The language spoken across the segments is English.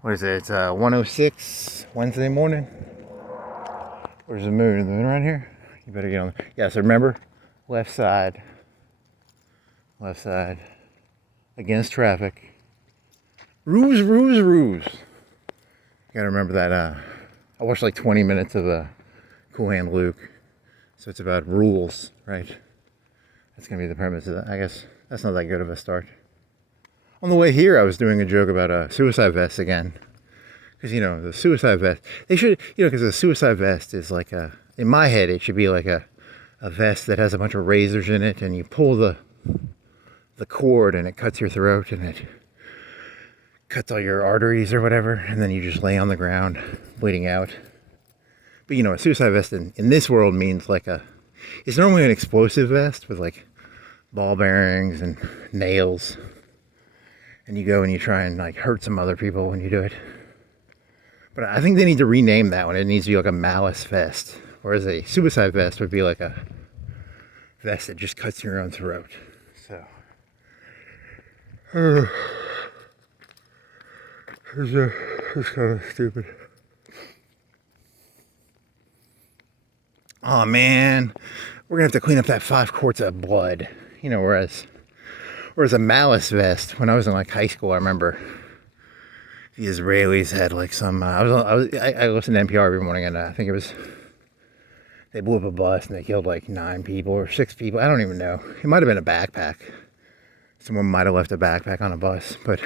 What is it? It's 1:06 Wednesday morning. Where's the moon? Is the moon around here? You better get on. Yeah, so remember, left side, against traffic. Ruse. Gotta remember that. I watched like 20 minutes of Cool Hand Luke, so it's about rules, right? That's gonna be the premise of that. I guess that's not that good of a start. On the way here, I was doing a joke about suicide vests again. Because, the suicide vest, they should, because the suicide vest is like in my head, it should be like a vest that has a bunch of razors in it, and you pull the cord and it cuts your throat and it cuts all your arteries or whatever, and then you just lay on the ground bleeding out. But, a suicide vest in this world means it's normally an explosive vest with like ball bearings and nails. And you go and you try and hurt some other people when you do it. But I think they need to rename that one. It needs to be like a malice vest. Whereas a suicide vest would be like a vest that just cuts your own throat. So. It's kind of stupid. Oh man. We're going to have to clean up that 5 quarts of blood. Whereas a malice vest, when I was in high school, I remember the Israelis had some. I listen to NPR every morning, and I think they blew up a bus and they killed 9 people or 6 people. I don't even know. It might have been a backpack. Someone might have left a backpack on a bus, but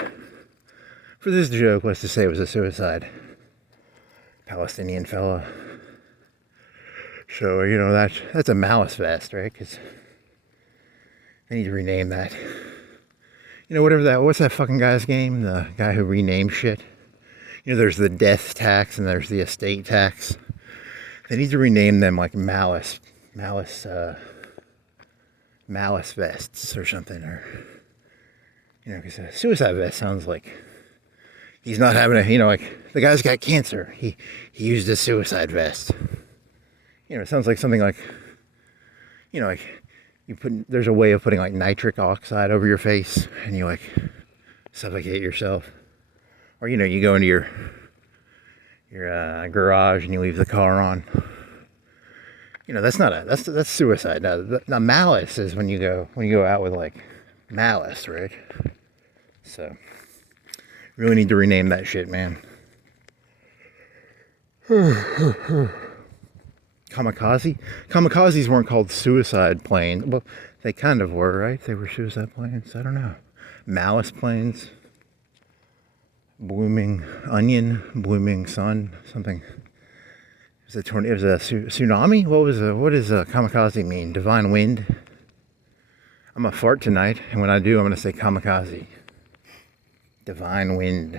for this joke, let's just say it was a suicide Palestinian fella. So that's a malice vest, right? Because they need to rename that. What's that fucking guy's name? The guy who renamed shit. There's the death tax and there's the estate tax. They need to rename them malice vests or something. Or, because a suicide vest sounds like he's not having the guy's got cancer. He used a suicide vest. It sounds like something there's a way of putting nitric oxide over your face and you suffocate yourself. Or you go into your garage and you leave the car on. That's suicide. Now malice is when you go out with malice, right? So really need to rename that shit, man. Kamikazes weren't called suicide planes. Well, they kind of were, right? They were suicide planes. I don't know. Malice planes. Blooming onion. Blooming sun. Something. It was a tsunami? What does a kamikaze mean? Divine wind? I'm a fart tonight, and when I do, I'm going to say kamikaze. Divine wind.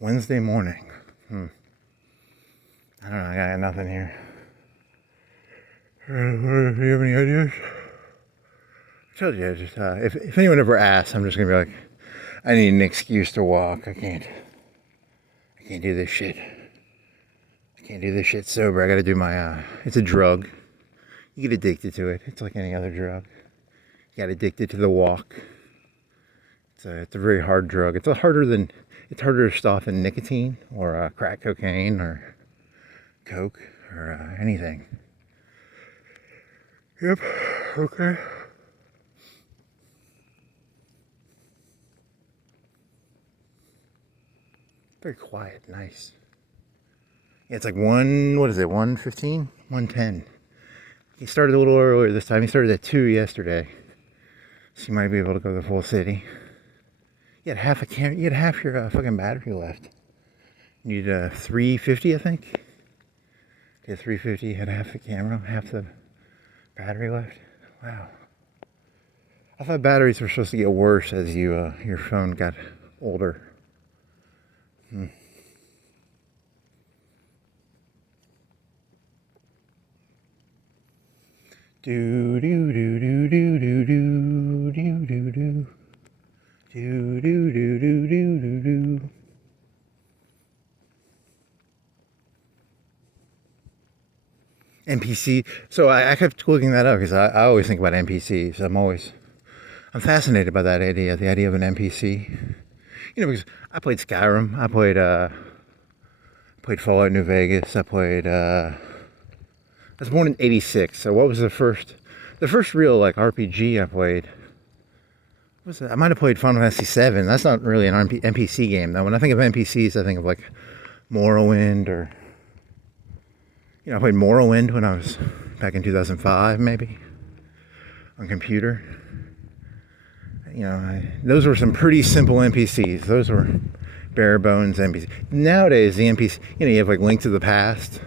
Wednesday morning. I don't know. I got nothing here. Do you have any ideas? I told you, if anyone ever asks, I'm just gonna be I need an excuse to walk. I can't do this shit. I can't do this shit sober. I gotta do my. It's a drug. You get addicted to it. It's like any other drug. You got addicted to the walk. It's a very hard drug. It's harder to stop than nicotine or crack cocaine or coke or anything. Yep. Okay. Very quiet. Nice. Yeah, it's 1:15? 1:10. He started a little earlier this time. He started at 2 yesterday. So you might be able to go to the full city. You had half your fucking battery left. You need 350, I think. Okay, 350, had half the camera, half the battery left. Wow. I thought batteries were supposed to get worse as your phone got older. Do do do do do do do do do. NPC. So I kept looking that up because I always think about NPCs. I'm fascinated by that idea, the idea of an NPC. You know, because I played Skyrim, I played Fallout New Vegas, I was born in '86. So what was the first real like RPG I played? What was it? I might have played Final Fantasy VII. That's not really an NPC game though. When I think of NPCs, I think of like Morrowind or, you know, I played Morrowind when I was back in 2005 maybe on computer. You know, those were some pretty simple NPCs. Those were bare bones NPCs. Nowadays, the NPC, you know, you have like Link to the Past.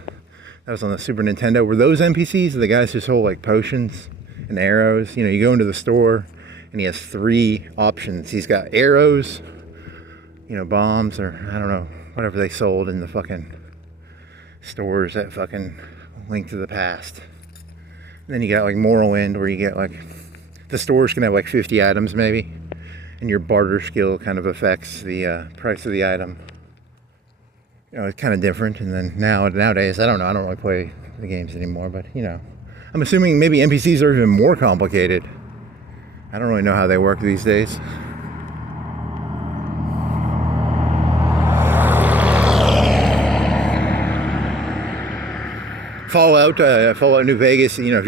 That was on the Super Nintendo. Were those NPCs? The guys who sold like potions and arrows. You know, you go into the store and he has 3 options. He's got arrows, you know, bombs, or I don't know, whatever they sold in the fucking stores at fucking Link to the Past. And then you got like Morrowind, where you get like, the stores can have like 50 items maybe, and your barter skill kind of affects the price of the item. You know, it's kind of different. And then nowadays, I don't know, I don't really play the games anymore, but you know, I'm assuming maybe NPCs are even more complicated. I don't really know how they work these days. Fallout New Vegas, you know, if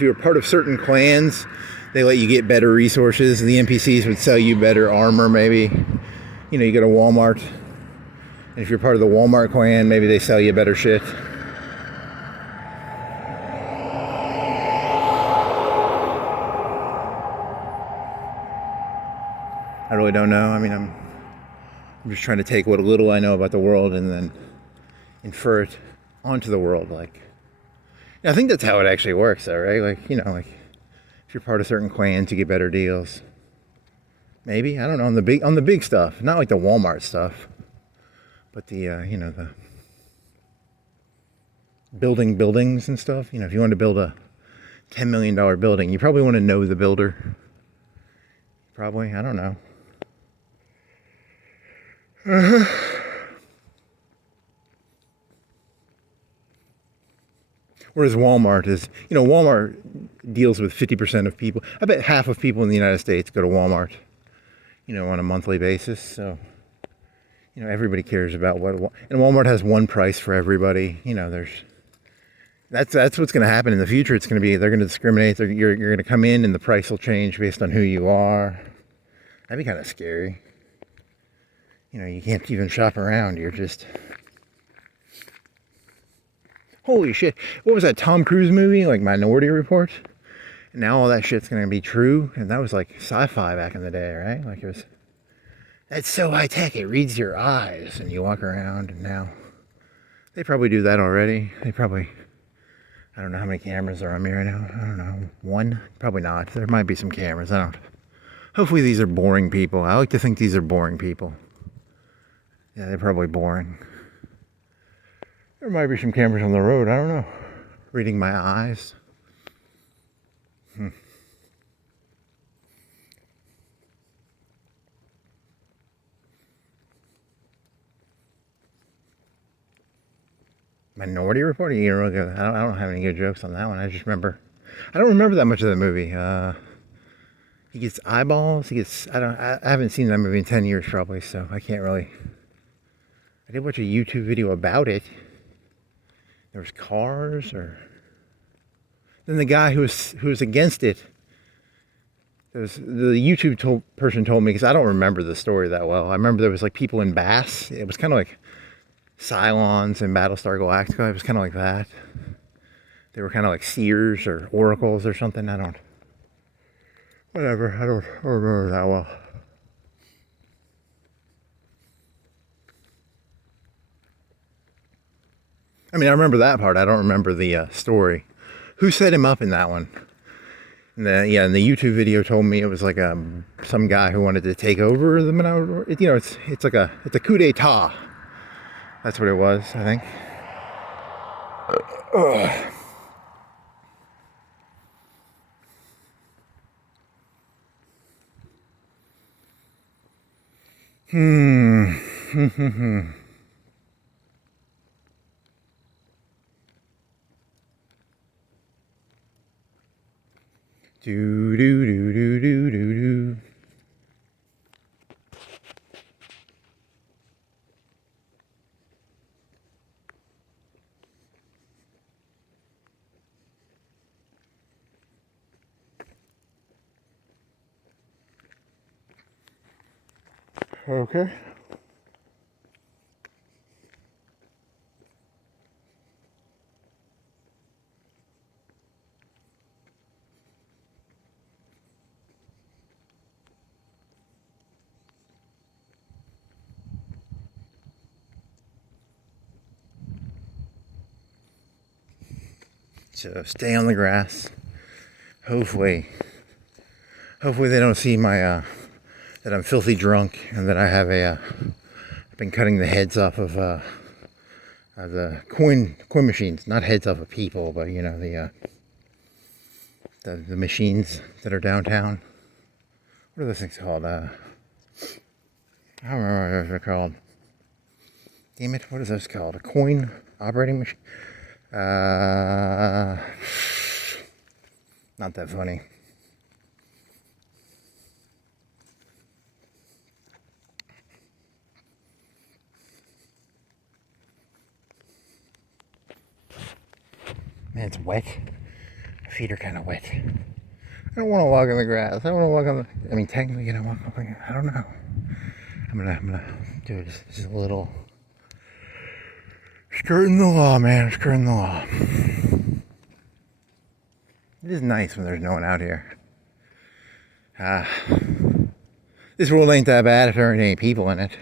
you're part of certain clans, they let you get better resources. The NPCs would sell you better armor, maybe. You know, you go to Walmart, and if you're part of the Walmart clan, maybe they sell you better shit. I really don't know. I mean, I'm just trying to take what little I know about the world and then infer it onto the world. Like, I think that's how it actually works, though, right? Like, you know, like if you're part of certain clans, you get better deals. Maybe, I don't know, on the big stuff, not like the Walmart stuff, but the you know, the buildings and stuff. You know, if you want to build a $10 million building, you probably want to know the builder. Probably, I don't know. Whereas Walmart is, you know, Walmart deals with 50% of people. I bet half of people in the United States go to Walmart, you know, on a monthly basis. So, you know, everybody cares about and Walmart has one price for everybody. You know, that's what's going to happen in the future. It's going to be, they're going to discriminate. You're going to come in and the price will change based on who you are. That'd be kind of scary. You know, you can't even shop around. You're just, holy shit. What was that Tom Cruise movie? Like Minority Report? And now all that shit's going to be true. And that was like sci-fi back in the day, right? Like it was, that's so high tech. It reads your eyes and you walk around. And now they probably do that already. They probably, I don't know how many cameras are on me right now. I don't know. 1? Probably not. There might be some cameras. Hopefully these are boring people. I like to think these are boring people. Yeah, they're probably boring. There might be some cameras on the road. I don't know. Reading my eyes. Minority Report? You know, I don't have any good jokes on that one. I don't remember that much of the movie. He gets eyeballs. I haven't seen that movie in 10 years probably, so I can't really. I did watch a YouTube video about it. There was cars, or then the guy who was against it. The YouTube person told me, because I don't remember the story that well. I remember there was like people in Bass. It was kind of like Cylons in Battlestar Galactica. It was kind of like that. They were kind of like seers or oracles or something. Whatever. I don't remember that well. I mean, I remember that part. I don't remember the story. Who set him up in that one? And the YouTube video told me it was like some guy who wanted to take over the minority. You know, it's a coup d'etat. That's what it was, I think. Do do do do do do do. Okay. So stay on the grass. Hopefully they don't see my that I'm filthy drunk and that I have I've been cutting the heads off of the coin machines, not heads off of people, but you know the machines that are downtown. What are those things called? I don't remember what they're called. Damn it, what is those called? A coin operating machine? Not that funny. Man, it's wet. My feet are kind of wet. I don't want to walk in the grass. I don't want to walk on the. I mean, technically, you know, I don't know. I'm gonna do just a little. Skirting the law, man. Skirting the law. It is nice when there's no one out here. This world ain't that bad if there aren't any people in it.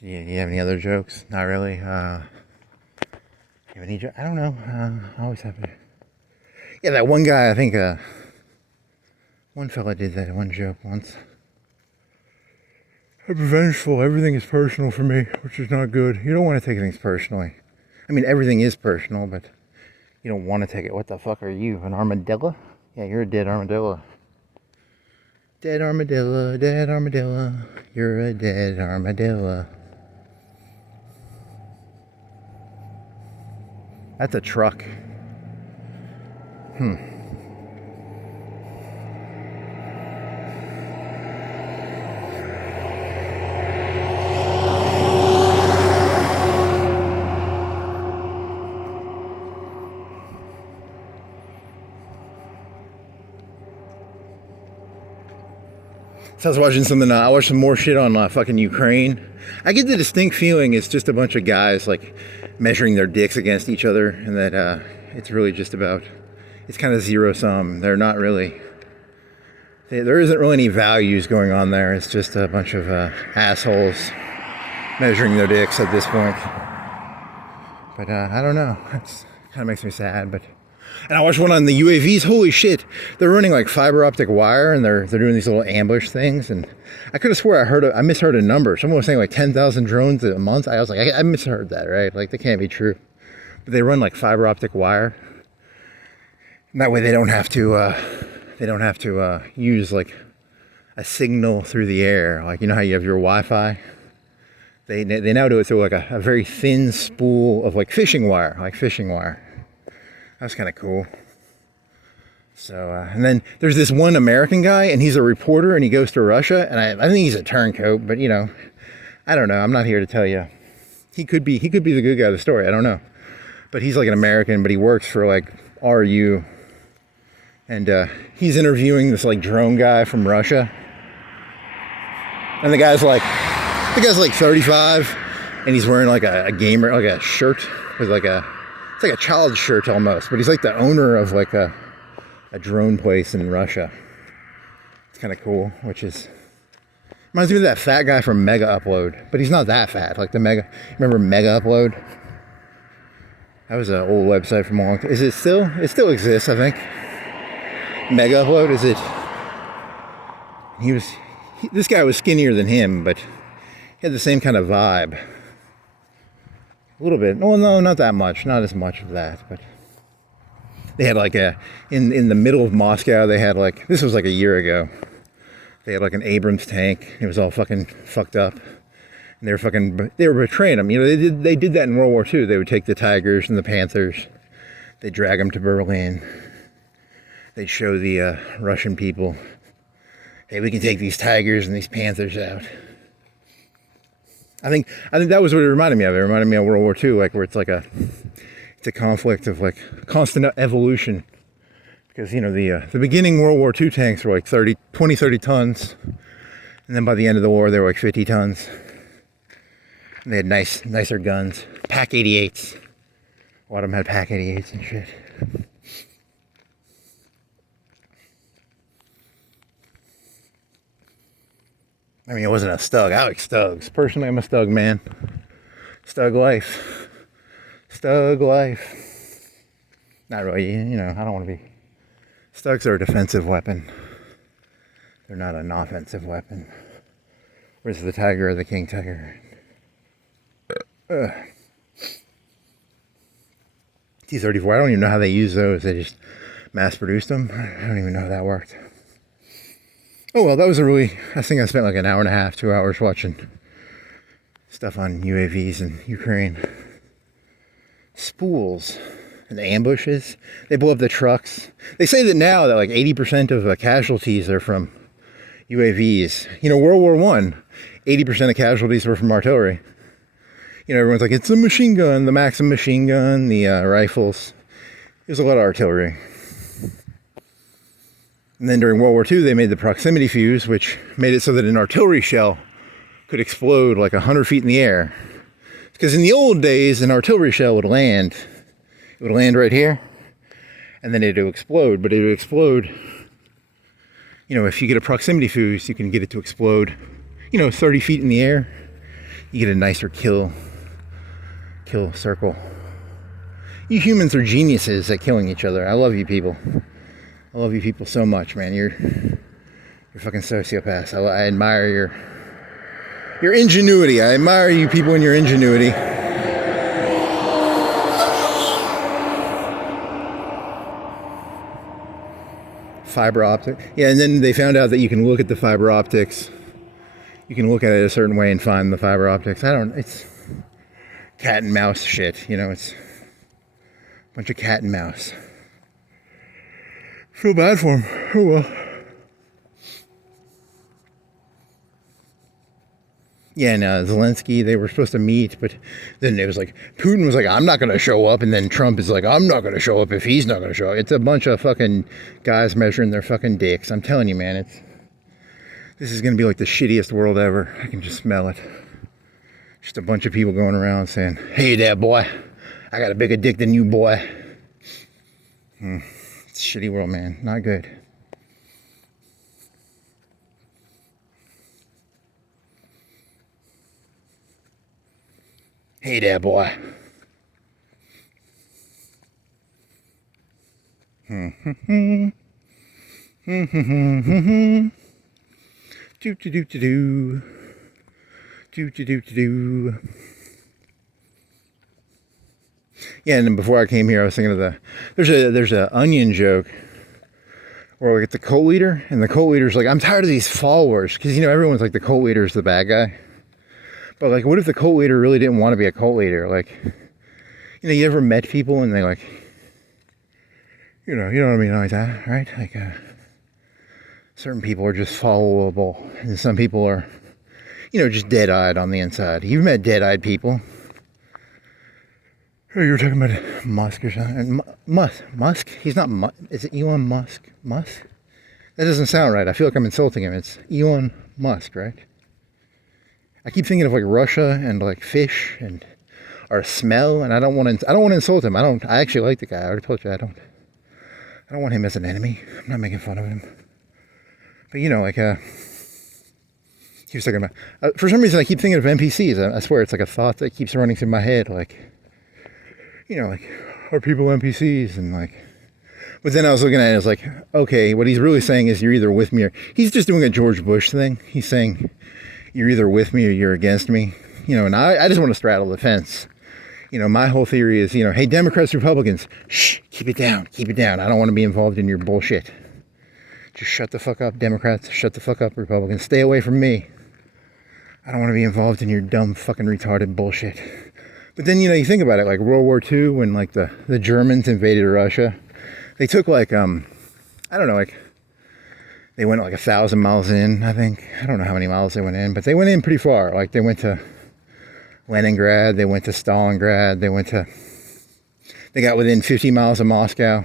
Do you have any other jokes? Not really. You have any jokes? I don't know. I always have to. Yeah, that one guy, I think, one fella did that one joke once. I'm vengeful. Everything is personal for me, which is not good. You don't want to take things personally. I mean, everything is personal, but you don't want to take it. What the fuck are you, an armadillo? Yeah, you're a dead armadillo. Dead armadillo, dead armadillo. You're a dead armadillo. That's a truck. So I was watching something, I watched some more shit on fucking Ukraine. I get the distinct feeling it's just a bunch of guys like measuring their dicks against each other, and that it's really just about, it's kind of zero sum. They're not really, there isn't really any values going on there. It's just a bunch of assholes measuring their dicks at this point. But I don't know, it kind of makes me sad, but. And I watched one on the UAVs. Holy shit. They're running like fiber optic wire and they're doing these little ambush things. And I could have swore I misheard a number. Someone was saying like 10,000 drones a month. I was like, I misheard that, right? Like that can't be true. But they run like fiber optic wire. And that way they don't have to use like a signal through the air. Like, you know how you have your Wi-Fi? They now do it through like a very thin spool of like fishing wire. That's kind of cool. So, and then there's this one American guy, and he's a reporter, and he goes to Russia, and I think he's a turncoat, but you know, I don't know. I'm not here to tell you. He could be the good guy of the story. I don't know. But he's like an American, but he works for like RU, and he's interviewing this like drone guy from Russia, and the guy's like 35, and he's wearing like a gamer, like a shirt with like it's like a child's shirt almost, but he's like the owner of like a drone place in Russia. It's kind of cool, which is, reminds me of that fat guy from Mega Upload, but he's not that fat. Like remember Mega Upload? That was an old website from a long time. Is it still? It still exists, I think. Mega Upload, is it? This guy was skinnier than him, but he had the same kind of vibe. A little bit. Oh, no, not that much. Not as much of that, but they had like in the middle of Moscow, they had like, this was like a year ago, they had like an Abrams tank. It was all fucking fucked up. And they were betraying them. You know, they did that in World War II. They would take the Tigers and the Panthers, they'd drag them to Berlin. They'd show the Russian people, hey, we can take these Tigers and these Panthers out. I think that was what it reminded me of. It reminded me of World War II, like where it's a conflict of like constant evolution. Because, you know, the beginning World War II tanks were like 30 tons. And then by the end of the war, they were like 50 tons. And they had nicer guns. Pack 88s. A lot of them had Pack 88s and shit. I mean, it wasn't a Stug. I like Stugs. Personally, I'm a Stug man. Stug life. Stug life. Not really, you know, I don't want to be. Stugs are a defensive weapon. They're not an offensive weapon. Where's the Tiger or the King Tiger? T-34, I don't even know how they use those. They just mass-produced them. I don't even know how that worked. Oh well, that was I think I spent like an hour and a half, 2 hours watching stuff on UAVs in Ukraine. Spools and ambushes. They blow up the trucks. They say that now that like 80% of the casualties are from UAVs. You know, World War I, 80% of casualties were from artillery. You know, everyone's like, it's the machine gun, the Maxim machine gun, the rifles. There's a lot of artillery. And then during World War II, they made the proximity fuse, which made it so that an artillery shell could explode like 100 feet in the air. Because in the old days, an artillery shell would land. It would land right here, and then it would explode. But it would explode, you know, if you get a proximity fuse, you can get it to explode, you know, 30 feet in the air. You get a nicer kill circle. You humans are geniuses at killing each other. I love you people. I love you people so much, man. You're fucking sociopaths. I admire your ingenuity. I admire you people and your ingenuity. Fiber optic. Yeah, and then they found out that you can look at the fiber optics. You can look at it a certain way and find the fiber optics. It's cat and mouse shit, you know, it's a bunch of cat and mouse. Feel bad for him. Oh well. Yeah, and Zelensky, they were supposed to meet, but then it was like, Putin was like, I'm not going to show up, and then Trump is like, I'm not going to show up if he's not going to show up. It's a bunch of fucking guys measuring their fucking dicks. I'm telling you, man, this is going to be like the shittiest world ever. I can just smell it. Just a bunch of people going around saying, hey there, boy, I got a bigger dick than you, boy. It's a shitty world, man. Not good. Hey there, boy. Yeah, and then before I came here, I was thinking of there's a Onion joke where we get the cult leader, and the cult leader's like, I'm tired of these followers, because, you know, everyone's like, the cult leader's the bad guy. But, like, what if the cult leader really didn't want to be a cult leader? Like, you know, you ever met people and they, like, you know what I mean, like that, right? Like, certain people are just followable, and some people are, you know, just dead-eyed on the inside. You've met dead-eyed people. Oh, you were talking about Musk or something. Musk? He's not Musk. Is it Elon Musk? Musk? That doesn't sound right. I feel like I'm insulting him. It's Elon Musk, right? I keep thinking of like Russia and like fish and or smell, and I don't want to insult him. I actually like the guy. I already told you I don't want him as an enemy. I'm not making fun of him. But you know, like he was talking about. For some reason, I keep thinking of NPCs. I swear, it's like a thought that keeps running through my head. Like, you know, like, are people NPCs? And like, but then I was looking at it, I was like, okay, what he's really saying is you're either with me or he's just doing a George Bush thing. He's saying you're either with me or you're against me. You know, and I just want to straddle the fence. You know, my whole theory is, you know, hey, Democrats, Republicans, shh, keep it down. I don't want to be involved in your bullshit. Just shut the fuck up, Democrats. Shut the fuck up, Republicans. Stay away from me. I don't want to be involved in your dumb fucking retarded bullshit. But then, you think about it, like World War II, when like the Germans invaded Russia, they took like, I don't know, like, they went like 1,000 miles in, I think. I don't know how many miles they went in, but they went in pretty far. Like they went to Leningrad, they went to Stalingrad, they got within 50 miles of Moscow.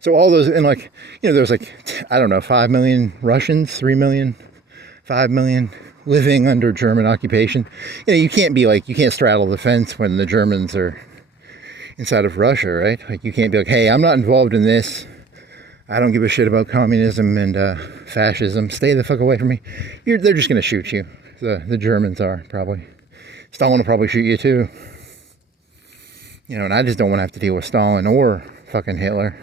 So all those, and like, there was like, I don't know, 5 million Russians, 3 million, 5 million living under German occupation. You can't be like, you can't straddle the fence when the Germans are inside of Russia, right? Like you can't be like, hey, I'm not involved in this. I don't give a shit about communism and fascism. Stay the fuck away from me. They're just going to shoot you. The Germans are, probably. Stalin will probably shoot you too. And I just don't want to have to deal with Stalin or fucking Hitler.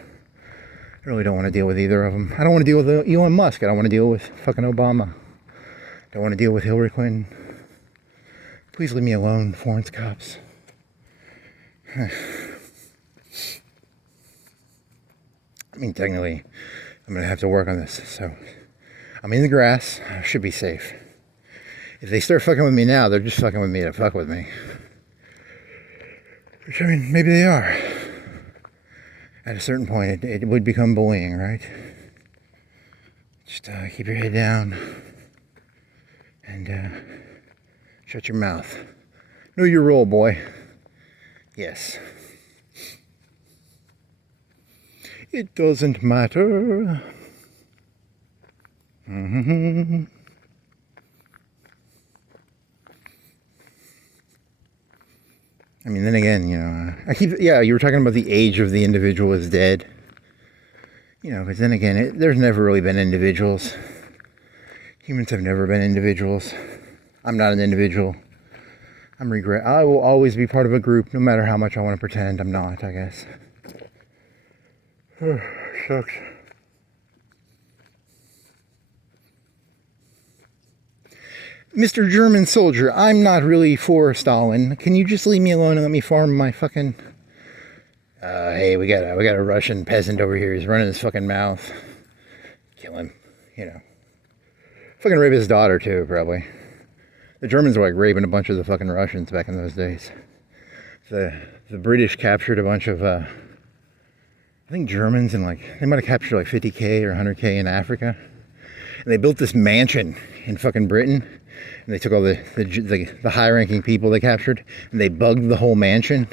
I really don't want to deal with either of them. I don't want to deal with Elon Musk. I don't want to deal with fucking Obama. I don't want to deal with Hillary Clinton. Please leave me alone, Florence cops. I mean, technically, I'm going to have to work on this. So, I'm in the grass. I should be safe. If they start fucking with me now, they're just fucking with me to fuck with me. Which, I mean, maybe they are. At a certain point, it would become bullying, right? Just keep your head down and shut your mouth. Know your role, boy. Yes. It doesn't matter. Mm-hmm. I mean, then again, you were talking about the age of the individual is dead. But then again, there's never really been individuals. Humans have never been individuals. I'm not an individual. I will always be part of a group, no matter how much I want to pretend I'm not, I guess. Shucks. Mr. German soldier, I'm not really for Stalin. Can you just leave me alone and let me farm my fucking... hey, we got a Russian peasant over here. He's running his fucking mouth. Kill him, Fucking rape his daughter, too, probably. The Germans were, like, raping a bunch of the fucking Russians back in those days. The British captured a bunch of, I think Germans, and, like, they might have captured, like, 50K or 100K in Africa. And they built this mansion in fucking Britain. And they took all the high-ranking people they captured, and they bugged the whole mansion.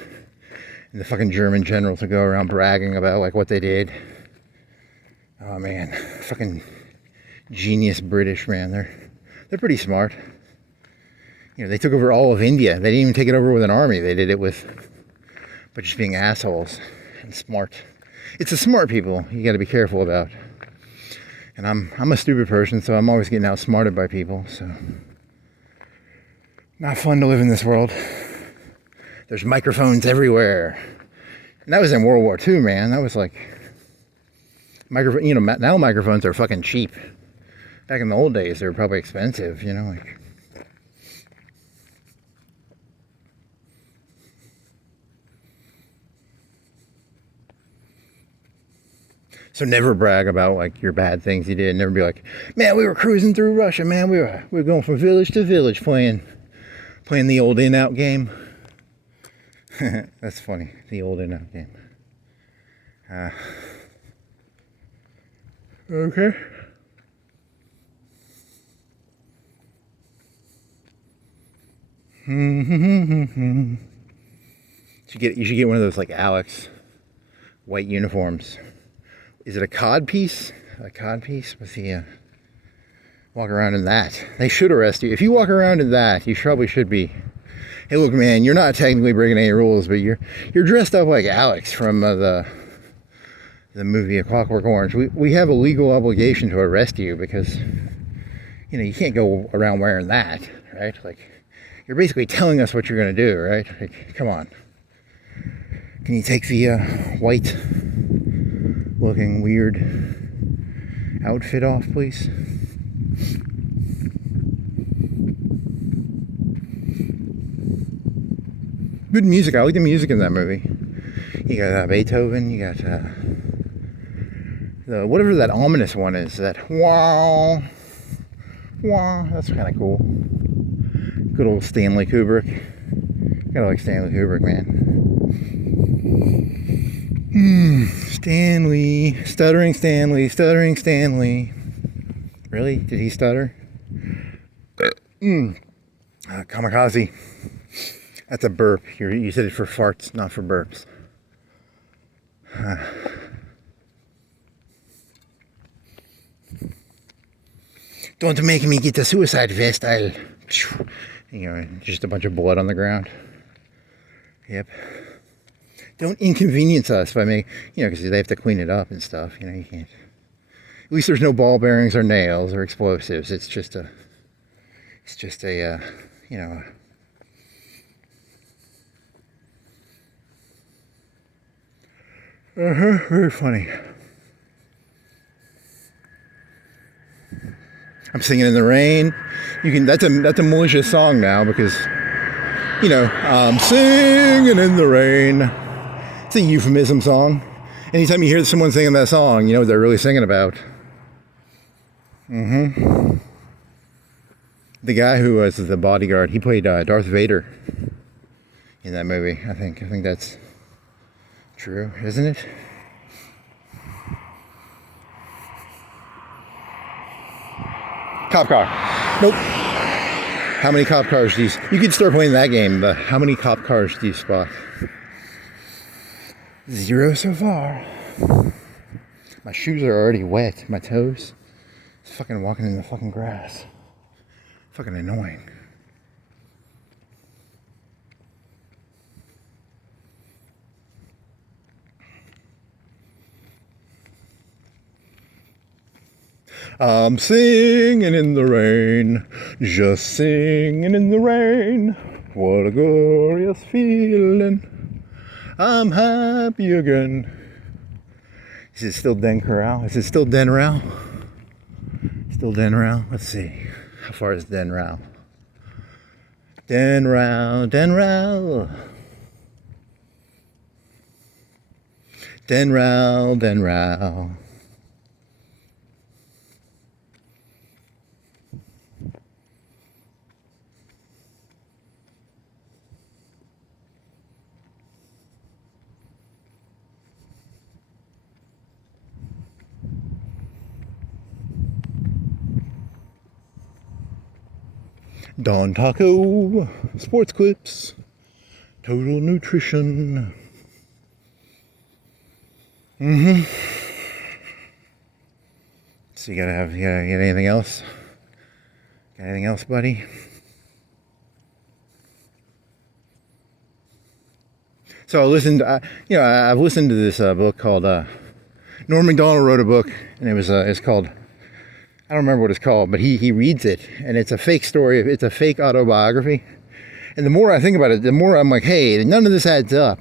And the fucking German generals would go around bragging about, like, what they did. Oh, man. Fucking genius British, man. They're pretty smart. They took over all of India. They didn't even take it over with an army. They did it by just being assholes and smart. It's the smart people you got to be careful about. And I'm a stupid person, so I'm always getting outsmarted by people, so... Not fun to live in this world. There's microphones everywhere. And that was in World War II, man. That was like... now microphones are fucking cheap. Back in the old days, they were probably expensive, like... So never brag about, like, your bad things you did. Never be like, man, we were cruising through Russia, man. We were going from village to village playing the old in-out game. That's funny, the old in-out game. Okay. You should get one of those, like, Alex white uniforms. Is it a cod piece? A cod piece? What's the, walk around in that. They should arrest you. If you walk around in that, you probably should be. Hey, look, man, you're not technically breaking any rules, but you're dressed up like Alex from the movie A Clockwork Orange. We have a legal obligation to arrest you because, you can't go around wearing that, right? Like, you're basically telling us what you're going to do, right? Like, come on. Can you take the white looking weird outfit off, please? Good music. I like the music in that movie. You got Beethoven. You got whatever that ominous one is. That wow, wow. That's kind of cool. Good old Stanley Kubrick. Gotta like Stanley Kubrick, man. Stanley. Stuttering Stanley. Stuttering Stanley. Really? Did he stutter? Kamikaze. That's a burp. You said it for farts, not for burps. Don't make me get a suicide vest. I'll... just a bunch of blood on the ground. Yep. Don't inconvenience us by me, because they have to clean it up and stuff. You can't. At least there's no ball bearings or nails or explosives. It's just a, very funny. I'm singing in the rain. That's a malicious song now because, I'm singing in the rain. It's a euphemism song. Anytime you hear someone singing that song, you know what they're really singing about. The guy who was the bodyguard, he played Darth Vader in that movie. I think that's true, isn't it? Cop car. Nope. How many cop cars do you could start playing that game, but how many cop cars do you spot? 0 so far. My shoes are already wet. My toes. It's fucking walking in the fucking grass. Fucking annoying. I'm singing in the rain, just singing in the rain. What a glorious feeling. I'm happy again. Is it still Den Corral? Is it still Den Rao? Still Den Rao? Let's see. How far is Den Rao? Den Rao, Den Rao. Den Rao, Den Rao. Don Taco, sports clips, total nutrition. So you got anything else? Got anything else, buddy? So I've listened to this book called Norm Macdonald wrote a book, and it's called, I don't remember what it's called, but he reads it, and it's a fake story. It's a fake autobiography. And the more I think about it, the more I'm like, hey, none of this adds up.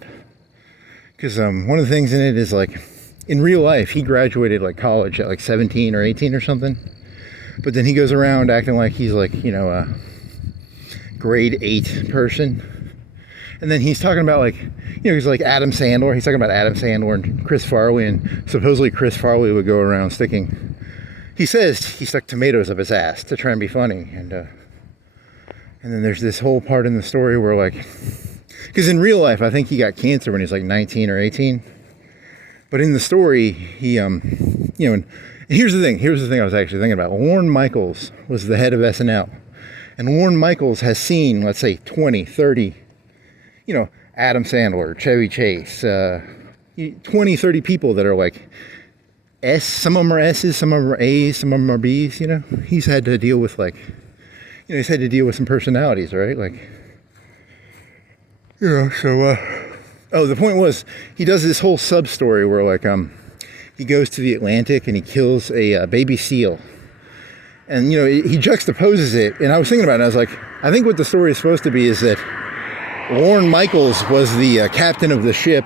Because one of the things in it is like, in real life, he graduated like college at like 17 or 18 or something. But then he goes around acting like he's like, a grade 8 person. And then he's talking about like, he's like Adam Sandler. He's talking about Adam Sandler and Chris Farley, and supposedly Chris Farley would go around sticking, he says he stuck tomatoes up his ass to try and be funny. And then there's this whole part in the story where like, because in real life, I think he got cancer when he was like 19 or 18. But in the story, he, and here's the thing I was actually thinking about. Lorne Michaels was the head of SNL. And Lorne Michaels has seen, let's say, 20, 30, Adam Sandler, Chevy Chase, 20, 30 people that are like S, some of them are S's, some of them are A's, some of them are B's, He's had to deal with like, he's had to deal with some personalities, right? Like, the point was, he does this whole sub-story where like, he goes to the Atlantic and he kills a baby seal. And, he juxtaposes it, and I was thinking about it, and I was like, I think what the story is supposed to be is that Lorne Michaels was the captain of the ship,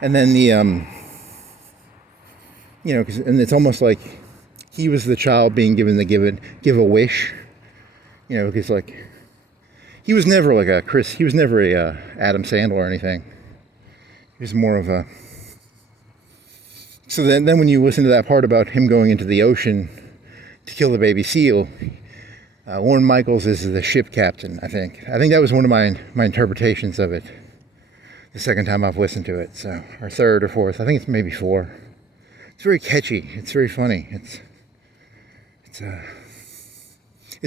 and then the, and it's almost like he was the child being given the give a wish, because like, he was never like he was never a Adam Sandler or anything. He was more of a, so then when you listen to that part about him going into the ocean to kill the baby seal, Warren Michaels is the ship captain, I think. I think that was one of my interpretations of it. The second time I've listened to it, so, or third or fourth. I think it's maybe 4. It's very catchy. It's very funny. It's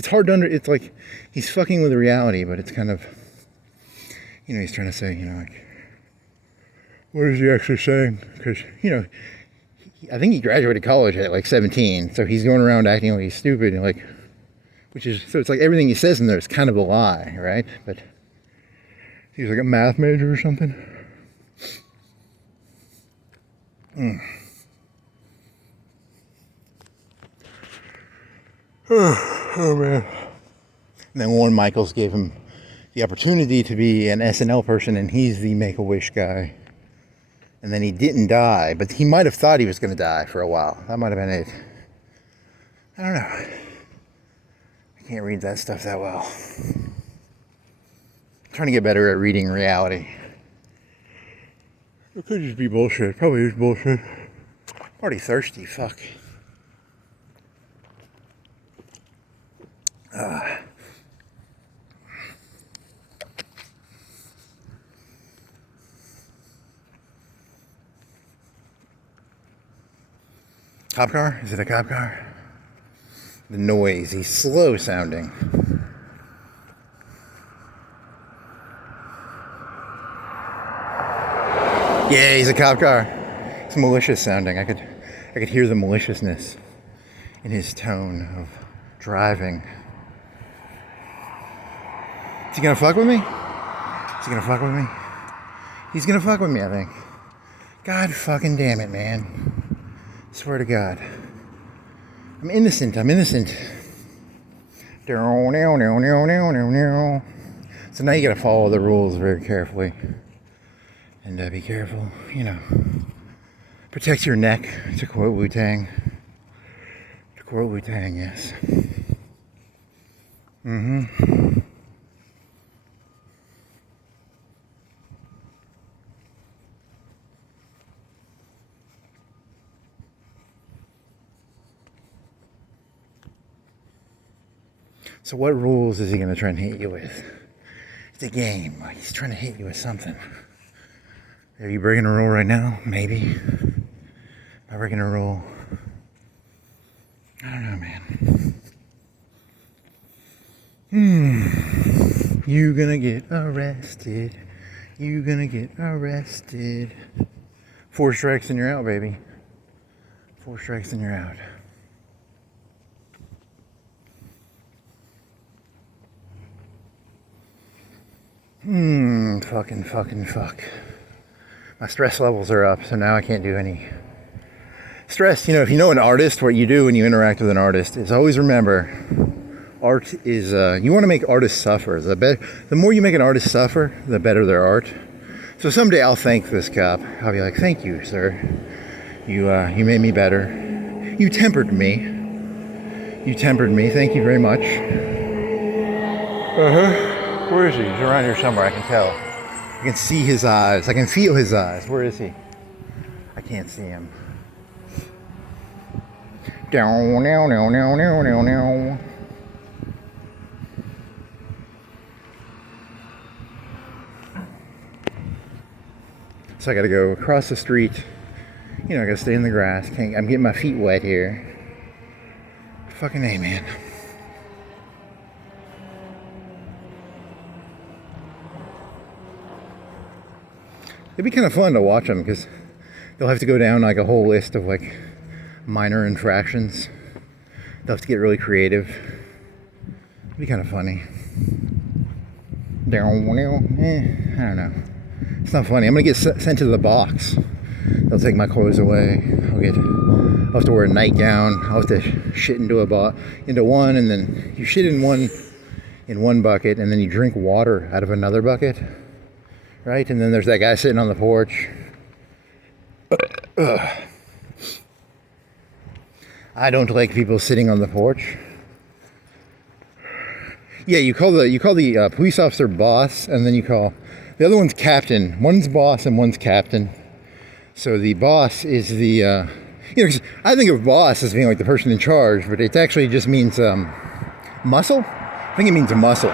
hard to it's like he's fucking with reality, but it's kind of, you know, he's trying to say, you know, like, what is he actually saying? Because, you know, I think he graduated college at like 17, so he's going around acting like he's stupid and like, which is, so it's like everything he says in there is kind of a lie, right? But he's like a math major or something. Oh man. And then Warren Michaels gave him the opportunity to be an SNL person, and he's the Make-A-Wish guy. And then he didn't die, but he might have thought he was going to die for a while. That might have been it. I don't know. I can't read that stuff that well. I'm trying to get better at reading reality. It could just be bullshit. Probably is bullshit. I'm already thirsty. Fuck. Cop car? Is it a cop car? The noise. He's slow sounding. Yeah, he's a cop car. It's malicious sounding. I could hear the maliciousness in his tone of driving. Is he gonna fuck with me? Is he gonna fuck with me? He's gonna fuck with me, I think. God fucking damn it, man. Swear to God. I'm innocent. So now you gotta follow the rules very carefully. And be careful, you know. Protect your neck, to quote Wu-Tang. Yes. So what rules is he going to try and hit you with? It's a game. Like, he's trying to hit you with something. Are you breaking a rule right now? Maybe. Am I breaking a rule? I don't know, man. You gonna get arrested. 4 strikes and you're out, baby. 4 strikes and you're out. Fuck. My stress levels are up, so now I can't do any stress. You know, if you know an artist, what you do when you interact with an artist is always remember, art is, you want to make artists suffer. The more you make an artist suffer, the better their art. So someday I'll thank this cop. I'll be like, thank you, sir. You made me better. You tempered me. Thank you very much. Where is he? He's around here somewhere, I can tell. I can see his eyes. I can feel his eyes. Where is he? I can't see him. So I gotta go across the street. You know, I gotta stay in the grass. I'm getting my feet wet here. Fucking A, man. It'd be kind of fun to watch them because they'll have to go down like a whole list of like minor infractions. They'll have to get really creative. It'd be kind of funny. I don't know. It's not funny. I'm gonna get sent to the box. They'll take my clothes away. I'll have to wear a nightgown. I'll have to shit into one, and then you shit in one bucket, and then you drink water out of another bucket. Right? And then there's that guy sitting on the porch. I don't like people sitting on the porch. Yeah, you call the police officer boss, and then you call the other one's captain. One's boss and one's captain. So the boss is the I think of boss as being like the person in charge, but it actually just means muscle. I think it means a muscle.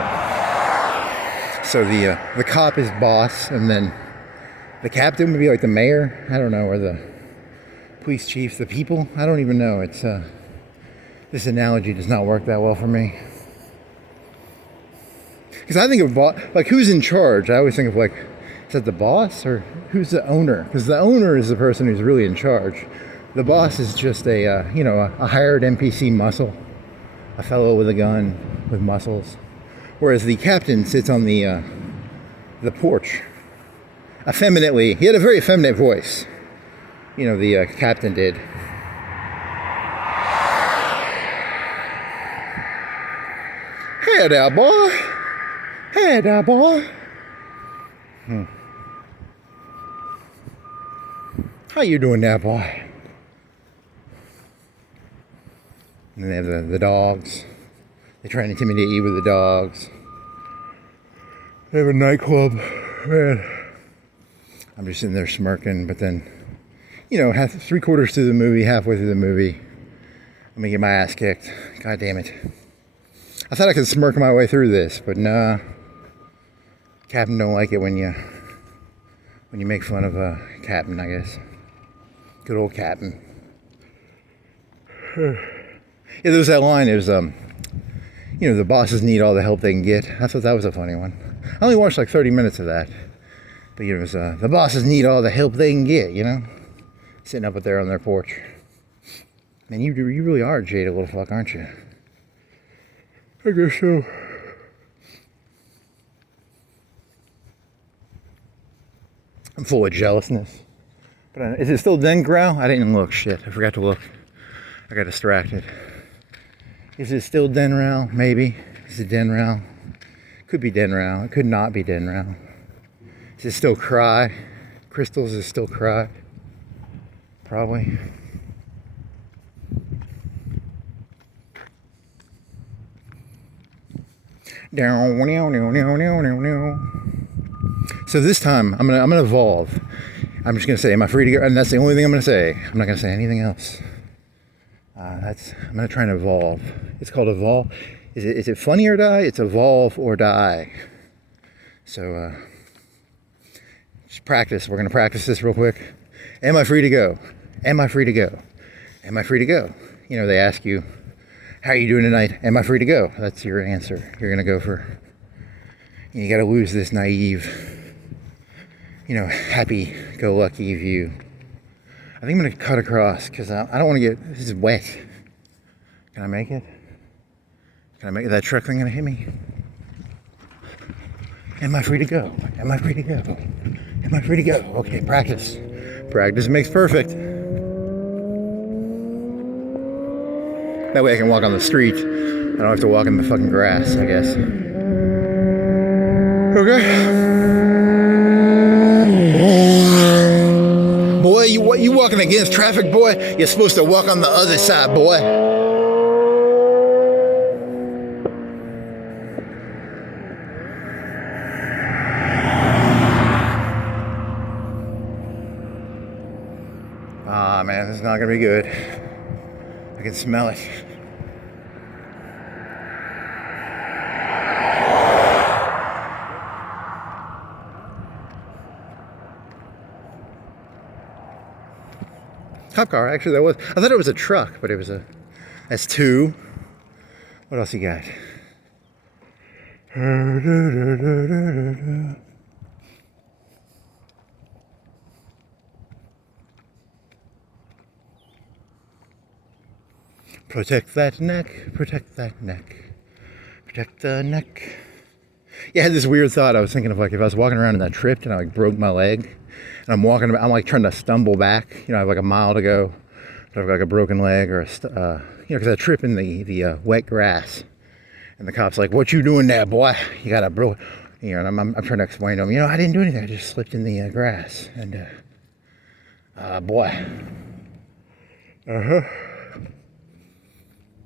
So the cop is boss, and then the captain would be like the mayor. I don't know, or the police chief, the people. I don't even know. It's this analogy does not work that well for me. Because I think of like who's in charge. I always think of like, is that the boss or who's the owner? Because the owner is the person who's really in charge. The boss is just a hired NPC muscle, a fellow with a gun with muscles. Whereas the captain sits on the porch, effeminately. He had a very effeminate voice. You know, the captain did. Hey there, boy. Hey there, boy. How you doing there, boy? And they have the dogs. They try and intimidate you with the dogs. They have a nightclub. Man. I'm just sitting there smirking, but then, you know, 3/4 through the movie, halfway through the movie, I'm gonna get my ass kicked. God damn it. I thought I could smirk my way through this, but nah. Captain don't like it when you make fun of a captain, I guess. Good old captain. Yeah, there was that line, it was, you know, the bosses need all the help they can get. I thought that was a funny one. I only watched like 30 minutes of that. But, you know, it was, the bosses need all the help they can get, you know? Sitting up there on their porch. Man, you really are a jaded little fuck, aren't you? I guess so. I'm full of jealousness. But is it still Den Growl? I didn't even look. Shit, I forgot to look. I got distracted. Is it still Den Growl? Maybe. Is it Den Growl? Could be Den Growl. It could not be Den Growl. Is it still Cry? Crystals is still Cry? Probably. So this time I'm gonna evolve. I'm just gonna say, am I free to go? And that's the only thing I'm gonna say. I'm not gonna say anything else. I'm gonna try and evolve. It's called evolve. Is it funny or die? It's evolve or die. So just practice. We're gonna practice this real quick. Am I free to go? Am I free to go? Am I free to go? You know, they ask you, how are you doing tonight? Am I free to go? That's your answer. You're gonna go for. You gotta lose this naive, you know, happy-go-lucky view. I think I'm gonna cut across because I don't want to get. This is wet. Can I make it? Can I make it? That truck thing gonna hit me? Am I free to go? Am I free to go? Am I free to go? Okay, practice. Practice makes perfect. That way I can walk on the street. I don't have to walk in the fucking grass, I guess. Okay. Boy, you walking against traffic, boy? You're supposed to walk on the other side, boy. Ah, man, this is not gonna be good. I can smell it. Cop car, actually, that was. I thought it was a truck, but it was a. That's two. What else you got? Protect that neck, protect that neck, protect the neck. Yeah, I had this weird thought. I was thinking of like if I was walking around and I tripped and I like broke my leg, and I'm like trying to stumble back. You know, I have like a mile to go. I have like a broken leg or you know, because I trip in the wet grass, and the cop's like, "What you doing there, boy? You got a broke." You know, and I'm trying to explain to him. You know, I didn't do anything. I just slipped in the grass, and boy.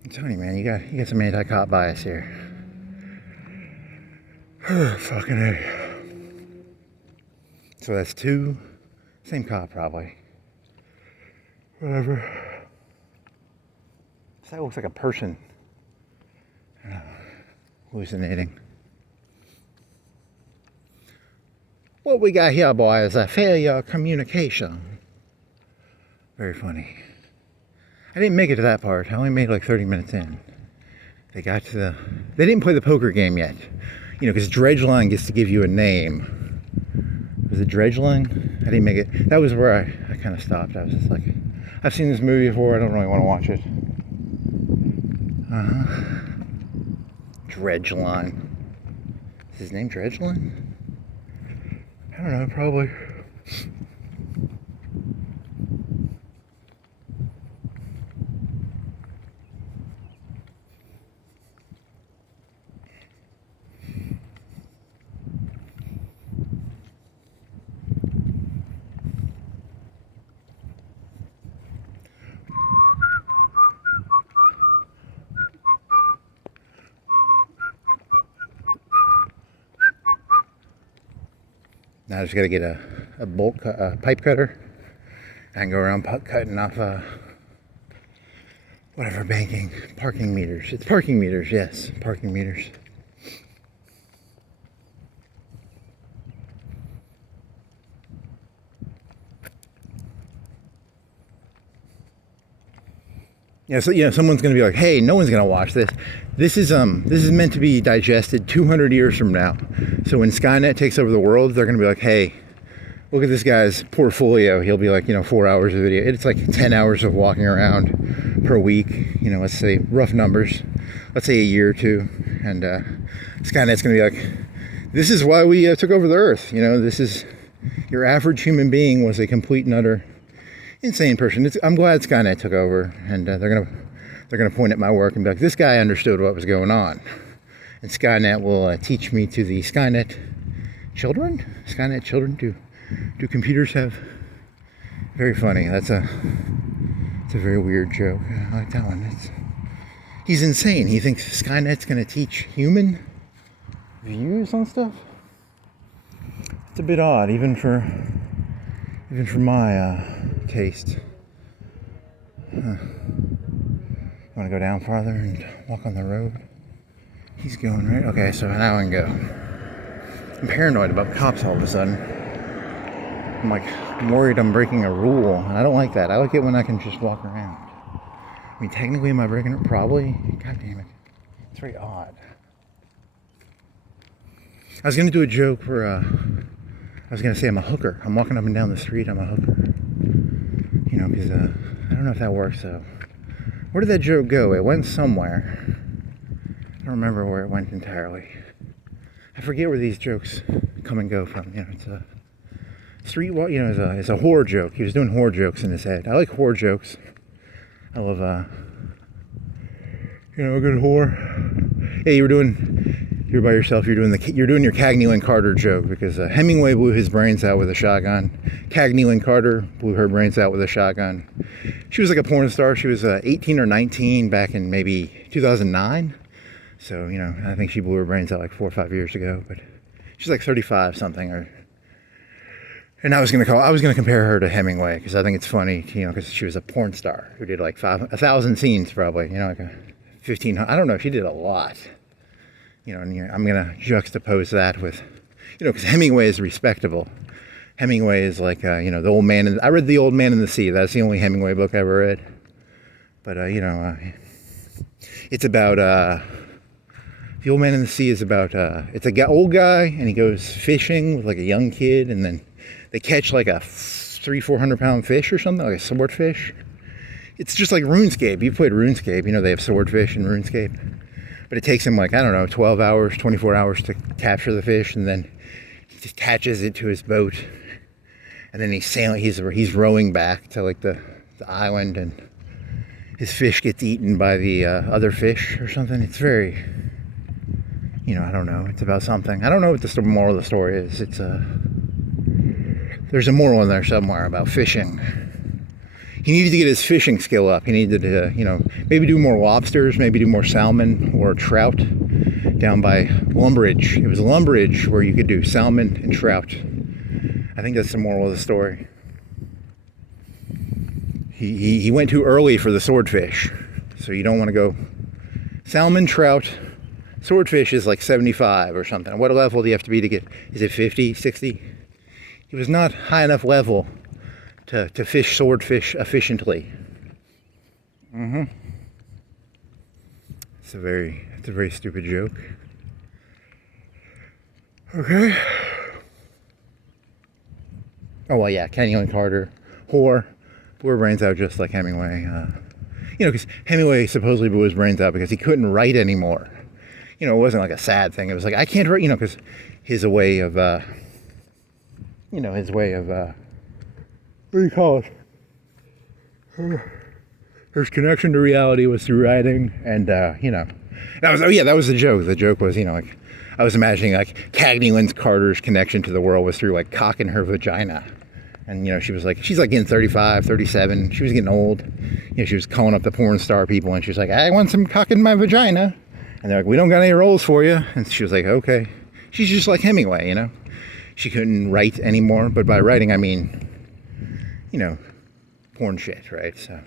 I'm telling you, man, you got some anti-cop bias here. Fucking A. So that's two. Same cop, probably. Whatever. That looks like a person. hallucinating. What we got here, boy, is a failure of communication. Very funny. I didn't make it to that part. I only made like 30 minutes in. They didn't play the poker game yet. You know, because Dredgeline gets to give you a name. Was it Dredgeline? I didn't make it. That was where I kind of stopped. I was just like, I've seen this movie before. I don't really want to watch it. Dredgeline. Is his name Dredgeline? I don't know, probably. Now I just got to get a pipe cutter and go around cutting off whatever parking meters. It's parking meters, yes, parking meters. Yeah, so someone's going to be like, "Hey, no one's going to watch this. This is meant to be digested 200 years from now. So when Skynet takes over the world, they're going to be like, hey, look at this guy's portfolio. He'll be like, 4 hours of video. It's like 10 hours of walking around per week. Let's say rough numbers. Let's say a year or two, and Skynet's going to be like, this is why we took over the Earth. This is your average human being was a complete and utter insane person. I'm glad Skynet took over, and they're gonna point at my work and be like, this guy understood what was going on, and Skynet will teach me to the Skynet children. Skynet children. Do computers have? Very funny. It's a very weird joke. I like that one. He's insane. He thinks Skynet's gonna teach human views on stuff. It's a bit odd, even for my taste. Want to go down farther and walk on the road? He's going right. Okay, so now I can go. I'm paranoid about cops all of a sudden. I'm worried I'm breaking a rule, and I don't like that. I like it when I can just walk around. I mean, technically, am I breaking it? Probably. God damn it. It's very odd. I was going to do a joke where I was going to say I'm a hooker. I'm walking up and down the street. I'm a hooker. Because I don't know if that works, though. Where did that joke go? It went somewhere. I don't remember where it went entirely. I forget where these jokes come and go from. It's a street walk. It's a horror joke. He was doing horror jokes in his head. I like horror jokes. I love, a good horror. Hey, you're by yourself. You're doing your Cagney and Carter joke because Hemingway blew his brains out with a shotgun. Cagney and Carter blew her brains out with a shotgun. She was like a porn star. She was 18 or 19 back in maybe 2009. So I think she blew her brains out like 4 or 5 years ago. But she's like 35 something. And I was gonna compare her to Hemingway because I think it's funny. Because she was a porn star who did like 1,000 scenes probably. Like 1,500. I don't know. She did a lot. And I'm going to juxtapose that with, because Hemingway is respectable. Hemingway is like, the old man. I read The Old Man in the Sea. That's the only Hemingway book I ever read. But, it's about, The Old Man in the Sea is about, it's a old guy, and he goes fishing with like a young kid, and then they catch like a 300-400 pound fish or something, like a swordfish. It's just like RuneScape. You've played RuneScape. They have swordfish in RuneScape. But it takes him 12 hours, 24 hours to capture the fish, and then he attaches it to his boat, and then he's rowing back to the island, and his fish gets eaten by the other fish or something. It's very, I don't know. It's about something. I don't know what the moral of the story is. There's a moral in there somewhere about fishing. He needed to get his fishing skill up. He needed to, maybe do more lobsters, maybe do more salmon or trout down by Lumbridge. It was Lumbridge where you could do salmon and trout. I think that's the moral of the story. He went too early for the swordfish. So you don't want to go salmon, trout, Swordfish is like 75 or something. What level do you have to be to get? Is it 50, 60? He was not high enough level to fish swordfish efficiently. It's a very stupid joke. Okay. Oh well, yeah, Kenny and Carter, whore, blew her brains out just like Hemingway. Because Hemingway supposedly blew his brains out because he couldn't write anymore. It wasn't like a sad thing. It was like, I can't write, because his way of, what do you call it? His connection to reality was through writing, and, that was the joke. The joke was, I was imagining, like, Cagney Lynn Carter's connection to the world was through, like, cock in her vagina. And, she's like getting 35, 37. She was getting old. She was calling up the porn star people, and she was like, I want some cock in my vagina. And they're like, we don't got any roles for you. And she was like, okay. She's just like Hemingway, She couldn't write anymore. But by writing, I mean, porn shit, right? So,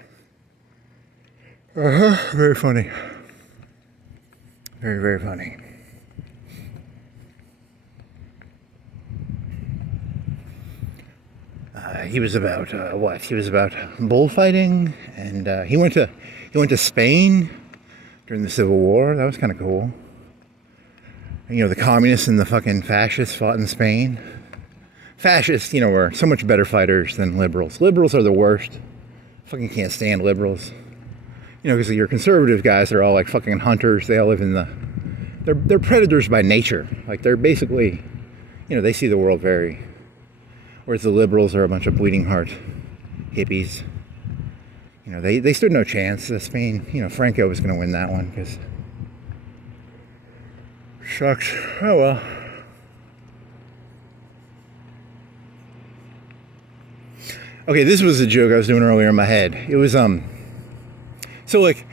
very funny. Very, very funny. He was about what? He was about bullfighting, and he went to Spain during the Civil War. That was kind of cool. And, the communists and the fucking fascists fought in Spain. Fascists, were so much better fighters than liberals. Liberals are the worst. Fucking can't stand liberals. Because your conservative guys are all like fucking hunters. They all live in they're predators by nature. Like they're basically, they see the world very. Whereas the liberals are a bunch of bleeding heart hippies. They stood no chance. Spain, Franco was going to win that one because shucks. Oh well. Okay, this was a joke I was doing earlier in my head. It was so like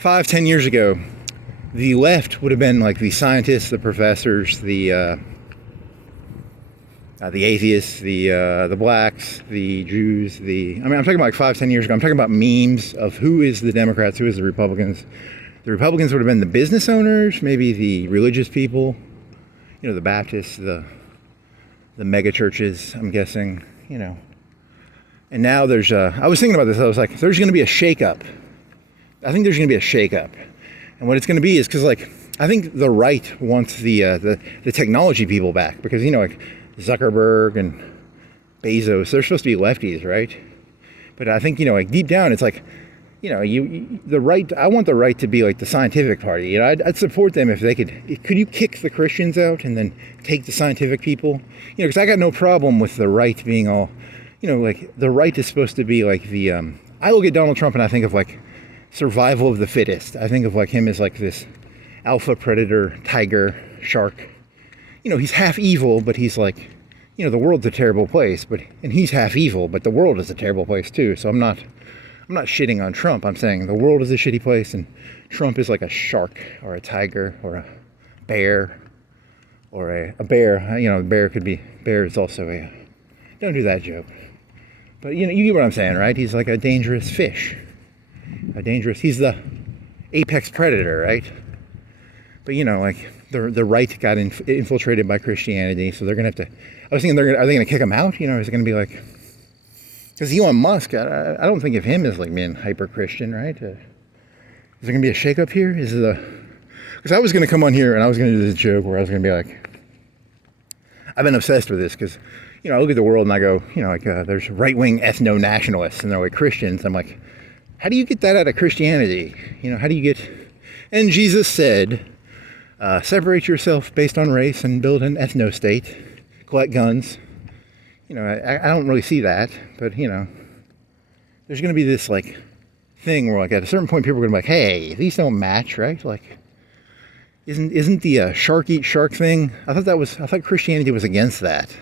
5-10 years ago, the left would have been like the scientists, the professors, the atheists, the blacks, the Jews, I'm talking about like 5-10 years ago. I'm talking about memes of who is the Democrats, who is the Republicans. The Republicans would have been the business owners, maybe the religious people, the Baptists, the mega churches, I'm guessing, And now there's I was thinking about this. I was like, there's going to be a shakeup. I think there's going to be a shakeup. And what it's going to be is because, like, I think the right wants the technology people back because, like, Zuckerberg and Bezos, they're supposed to be lefties, right? But I think, like deep down, it's like, the right, I want the right to be like the scientific party. I'd support them if they could you kick the Christians out and then take the scientific people? Because I got no problem with the right being all, like the right is supposed to be like the, I look at Donald Trump and I think of like survival of the fittest. I think of like him as like this alpha predator, tiger, shark. He's half evil, but he's like, the world's a terrible place, and he's half evil, but the world is a terrible place too. So I'm not shitting on Trump. I'm saying the world is a shitty place, and Trump is like a shark or a tiger or a bear or a bear. Bear is also a, don't do that joke. But you get what I'm saying, right? He's like a dangerous fish. He's the apex predator, right? But like the right got infiltrated by Christianity, so they're gonna have to. I was thinking, are they gonna kick him out? Is it gonna be like? Because Elon Musk, I don't think of him as like being hyper Christian, right? Is there gonna be a shakeup here? Because I was gonna come on here and I was gonna do this joke where I was gonna be like, I've been obsessed with this because, I look at the world and I go, there's right-wing ethno-nationalists and they're like Christians. I'm like, how do you get that out of Christianity? How do you get? And Jesus said, separate yourself based on race and build an ethno-state, collect guns. I don't really see that, but there's going to be this like thing where like at a certain point people are going to be like, hey, these don't match, right? Like, isn't the shark eat shark thing? I thought Christianity was against that.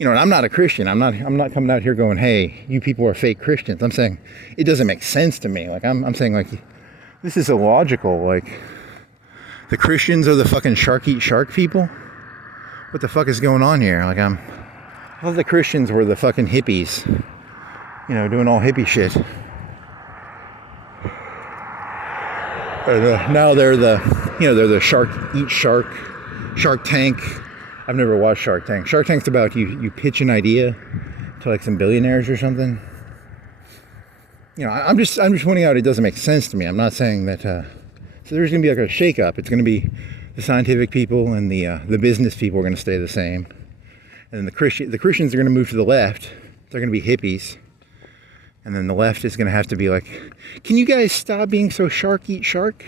And I'm not a Christian. I'm not coming out here going, hey, you people are fake Christians. I'm saying it doesn't make sense to me. Like I'm saying like this is illogical. Like the Christians are the fucking shark eat shark people. What the fuck is going on here? Like I thought the Christians were the fucking hippies, doing all hippie shit. And now they're the You know, they're the Shark Tank. I've never watched Shark Tank. Shark Tank's about you pitch an idea to like some billionaires or something. You know, I'm just pointing out it doesn't make sense to me. I'm not saying that. So there's going to be like a shake-up. It's going to be the scientific people and the business people are going to stay the same, and then the Christians are going to move to the left. They're going to be hippies, and then the left is going to have to be like, can you guys stop being so shark eat shark?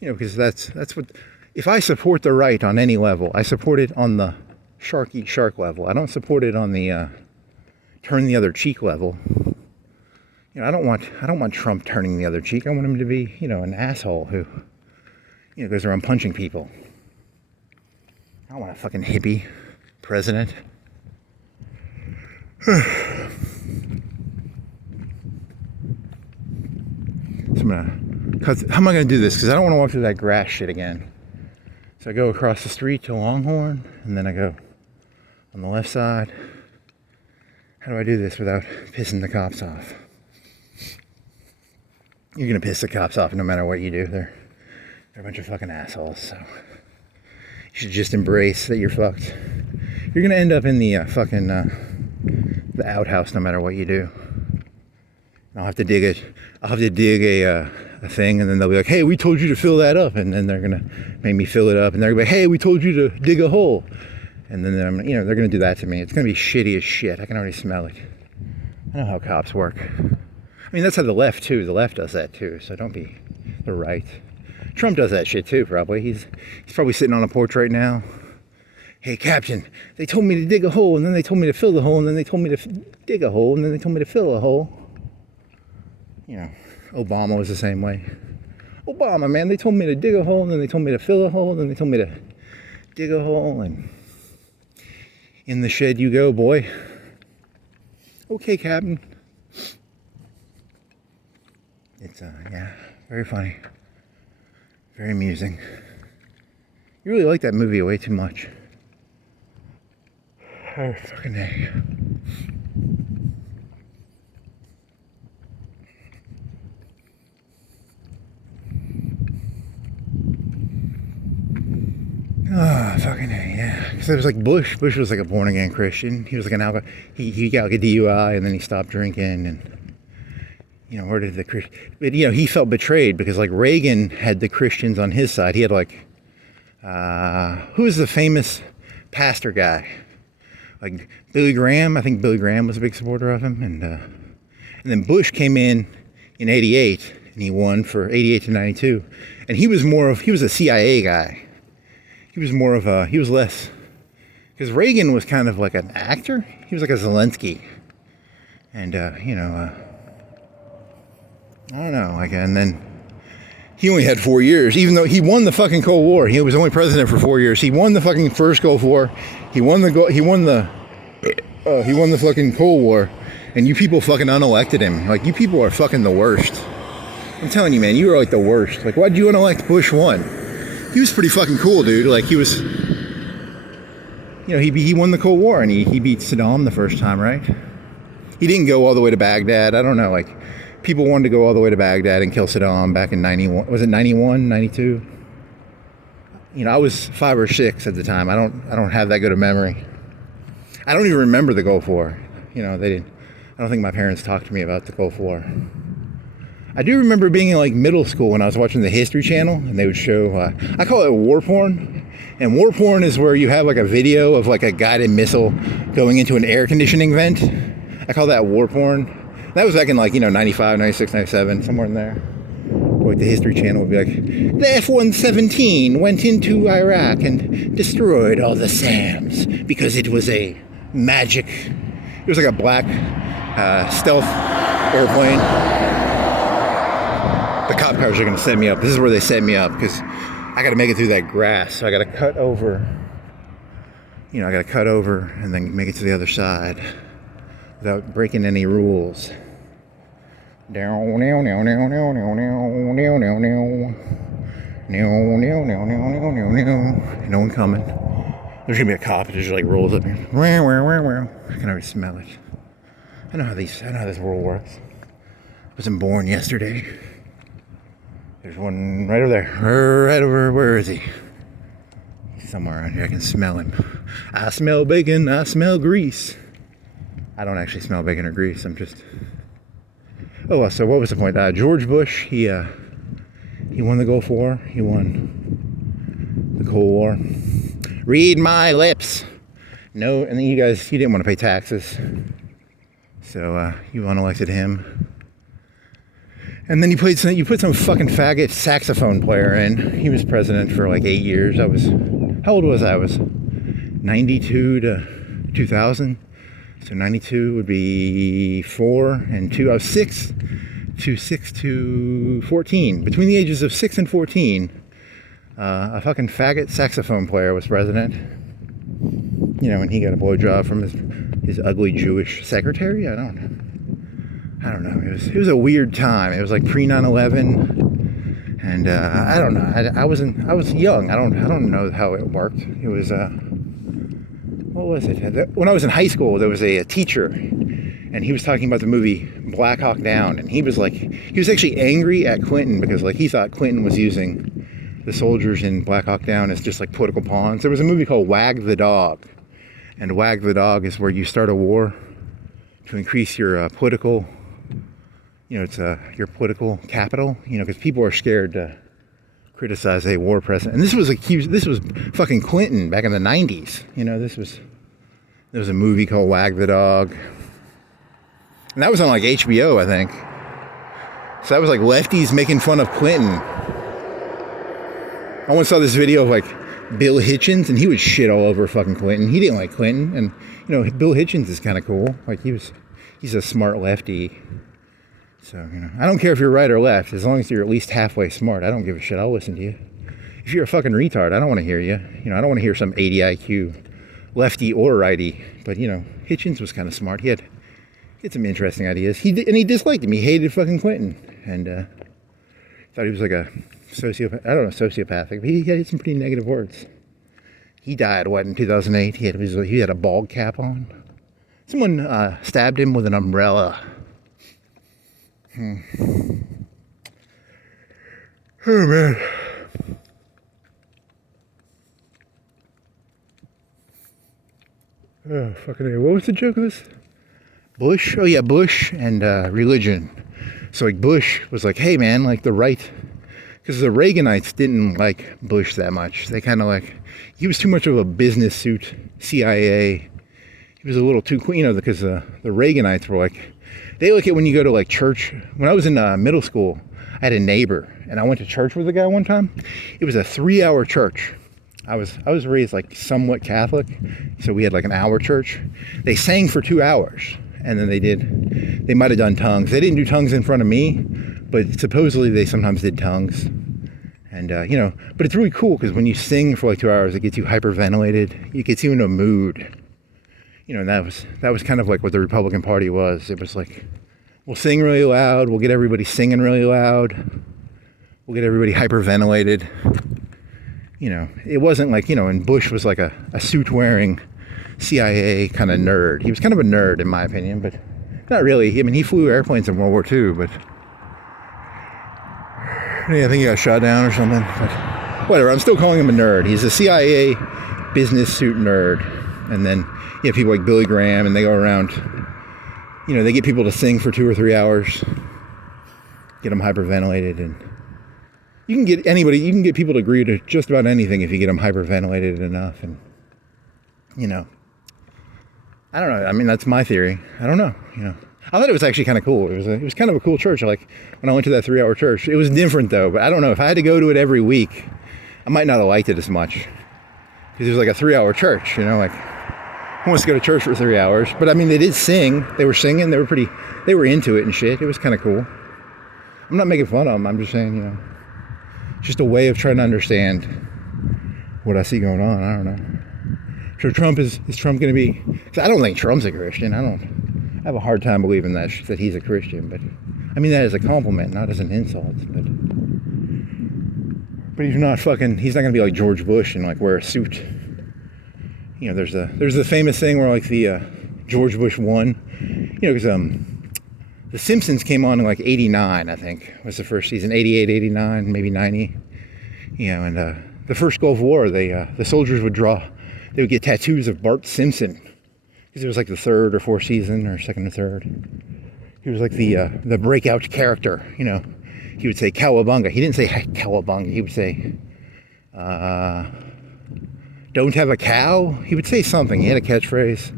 You know, because that's what. If I support the right on any level, I support it on the shark eat shark level. I don't support it on the turn the other cheek level. You know, I don't want Trump turning the other cheek. I want him to be, you know, an asshole who, you know, goes around punching people. I don't want a fucking hippie president. So I'm gonna cut. How am I gonna do this? Because I don't want to walk through that grass shit again. So I go across the street to Longhorn, and then I go on the left side. How do I do this without pissing the cops off? You're gonna piss the cops off no matter what you do. They're a bunch of fucking assholes. So you should just embrace that you're fucked. You're gonna end up in the fucking the outhouse no matter what you do. I'll have to dig a thing, and then they'll be like, hey, we told you to fill that up, and then they're gonna make me fill it up, and they're gonna be like, hey, we told you to dig a hole, and then you know, they're gonna do that to me. It's gonna be shitty as shit. I can already smell it. I know how cops work. I mean, that's how the left does that too, so don't be the right. Trump does that shit too, probably. He's probably sitting on a porch right now. Hey, Captain, they told me to dig a hole, and then they told me to fill the hole, and then they told me to dig a hole, and then they told me to fill a hole. You know, Obama was the same way. Obama, man, they told me to dig a hole, and then they told me to fill a hole, and then they told me to dig a hole, and in the shed you go, boy. Okay, Captain. It's, yeah, very funny. Very amusing. You really like that movie way too much. Oh, fucking A. Ah, fucking A, yeah. Because it was like Bush. Bush was like a born-again Christian. He was like an alcohol. He got like a DUI, and then he stopped drinking, and, you know, where did the Christian... But, you know, he felt betrayed because, like, Reagan had the Christians on his side. He had, like... who was the famous pastor guy? Like, Billy Graham. I think Billy Graham was a big supporter of him. And then Bush came in 88, and he won for 88 to 92. And he was a CIA guy. He was less... Because Reagan was kind of like an actor. He was like a Zelensky. And, you know... I don't know, like, and then he only had 4 years, even though he won the fucking Cold War. He was only president for 4 years. He won the fucking first Gulf War. He won the fucking Cold War, and you people fucking unelected him. Like, you people are fucking the worst. I'm telling you, man, you are like the worst. Like, why'd you unelect Bush 1? He was pretty fucking cool, dude. Like, he was, you know, he won the Cold War, and he beat Saddam the first time, right? He didn't go all the way to Baghdad. I don't know, like, people wanted to go all the way to Baghdad and kill Saddam back in 91. Was it 91, 92? You know, I was 5 or 6 at the time. I don't have that good a memory. I don't even remember the Gulf War. You know, they didn't. I don't think my parents talked to me about the Gulf War. I do remember being in like middle school when I was watching the History Channel, and they would show, I call it war porn. And war porn is where you have like a video of like a guided missile going into an air conditioning vent. I call that war porn. That was back in like, you know, 95, 96, 97, somewhere in there. Like the History Channel would be like, the F-117 went into Iraq and destroyed all the SAMs because it was a magic, it was like a black stealth airplane. The cop cars are going to set me up. This is where they set me up because I got to make it through that grass. So I got to cut over, you know, I got to cut over and then make it to the other side without breaking any rules. No one coming. There's gonna be a cop that just like rolls up here. I can already smell it. I know how this world works. I wasn't born yesterday. There's one right over there. Right over, where is he? He's somewhere around here, I can smell him. I smell bacon, I smell grease. I don't actually smell bacon or grease, I'm just... Oh, well, so what was the point? George Bush, he won the Gulf War. He won the Cold War. Read my lips. No, and then you didn't want to pay taxes. So you unelected him. And then you put some fucking faggot saxophone player in. He was president for like 8 years. How old was I? I was 92 to 2000. So 92 would be 4 and 2. I was 6 to 14. Between the ages of 6 and 14, a fucking faggot saxophone player was president. You know, and he got a blowjob from his ugly Jewish secretary. I don't know. It was a weird time. It was like pre 9/11, and I don't know. I was young. I don't know how it worked. It was what was it? When I was in high school, there was a teacher, and he was talking about the movie Black Hawk Down, and he was actually angry at Clinton because like he thought Clinton was using the soldiers in Black Hawk Down as just like political pawns. There was a movie called Wag the Dog, and Wag the Dog is where you start a war to increase your political, it's your political capital, because people are scared to criticize a war president. And this was fucking Clinton back in the 90s. There was a movie called Wag the Dog, and that was on like HBO, I think. So that was like lefties making fun of Clinton. I once saw this video of like Bill Hitchens, and he would shit all over fucking Clinton. He didn't like Clinton, and Bill Hitchens is kind of cool. Like he's a smart lefty. So I don't care if you're right or left, as long as you're at least halfway smart. I don't give a shit. I'll listen to you. If you're a fucking retard, I don't want to hear you. I don't want to hear some 80 IQ lefty or righty. But Hitchens was kind of smart. He had some interesting ideas. He disliked him. He hated fucking Clinton, and thought he was like a sociopath. I don't know, sociopathic. But he had some pretty negative words. He died in 2008. He had a bald cap on. Someone stabbed him with an umbrella. Oh man. Oh fucking A. What was the joke of this? Bush? Oh yeah, Bush and religion. So like Bush was like, hey man, like the right, because the Reaganites didn't like Bush that much. They kind of he was too much of a business suit, CIA. He was a little too, because the Reaganites were like, they look at when you go to like church. When I was in middle school, I had a neighbor, and I went to church with a guy one time. It was a 3-hour church. I was raised like somewhat Catholic, so we had like an hour church. They sang for 2 hours, and then they might have done tongues. They didn't do tongues in front of me, but supposedly they sometimes did tongues. And but it's really cool because when you sing for like 2 hours, it gets you hyperventilated. It gets you in a mood. And that was kind of like what the Republican Party was. It was like, we'll sing really loud, we'll get everybody singing really loud, we'll get everybody hyperventilated. It wasn't like, and Bush was like a suit-wearing CIA kind of nerd. He was kind of a nerd, in my opinion, but not really. I mean, he flew airplanes in World War II, but yeah, I think he got shot down or something. But whatever, I'm still calling him a nerd. He's a CIA business suit nerd. And then you have people like Billy Graham, and they go around, they get people to sing for 2 or 3 hours, get them hyperventilated, and you can get people to agree to just about anything if you get them hyperventilated enough. And I don't know. I mean, that's my theory. I don't know. I thought it was actually kind of cool. It was kind of a cool church. Like when I went to that 3-hour church, it was different though. But I don't know, if I had to go to it every week, I might not have liked it as much, because it was like a 3-hour church. Like, who wants to go to church for 3 hours? But I mean, they did sing. They were singing. They were into it and shit. It was kind of cool. I'm not making fun of them. I'm just saying, just a way of trying to understand what I see going on. I don't know. So Trump is Trump going to be? Cause I don't think Trump's a Christian. I have a hard time believing that he's a Christian. But I mean that as a compliment, not as an insult. But he's not going to be like George Bush and like wear a suit. There's the famous thing where like the George Bush won, because The Simpsons came on in like 89, I think, was the first season. 88, 89, maybe 90. You know, and the first Gulf War, the soldiers would they would get tattoos of Bart Simpson. Because it was like the third or fourth season, or second or third. He was like the breakout character, you know. He would say cowabunga. He didn't say cowabunga. He would say, don't have a cow? He would say something. He had a catchphrase.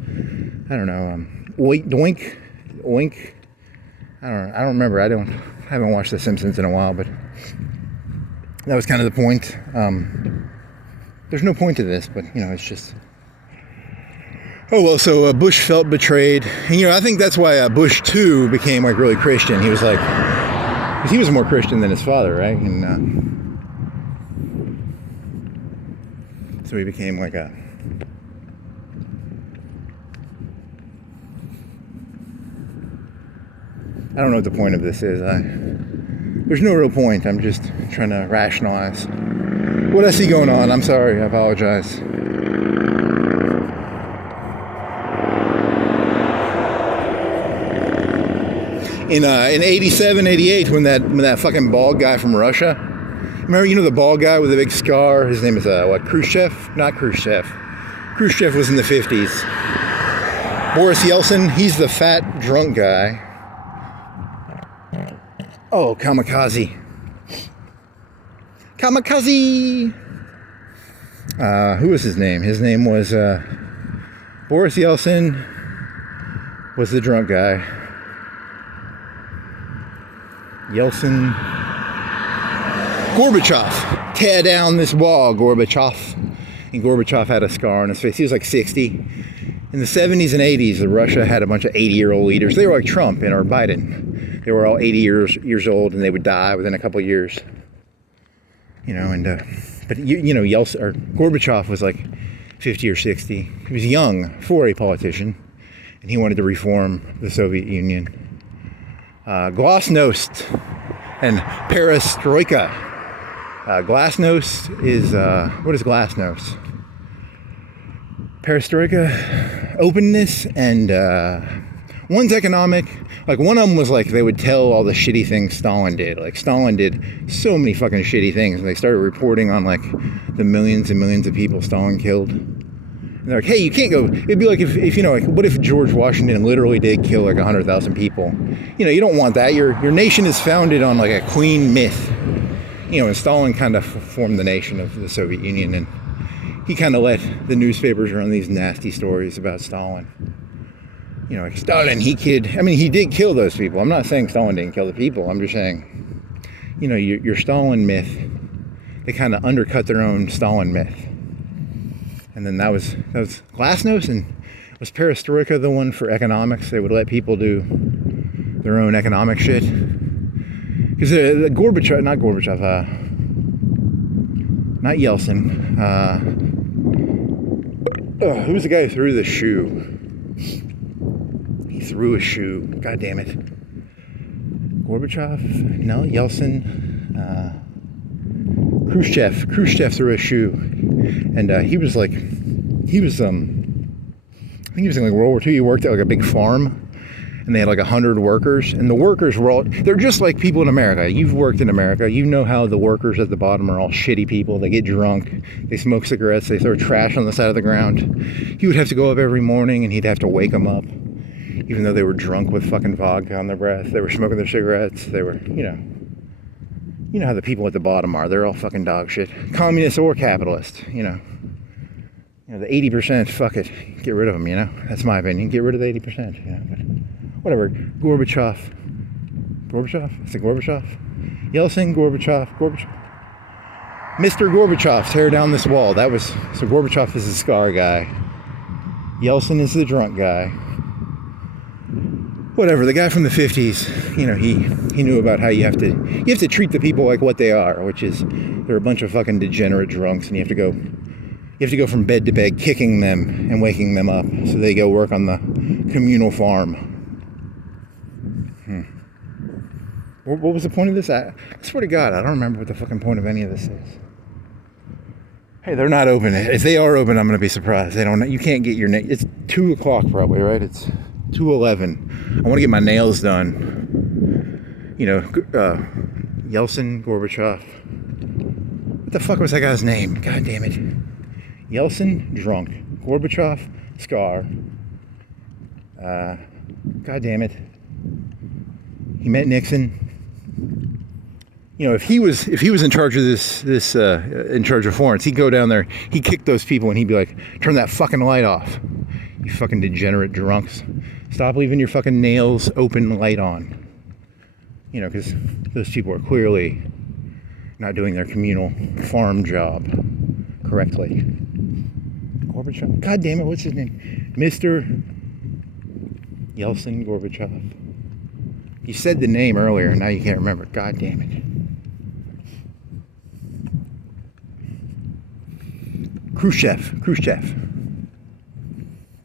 I don't know. Oink, oink. I don't remember. I haven't watched The Simpsons in a while, but that was kind of the point. There's no point to this, but you know, it's just. Oh well, so Bush felt betrayed, and you know, I think that's why Bush too became like really Christian. He was like, because he was more Christian than his father, right? And so he became like a. I don't know what the point of this is. There's no real point. I'm just trying to rationalize what I see going on. I'm sorry. I apologize. In 87, 88, when that fucking bald guy from Russia, remember, you know, the bald guy with the big scar? His name is Khrushchev? Not Khrushchev. Khrushchev was in the 50s. Boris Yeltsin, he's the fat drunk guy. Oh, kamikaze. Kamikaze! Who was his name? His name was Boris Yeltsin was the drunk guy. Yeltsin. Gorbachev. Tear down this wall, Gorbachev. And Gorbachev had a scar on his face. He was like 60. In the 70s and 80s, Russia had a bunch of 80-year-old leaders. They were like Trump or Biden. They were all 80 years old, and they would die within a couple of years. You know, and but you know, Yeltsin or Gorbachev was like 50 or 60. He was young for a politician, and he wanted to reform the Soviet Union. Glasnost and perestroika. Glasnost is what is glasnost? Perestroika, openness, and one's economic. Like, one of them was like, they would tell all the shitty things Stalin did. Like, Stalin did so many fucking shitty things, and they started reporting on like the millions and millions of people Stalin killed. And they're like, hey, you can't go. It'd be like if you know, like, what if George Washington literally did kill like 100,000 people? You know, you don't want that. Your nation is founded on like a queen myth. You know, and Stalin kind of formed the nation of the Soviet Union, and he kind of let the newspapers run these nasty stories about Stalin. You know, like Stalin, he did kill those people. I'm not saying Stalin didn't kill the people. I'm just saying, you know, your Stalin myth, they kind of undercut their own Stalin myth. And then that was Glasnost, and was Perestroika the one for economics? They would let people do their own economic shit. Because not Yeltsin. Who was the guy who threw the shoe? He threw a shoe. God damn it. Gorbachev? No, Yeltsin. Khrushchev. Khrushchev threw a shoe. And I think he was in like World War II. He worked at like a big farm. And they had like 100 workers. And the workers were they're just like people in America. You've worked in America. You know how the workers at the bottom are all shitty people. They get drunk. They smoke cigarettes. They throw trash on the side of the ground. He would have to go up every morning and he'd have to wake them up. Even though they were drunk with fucking vodka on their breath. They were smoking their cigarettes. They were, you know how the people at the bottom are. They're all fucking dog shit. Communist or capitalist, you know. You know, the 80%, fuck it. Get rid of them, you know. That's my opinion. Get rid of the 80%, you know. But whatever. Gorbachev. Is it Gorbachev? Yeltsin, Gorbachev. Mr. Gorbachev, tear down this wall. So Gorbachev is the scar guy. Yeltsin is the drunk guy. Whatever, the guy from the 50s, you know, he knew about how you have to treat the people like what they are, which is they're a bunch of fucking degenerate drunks, and you have to go from bed to bed kicking them and waking them up so they go work on the communal farm. What was the point of this? I swear to God, I don't remember what the fucking point of any of this is. Hey, they're not open. If they are open, I'm going to be surprised. They don't. You can't get your name. It's 2 o'clock probably, right? It's 211. I want to get my nails done. You know, Yeltsin, Gorbachev. What the fuck was that guy's name? God damn it. Yeltsin, drunk. Gorbachev, scar. God damn it. He met Nixon. You know, if he was in charge of in charge of foreigners, he'd go down there, he'd kick those people, and he'd be like, turn that fucking light off. You fucking degenerate drunks. Stop leaving your fucking nails open light on. You know, because those people are clearly not doing their communal farm job correctly. Gorbachev? God damn it, what's his name? Mr. Yeltsin Gorbachev. You said the name earlier, now you can't remember. God damn it. Khrushchev.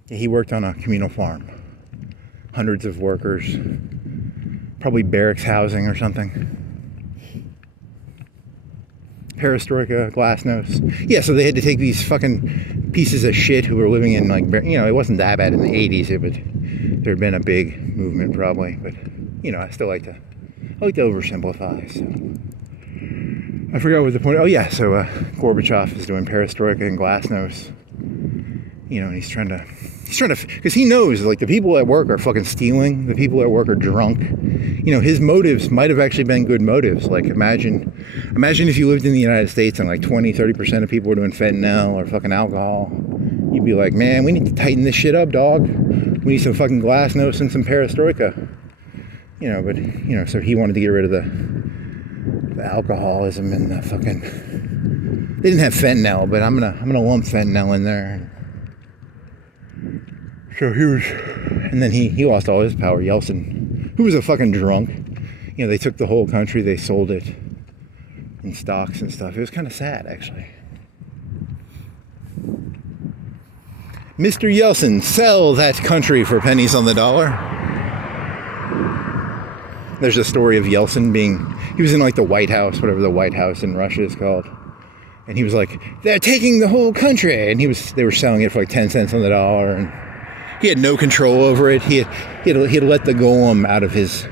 Yeah, he worked on a communal farm. Hundreds of workers. Probably barracks housing or something. Perestroika, glasnost. Yeah, so they had to take these fucking pieces of shit who were living in, like, you know, it wasn't that bad in the 80s. There had been a big movement probably, but, you know, I like to oversimplify, so. I forgot what the point. Oh yeah, so Gorbachev is doing perestroika and glasnost. You know, and he's trying to, because he knows, like, the people at work are fucking stealing. The people at work are drunk. You know, his motives might have actually been good motives. Like, imagine if you lived in the United States and like 20-30% of people were doing fentanyl or fucking alcohol. You'd be like, man, we need to tighten this shit up, dog. We need some fucking glasnost and some perestroika. You know, but, you know, so he wanted to get rid of the alcoholism and the fucking. They didn't have fentanyl, but I'm gonna lump fentanyl in there. So he was, and then he lost all his power. Yeltsin, who was a fucking drunk. You know, they took the whole country, they sold it in stocks and stuff. It was kind of sad, actually. Mr. Yeltsin, sell that country for pennies on the dollar. There's a story of Yeltsin he was in like the White House, whatever the White House in Russia is called. And he was like, they're taking the whole country. And they were selling it for like 10 cents on the dollar. And he had no control over it. He had let the golem out of his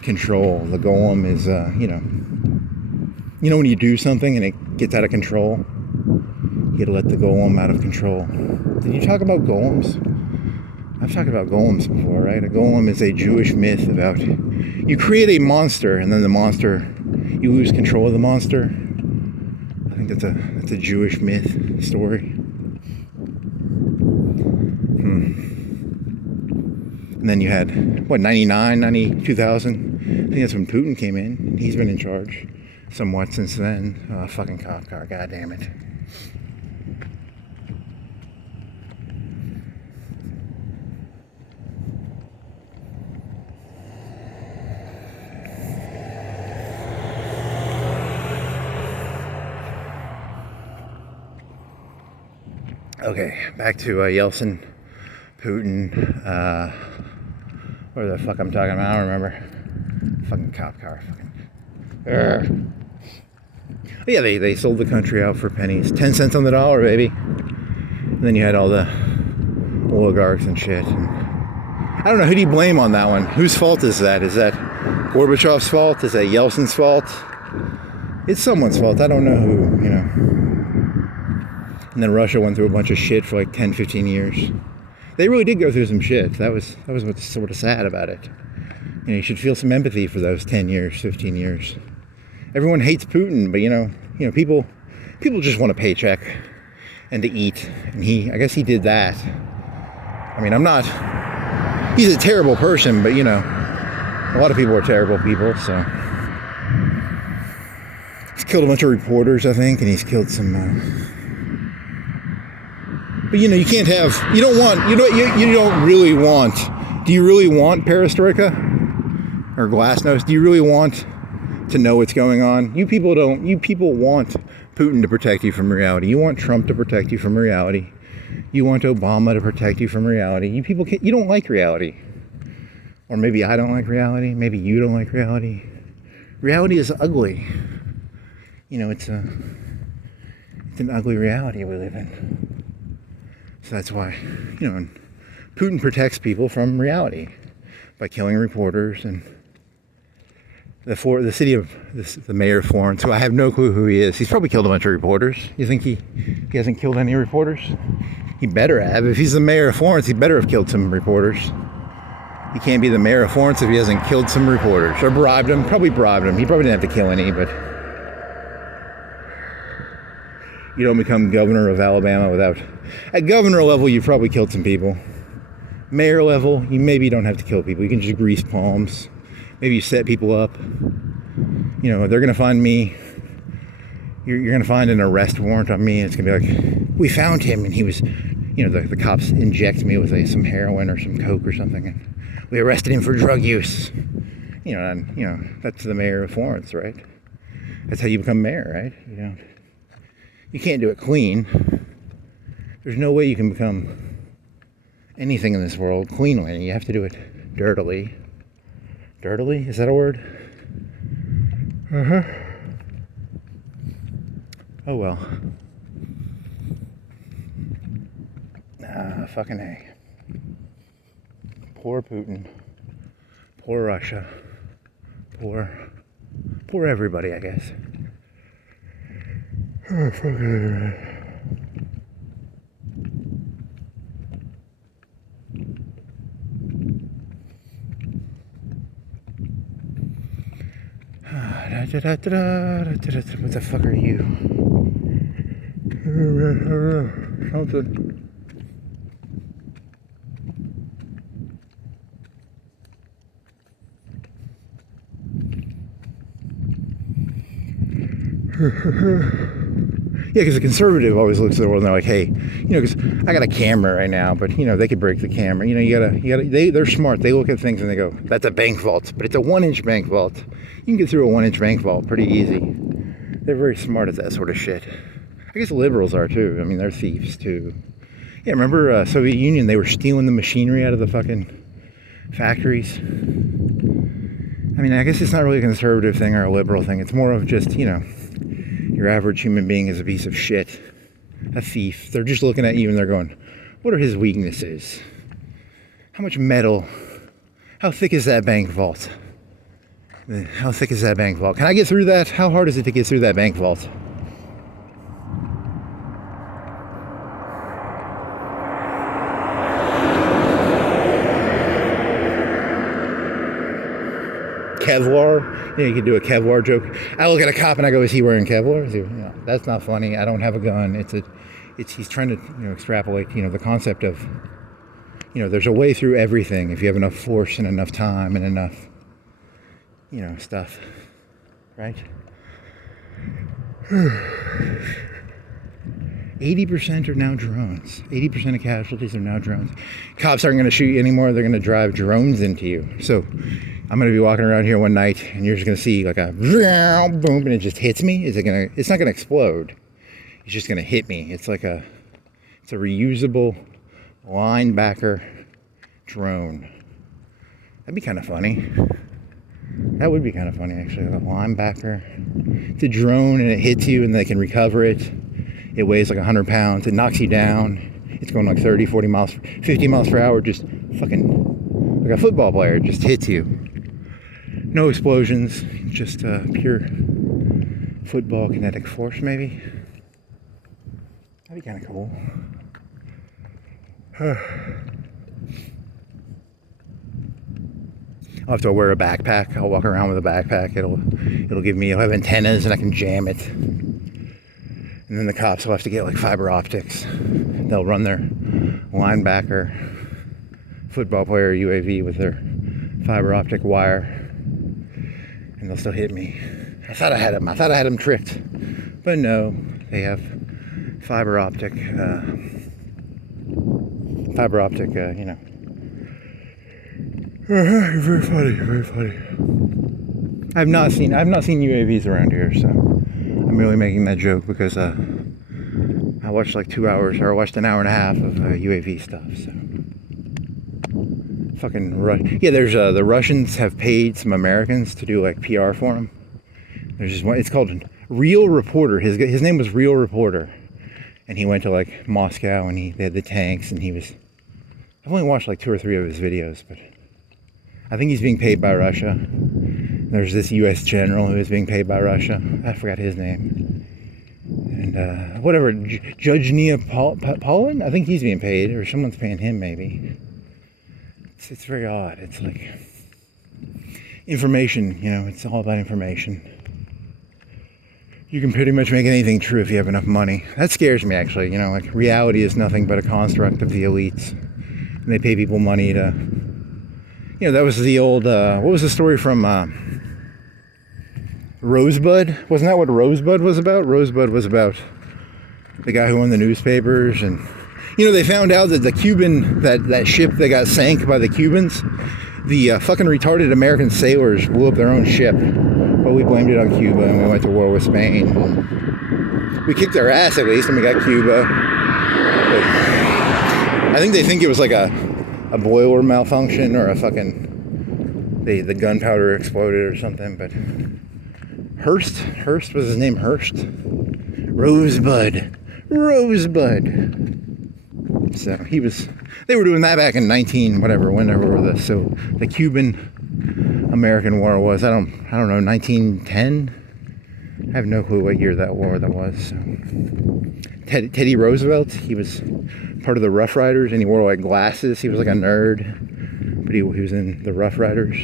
control. The golem is, you know when you do something and it gets out of control? He had let the golem out of control. Did you talk about golems? I've talked about golems before, right? A golem is a Jewish myth about you create a monster and then you lose control of the monster. I think that's a Jewish myth story. And then you had, 99, 2000? I think that's when Putin came in. He's been in charge somewhat since then. Fucking cop car, god damn it. Okay, back to Yeltsin, Putin, what the fuck I'm talking about, I don't remember. Fucking cop car, fucking. Yeah, they sold the country out for pennies. 10 cents on the dollar, baby. And then you had all the oligarchs and shit. And I don't know, who do you blame on that one? Whose fault is that? Is that Gorbachev's fault? Is that Yeltsin's fault? It's someone's fault. I don't know who, you know. And then Russia went through a bunch of shit for like 10, 15 years. They really did go through some shit. That was what's sort of sad about it. You know, you should feel some empathy for those 10 years, 15 years. Everyone hates Putin, but you know, people just want a paycheck and to eat. And I guess he did that. I mean, he's a terrible person, but you know, a lot of people are terrible people, so. He's killed a bunch of reporters, I think, and he's killed some, but you know, you can't have, you don't really want, do you really want perestroika or glasnost? Do you really want to know what's going on? You people want Putin to protect you from reality. You want Trump to protect you from reality. You want Obama to protect you from reality. You don't like reality. Or maybe I don't like reality. Maybe you don't like reality. Reality is ugly. You know, it's an ugly reality we live in. So that's why, you know, Putin protects people from reality by killing reporters. And the mayor of Florence, who I have no clue who he is, he's probably killed a bunch of reporters. You think he hasn't killed any reporters? He better have. If he's the mayor of Florence, he better have killed some reporters. He can't be the mayor of Florence if he hasn't killed some reporters. Or bribed them. Probably bribed them. He probably didn't have to kill any, but you don't become governor of Alabama without... At governor level, you've probably killed some people. Mayor level, you maybe don't have to kill people. You can just grease palms. Maybe you set people up. You know, they're going to find me. You're going to find an arrest warrant on me. And it's going to be like, we found him and he was... You know, the cops inject me with some heroin or some coke or something. And we arrested him for drug use. You know, that's the mayor of Florence, right? That's how you become mayor, right? You can't do it clean. There's no way you can become anything in this world cleanly. You have to do it dirtily. Dirtily? Is that a word? Uh-huh. Oh well. Fucking A. Poor Putin. Poor Russia. Poor everybody, I guess. Oh, fucking what the fuck are you? Something. Yeah, because the conservative always looks at the world and they're like, hey, because I got a camera right now, but they could break the camera. They're smart. They look at things and they go, that's a bank vault, but it's a 1-inch bank vault. You can get through a 1-inch bank vault pretty easy. They're very smart at that sort of shit. I guess liberals are too. I mean, they're thieves too. Yeah, remember Soviet Union? They were stealing the machinery out of the fucking factories. I mean, I guess it's not really a conservative thing or a liberal thing. It's more of just, your average human being is a piece of shit, a thief. They're just looking at you and they're going, what are his weaknesses? How much metal? How thick is that bank vault? How thick is that bank vault? Can I get through that? How hard is it to get through that bank vault? Kevlar. You can do a Kevlar joke. I look at a cop and I go, is he wearing Kevlar? That's not funny. I don't have a gun. He's trying to extrapolate the concept of there's a way through everything if you have enough force and enough time and enough stuff, right? 80% are now drones. 80% of casualties are now drones. Cops aren't going to shoot you anymore. They're going to drive drones into you. So I'm going to be walking around here one night and you're just going to see like a boom and it just hits me. It's not going to explode. It's just going to hit me. It's a reusable linebacker drone. That'd be kind of funny. That would be kind of funny, actually. A linebacker. It's a drone and it hits you and they can recover it. It weighs like 100 pounds. It knocks you down. It's going like 30, 40 miles, 50 miles per hour. Just fucking like a football player. It just hits you. No explosions. Just pure football kinetic force, maybe. That'd be kind of cool. I'll have to wear a backpack. I'll walk around with a backpack. It'll have antennas and I can jam it. And then the cops will have to get like fiber optics. They'll run their linebacker, football player UAV with their fiber optic wire. And they'll still hit me. I thought I had them tricked. But no, they have fiber optic, Very funny. I've not seen UAVs around here, so I'm really making that joke because I watched like 2 hours, or I watched an hour and a half of UAV stuff. So there's the Russians have paid some Americans to do like PR for them. There's just one. It's called Real Reporter. His name was Real Reporter, and he went to like Moscow and they had the tanks and he was I've only watched like 2 or 3 of his videos, but I think he's being paid by Russia. There's this U.S. general who is being paid by Russia. I forgot his name. And whatever, Judge Neapolitan? I think he's being paid, or someone's paying him maybe. It's very odd. It's like information, it's all about information. You can pretty much make anything true if you have enough money. That scares me, actually. Like reality is nothing but a construct of the elites. And they pay people money to, that was the old, what was the story from Rosebud? Wasn't that what Rosebud was about? Rosebud was about the guy who owned the newspapers. And, they found out that the Cuban, that ship that got sank by the Cubans, the fucking retarded American sailors blew up their own ship. But we blamed it on Cuba, and we went to war with Spain. We kicked their ass at least, and we got Cuba. But I think they think it was like a boiler malfunction or a fucking the gunpowder exploded or something. But Hearst was his name. Hearst, Rosebud. So they were doing that back in whenever the Cuban American War was. I don't know, 1910. I have no clue what year that war that was. So. Teddy Roosevelt, he was part of the Rough Riders, and he wore like glasses. He was like a nerd, but he was in the Rough Riders.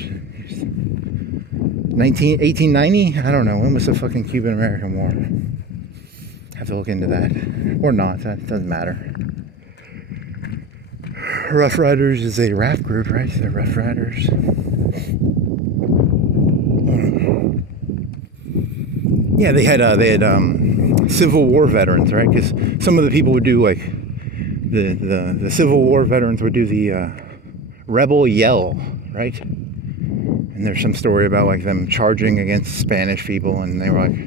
1890? I don't know. When was the fucking Cuban American War? I have to look into that. Or not. That doesn't matter. Rough Riders is a rap group, right? The Rough Riders. Yeah, they had Civil War veterans, right? Because some of the people would do like the Civil War veterans would do the rebel yell, right? And there's some story about like them charging against Spanish people, and they were like,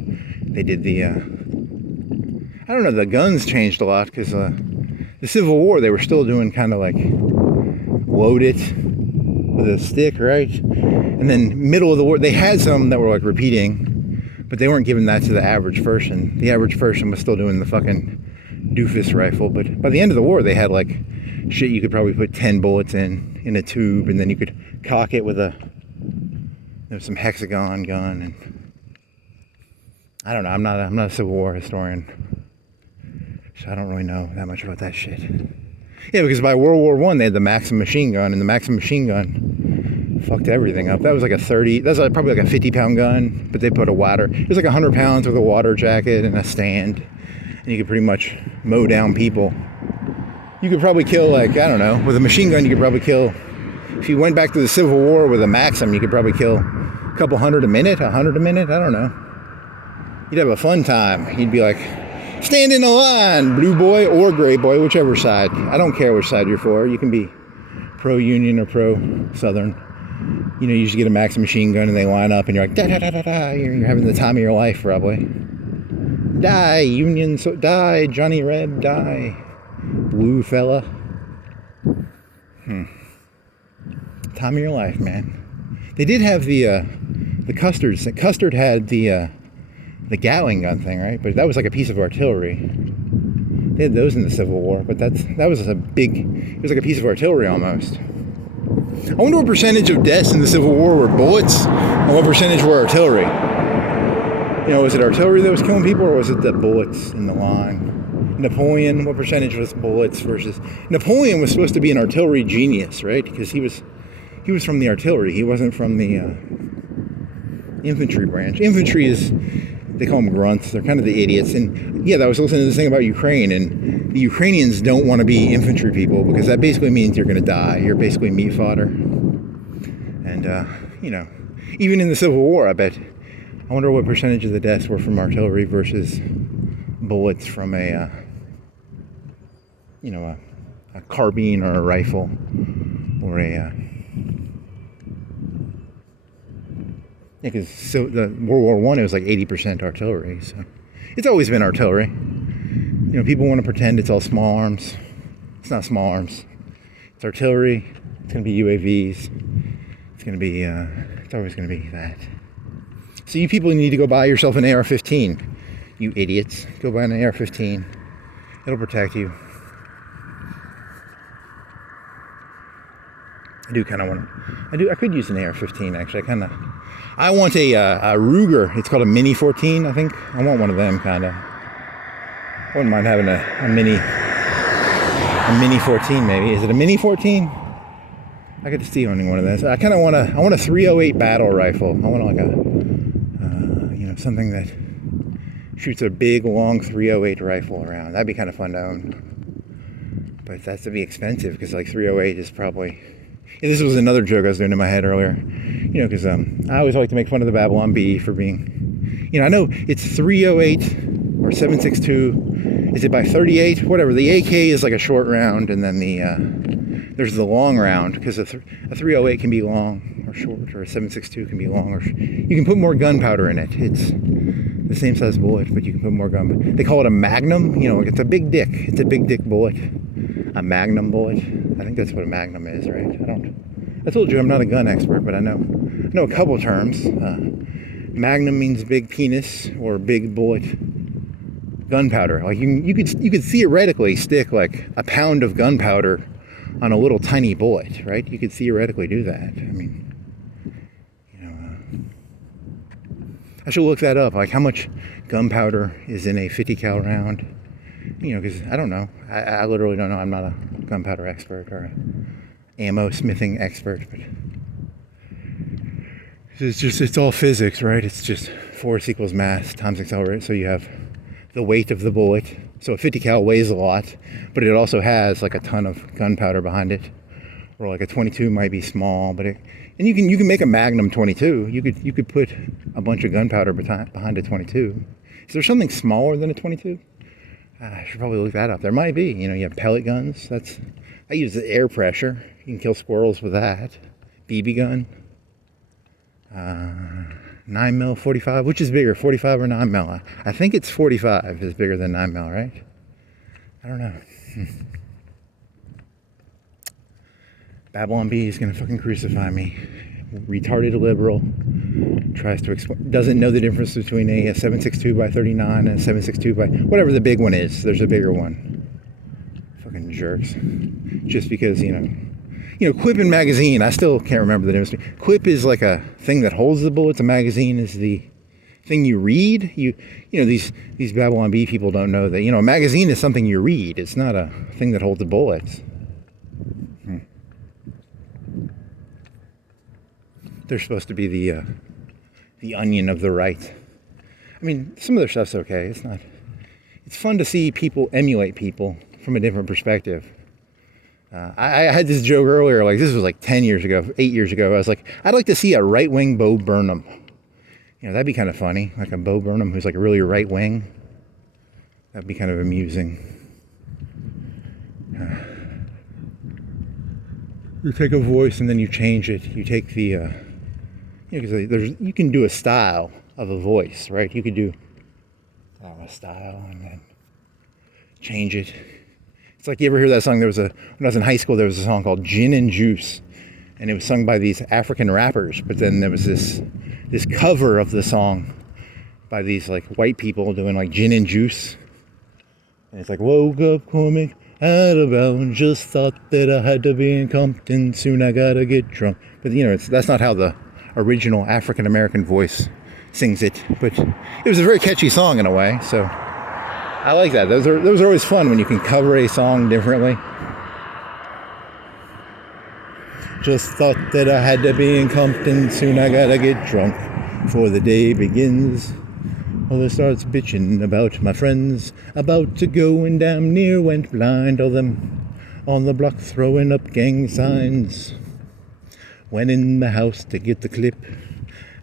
they did the I don't know, the guns changed a lot because the Civil War they were still doing kind of like load it with a stick, right? And then middle of the war they had some that were like repeating. But they weren't giving that to the average person. The average person was still doing the fucking doofus rifle. But by the end of the war, they had like shit you could probably put 10 bullets in a tube, and then you could cock it with some hexagon gun. And I don't know. I'm not a Civil War historian, so I don't really know that much about that shit. Yeah, because by World War I, they had the Maxim machine gun, and the Maxim machine gun fucked everything up. That was like probably like a 50-pound gun, but they put a water. It was like 100 pounds with a water jacket and a stand, and you could pretty much mow down people. You could probably kill, like, I don't know, with a machine gun, you could probably kill, if you went back to the Civil War with a Maxim, you could probably kill a couple hundred a minute, 100 a minute, I don't know. You'd have a fun time. You'd be like, stand in a line, blue boy or gray boy, whichever side. I don't care which side you're for. You can be pro-Union or pro-Southern. You usually get a Maxim machine gun and they line up and you're like, da da da da da. You're having the time of your life, probably. Die, Union, so die, Johnny Reb, die, blue fella. Time of your life, man. They did have the Custards. Custard had the Gatling gun thing, right? But that was like a piece of artillery. They had those in the Civil War, but that was it was like a piece of artillery almost. I wonder what percentage of deaths in the Civil War were bullets and what percentage were artillery. Was it artillery that was killing people, or was it the bullets in the line? Napoleon, what percentage was bullets versus... Napoleon was supposed to be an artillery genius, right? Because he was from the artillery. He wasn't from the infantry branch. Infantry is... They call them grunts. They're kind of the idiots. And yeah, I was listening to this thing about Ukraine, and the Ukrainians don't want to be infantry people because that basically means you're going to die. You're basically meat fodder. And, even in the Civil War, I wonder what percentage of the deaths were from artillery versus bullets from a carbine or a rifle or because the World War I, it was like 80% artillery. So it's always been artillery. People want to pretend it's all small arms. It's not small arms. It's artillery. It's going to be UAVs. It's going to be. It's always going to be that. So you people need to go buy yourself an AR-15. You idiots, go buy an AR-15. It'll protect you. I do kind of want. I could use an AR-15 actually. I want a Ruger. It's called a Mini 14, I think. I want one of them kind of. I wouldn't mind having a Mini 14 maybe. Is it a Mini 14? I could see owning one of those. I kind of want a 308 battle rifle. I want like a something that shoots a big long 308 rifle around. That'd be kind of fun to own. But that's to be expensive because like 308 is probably. Yeah, this was another joke I was doing in my head earlier. Because I always like to make fun of the Babylon Bee for being. I know it's 308 or 7.62. Is it by 38? Whatever. The AK is like a short round, and then there's the long round, because a 308 can be long or short, or a 7.62 can be long, or you can put more gunpowder in it. It's the same size bullet, but you can put more gun. They call it a magnum. Like it's a big dick. It's a big dick bullet. A magnum bullet. I think that's what a magnum is, right? I told you I'm not a gun expert, but I know a couple terms. Magnum means big penis or big bullet. Gunpowder. Like you could theoretically stick like a pound of gunpowder on a little tiny bullet, right? You could theoretically do that. I mean, I should look that up. Like how much gunpowder is in a 50 cal round? Because I don't know. I literally don't know. I'm not a gunpowder expert or a ammo smithing expert, but it's all physics, right? It's just force equals mass times acceleration. So you have the weight of the bullet. So a 50 cal weighs a lot, but it also has like a ton of gunpowder behind it. Or like a 22 might be small, but and you can make a Magnum 22. You could put a bunch of gunpowder behind a 22. Is there something smaller than a 22? I should probably look that up. There might be. You have pellet guns. I use the air pressure. You can kill squirrels with that. BB gun. 9mm, 45. Which is bigger, 45 or 9mm? I think it's 45 is bigger than 9mm, right? I don't know. Babylon Bee is gonna fucking crucify me. Retarded liberal. Tries to explain. Doesn't know the difference between a 7.62 by 39 and a 7.62 by whatever the big one is. There's a bigger one. Fucking jerks. Just because Quip and magazine. I still can't remember the difference. Quip is like a thing that holds the bullets. A magazine is the thing you read. These Babylon Bee people don't know that. A magazine is something you read. It's not a thing that holds the bullets. They're supposed to be the onion of the right. I mean, some of their stuff's okay. It's not. It's fun to see people emulate people from a different perspective. I had this joke earlier, like this was like 10 years ago, 8 years ago. I was like, I'd like to see a right-wing Bo Burnham. That'd be kind of funny, like a Bo Burnham who's like a really right-wing. That'd be kind of amusing. You take a voice and then you change it. You take the, because you can do a style of a voice, right? You could do a style and then change it. It's like, you ever hear that song? When I was in high school, there was a song called Gin and Juice, and it was sung by these African rappers, but then there was this cover of the song by these like white people doing like Gin and Juice, and it's like, woke up comic out of bounds, just thought that I had to be in Compton, soon I gotta get drunk. But that's not how the original African American voice sings it, but it was a very catchy song in a way, so I like that. Those are always fun when you can cover a song differently. Just thought that I had to be in Compton, soon I gotta get drunk before the day begins. Mother starts bitching about my friends, about to go and damn near went blind. All them on the block throwing up gang signs. Went in the house to get the clip,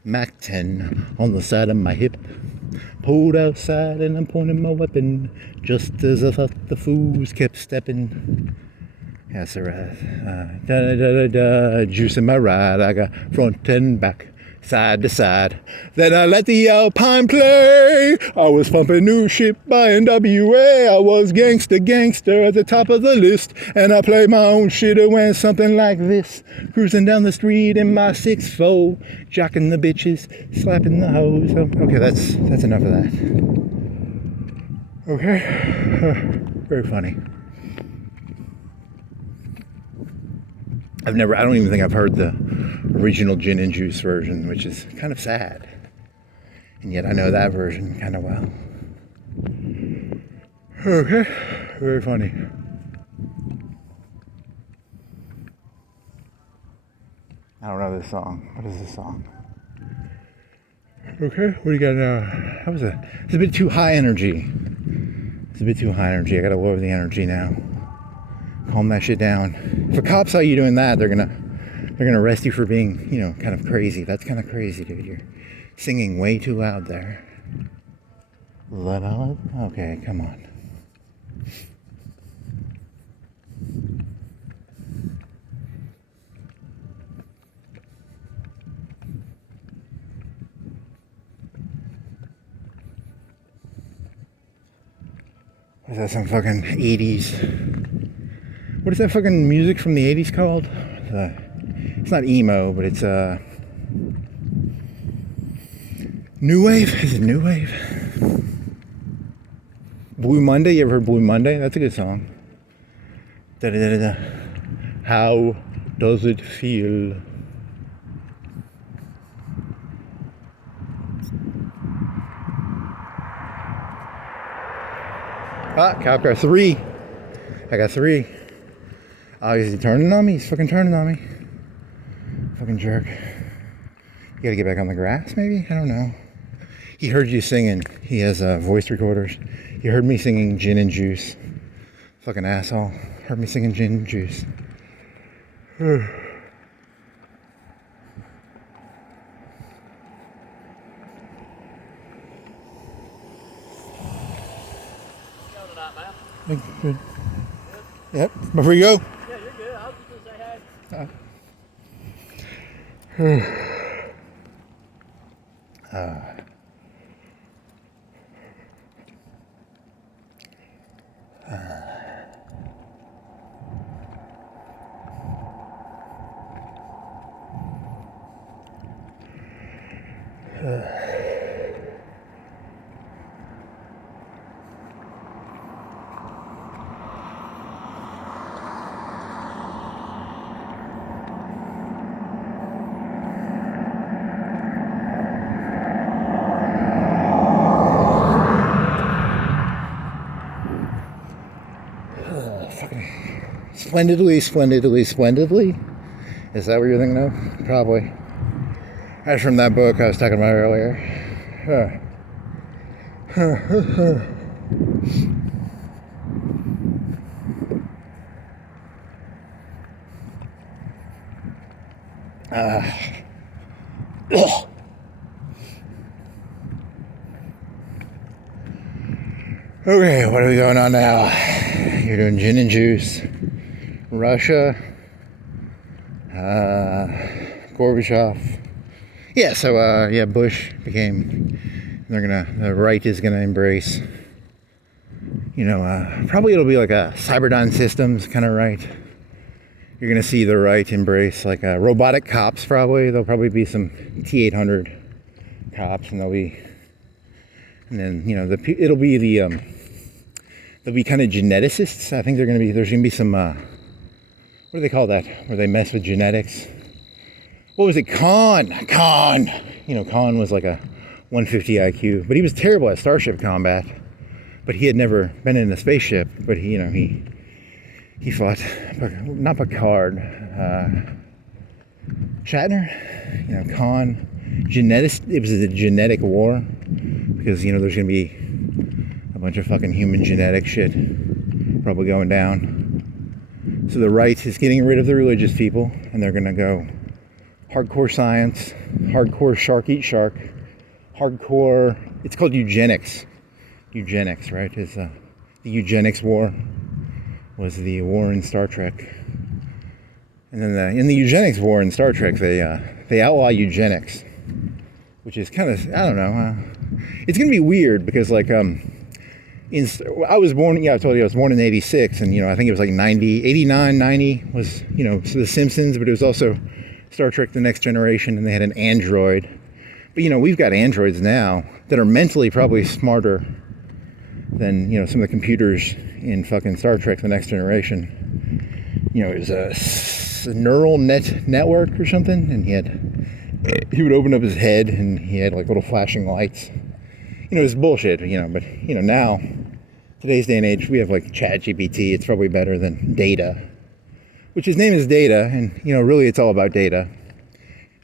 Mac 10 on the side of my hip. Pulled outside and I'm pointing my weapon, just as I thought the fools kept stepping. That's a right. Juice in my ride, I got front and back, side to side. Then I let the Alpine play. I was pumping new shit by NWA. I was gangster at the top of the list. And I played my own shit. It went something like this. Cruising down the street in my 6'4", jocking the bitches, slapping the hoes. Okay, that's enough of that. Okay. Very funny. I don't even think I've heard the original gin and juice version, which is kind of sad. And yet I know that version kind of well. Okay, very funny. I don't know this song. What is this song? Okay, what do you got now? It's a bit too high energy. It's a bit too high energy. I gotta lower the energy now. Calm that shit down. If a cop saw you doing that, they're gonna arrest you for being, kind of crazy. That's kind of crazy, dude. You're singing way too loud there. Okay, come on. Is that some fucking 80s? What is that fucking music from the 80s called? It's not emo, but it's new wave? Is it new wave? Blue Monday? You ever heard Blue Monday? That's a good song. Da-da-da-da-da. How does it feel? Cop car 3. I got 3. Oh, is he turning on me? He's fucking turning on me. Fucking jerk. You gotta get back on the grass, maybe? I don't know. He heard you singing. He has voice recorders. He heard me singing gin and juice. Fucking asshole. Heard me singing gin and juice. Good. Yep. Before you go. Yeah, you're good. I was just gonna say Splendidly. Is that what you're thinking of? Probably. That's from that book I was talking about earlier. Okay, what are we going on now? You're doing gin and juice. Russia. Gorbachev. Yeah, so Bush became. The right is gonna embrace. Probably it'll be like a Cyberdyne Systems kind of right. You're gonna see the right embrace like robotic cops. There'll probably be some T-800 cops, and then it'll be they'll be kind of geneticists. I think there's gonna be some what do they call that? Where they mess with genetics. What was it? Khan. Khan was like a 150 IQ, but he was terrible at starship combat. But he had never been in a spaceship. But he fought, not Picard, Shatner. Khan. It was a genetic war because there's gonna be a bunch of fucking human genetic shit probably going down. So the right is getting rid of the religious people, and they're gonna go hardcore science, hardcore shark eat shark, hardcore. It's called eugenics. Eugenics, right? Is the eugenics war was the war in Star Trek, and then in the eugenics war in Star Trek, they outlaw eugenics, which is kind of I don't know. It's gonna be weird because I was born. Yeah, I told you I was born in '86, and I think it was like 90, 89, 90 was so The Simpsons, but it was also Star Trek: The Next Generation, and they had an android. But we've got androids now that are mentally probably smarter than some of the computers in fucking Star Trek: The Next Generation. It was this neural network or something, and he would open up his head and he had like little flashing lights. It's bullshit, but now, today's day and age, we have like Chat GPT. It's probably better than Data, which his name is Data, and really it's all about data.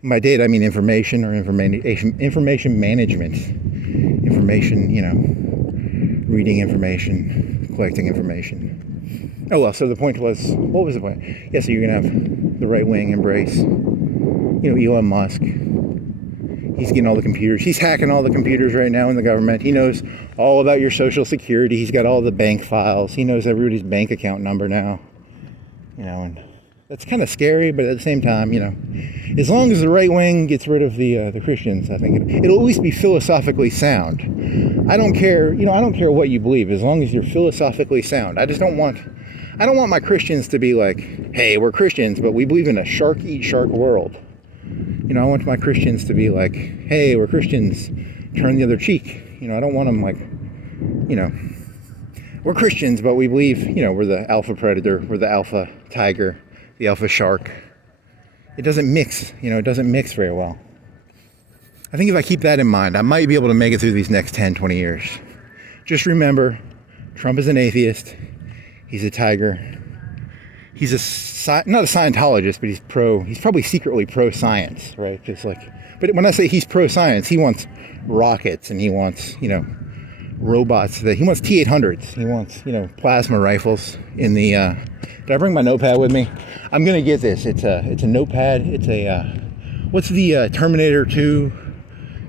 And by data I mean information or information management. Reading information, collecting information. Oh well, so the point was, what was the point? Yeah, so you're gonna have the right wing embrace, Elon Musk. He's getting all the computers. He's hacking all the computers right now in the government. He knows all about your social security. He's got all the bank files. He knows everybody's bank account number now. And that's kind of scary, but at the same time, as long as the right wing gets rid of the Christians, I think it'll at least be philosophically sound. I don't care, I don't care what you believe, as long as you're philosophically sound. I don't want my Christians to be like, hey, we're Christians, but we believe in a shark eat shark world. I want my Christians to be like, hey, we're Christians, turn the other cheek. I don't want them like, we're Christians, but we believe, we're the alpha predator, we're the alpha tiger, the alpha shark. It doesn't mix, it doesn't mix very well. I think if I keep that in mind, I might be able to make it through these next 10, 20 years. Just remember, Trump is an atheist. He's a tiger. He's not a Scientologist, but he's probably secretly pro-science, right? But when I say he's pro-science, he wants rockets and he wants, robots. He wants T-800s. He wants, plasma rifles in the, did I bring my notepad with me? I'm going to get this. It's a notepad. It's what's the Terminator 2?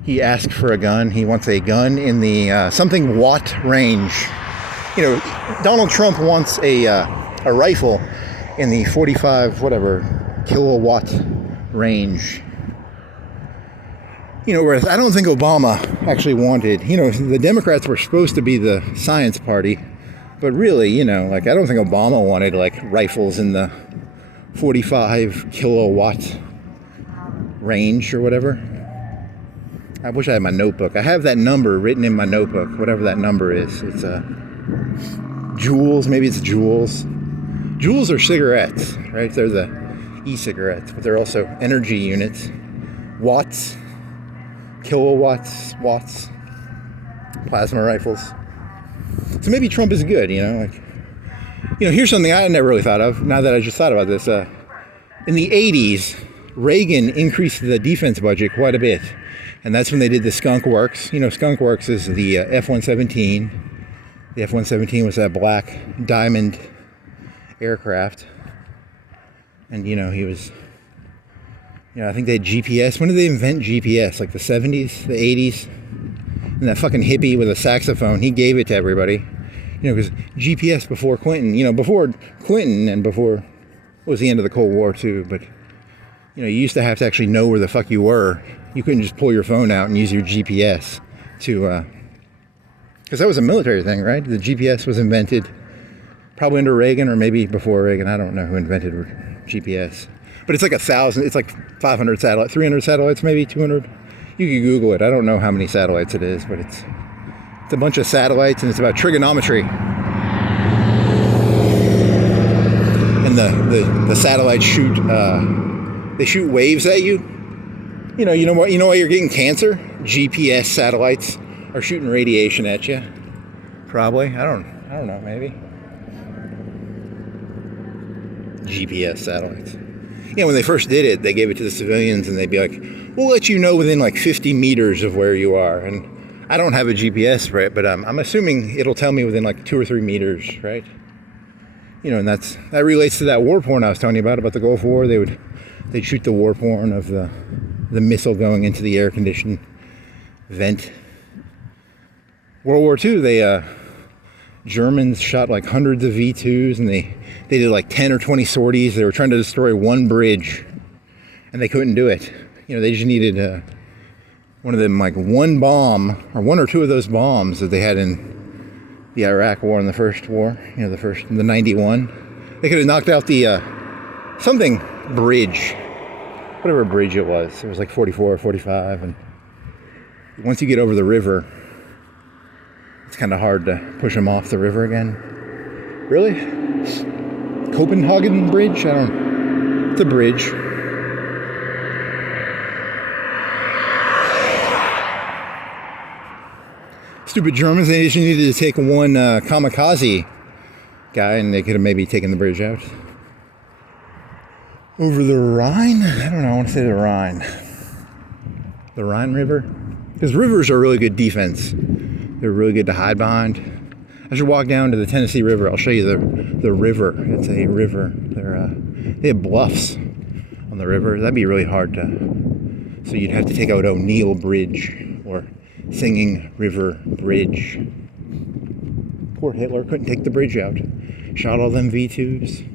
He asked for a gun. He wants a gun in the something watt range. Donald Trump wants a rifle in the 45 kilowatt range. Whereas I don't think Obama actually wanted. The Democrats were supposed to be the science party, but really, I don't think Obama wanted rifles in the 45 kilowatt range or whatever. I wish I had my notebook. I have that number written in my notebook, whatever that number is. It's joules, maybe it's joules. Joules are cigarettes, right? They're the e-cigarettes, but they're also energy units. Watts, kilowatts, watts, plasma rifles. So maybe Trump is good, here's something I never really thought of, now that I just thought about this. In the 80s, Reagan increased the defense budget quite a bit. And that's when they did the Skunk Works. Skunk Works is the F-117. The F-117 was that black diamond aircraft. And, he was, I think they had GPS. When did they invent GPS? Like the 70s, the 80s? And that fucking hippie with a saxophone, he gave it to everybody. Because GPS before Clinton, before Clinton and before, it was the end of the Cold War too, but, you used to have to actually know where the fuck you were. You couldn't just pull your phone out and use your GPS to, because that was a military thing, right? The GPS was invented probably under Reagan or maybe before Reagan. I don't know who invented GPS. But it's like 1,000, it's like 500 satellites, 300 satellites, maybe 200. You can Google it. I don't know how many satellites it is, but it's a bunch of satellites and it's about trigonometry. And the satellites shoot, they shoot waves at you. You know why you're getting cancer? GPS satellites are shooting radiation at you. Probably. I don't know, maybe. GPS satellites. When they first did it, they gave it to the civilians and they'd be like, we'll let you know within 50 meters of where you are. And I don't have a GPS, right? But I'm assuming it'll tell me within 2 or 3 meters, right? And that relates to that war porn I was telling you about the Gulf War. They'd shoot the war porn of the missile going into the air-conditioned vent. World War II, Germans shot hundreds of V2s, and they did 10 or 20 sorties. They were trying to destroy one bridge, and they couldn't do it. They just needed one of them, one bomb, or one or two of those bombs that they had in the Iraq War and the first war, the 91. They could have knocked out the something bridge. Whatever bridge it was. It was 44 or 45, and once you get over the river, it's kind of hard to push them off the river again. Really? Copenhagen Bridge? I don't the bridge. Stupid Germans, they just needed to take one kamikaze guy and they could have maybe taken the bridge out. Over the Rhine? I don't know, I want to say the Rhine. The Rhine River? Because rivers are really good defense. They're really good to hide behind. I should walk down to the Tennessee River. I'll show you the river. It's a river. They have bluffs on the river. That'd be really hard to... So you'd have to take out O'Neill Bridge or Singing River Bridge. Poor Hitler couldn't take the bridge out. Shot all them V2s.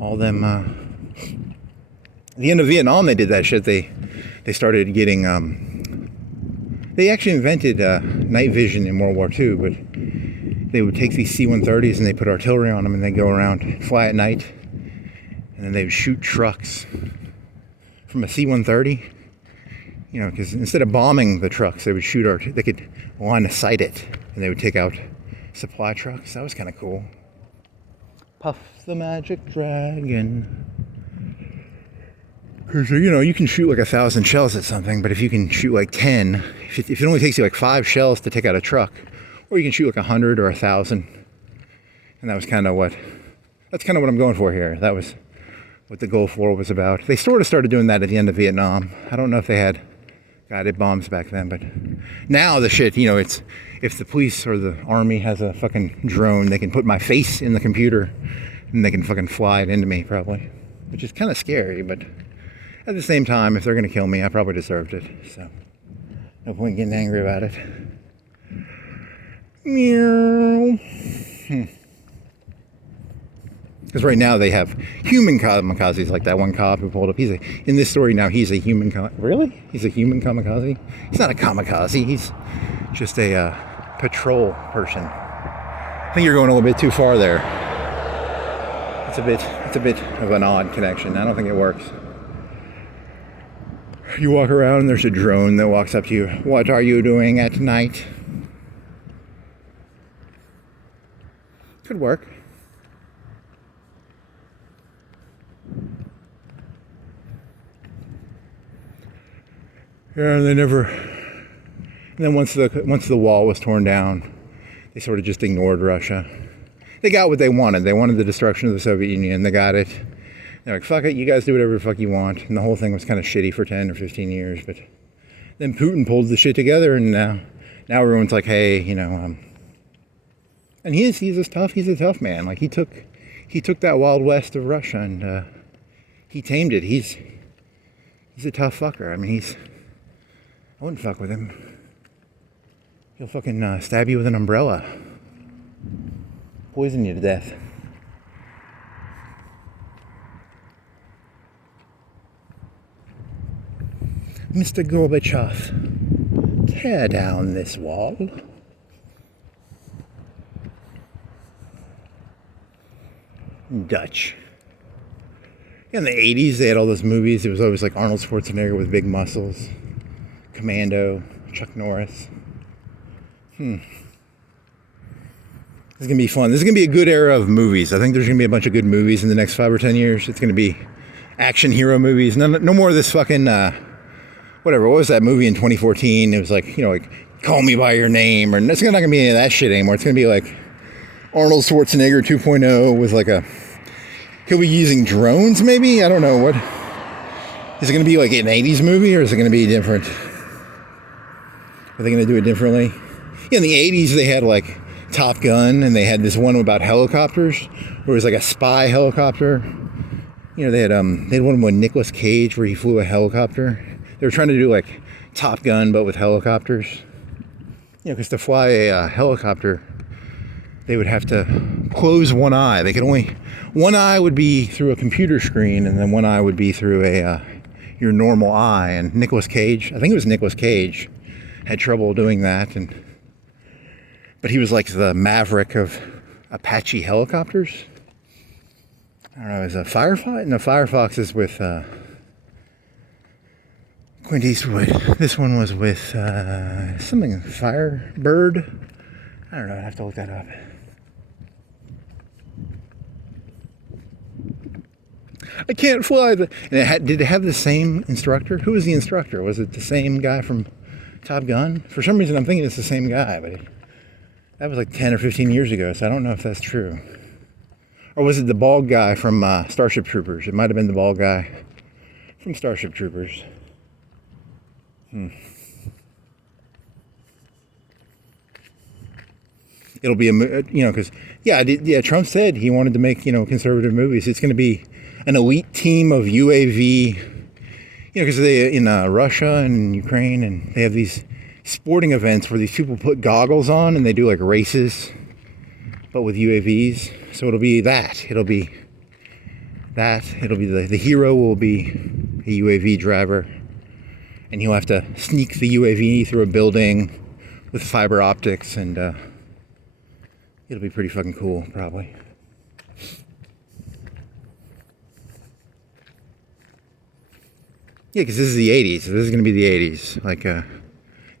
All them... At the end of Vietnam, they did that shit. They started getting... They actually invented night vision in World War II, but they would take these C-130s and they put artillery on them and they go around, fly at night, and then they would shoot trucks from a C-130. You know, because instead of bombing the trucks, they would shoot they could line of sight it, and they would take out supply trucks. That was kind of cool. Puff the magic dragon. Because, you know, you can shoot like 1,000 shells at something, but if you can shoot like 10, if it only takes you like 5 shells to take out a truck, or you can shoot like 100 or 1,000, and that was kind of that's kind of what I'm going for here. That was what the Gulf War was about. They sort of started doing that at the end of Vietnam. I don't know if they had guided bombs back then, but now the shit, you know, it's if the police or the army has a fucking drone, they can put my face in the computer and they can fucking fly it into me probably, which is kind of scary, but at the same time, if they're going to kill me, I probably deserved it, so no point getting angry about it. Meow. Because right now they have human kamikazes, like that one cop who pulled up. In this story now, he's a human Really? He's a human kamikaze? He's not a kamikaze. He's just a patrol person. I think you're going a little bit too far there. It's a bit of an odd connection. I don't think it works. You walk around and there's a drone that walks up to you. What are you doing at night? Could work. Yeah, and then once the wall was torn down, they sort of just ignored Russia. They got what they wanted. They wanted the destruction of the Soviet Union. They got it. They're like, fuck it, you guys do whatever the fuck you want. And the whole thing was kind of shitty for 10 or 15 years. But then Putin pulled the shit together, and now everyone's like, hey, you know, and he's a tough man. Like he took that wild west of Russia and he tamed it. He's a tough fucker. I mean, I wouldn't fuck with him. He'll fucking stab you with an umbrella, poison you to death. Mr. Gorbachev, tear down this wall. Dutch. In the 80s, they had all those movies. It was always like Arnold Schwarzenegger with big muscles. Commando, Chuck Norris. This is going to be fun. This is going to be a good era of movies. I think there's going to be a bunch of good movies in the next 5 or 10 years. It's going to be action hero movies. No more of this fucking... whatever, what was that movie in 2014? It was like, you know, like, Call Me By Your Name, or it's not going to be any of that shit anymore. It's going to be like Arnold Schwarzenegger 2.0 with like he'll be using drones maybe? I don't know, what? Is it going to be like an 80s movie, or is it going to be different? Are they going to do it differently? Yeah, in the 80s they had like Top Gun, and they had this one about helicopters, where it was like a spy helicopter. You know, they had one with Nicolas Cage where he flew a helicopter. They were trying to do like Top Gun, but with helicopters. You know, because to fly a helicopter, they would have to close one eye. One eye would be through a computer screen, and then one eye would be through your normal eye. And Nicolas Cage, I think it was Nicolas Cage, had trouble doing that. But he was like the maverick of Apache helicopters. I don't know, is a Firefox? No, Firefox is with Clint Eastwood. This one was with something, Firebird. I don't know, I have to look that up. I can't fly. And did it have the same instructor? Who was the instructor? Was it the same guy from Top Gun? For some reason, I'm thinking it's the same guy, but that was like 10 or 15 years ago, so I don't know if that's true. Or was it the bald guy from Starship Troopers? It might have been the bald guy from Starship Troopers. It'll be because Trump said he wanted to make conservative movies. It's going to be an elite team of UAV, because they in Russia and Ukraine, and they have these sporting events where these people put goggles on and they do like races, but with UAVs. So it'll be that. It'll be the hero will be a UAV driver, and he'll have to sneak the UAV through a building with fiber optics, and it'll be pretty fucking cool, probably. Yeah, because this is the 80s. So this is going to be the 80s. Like,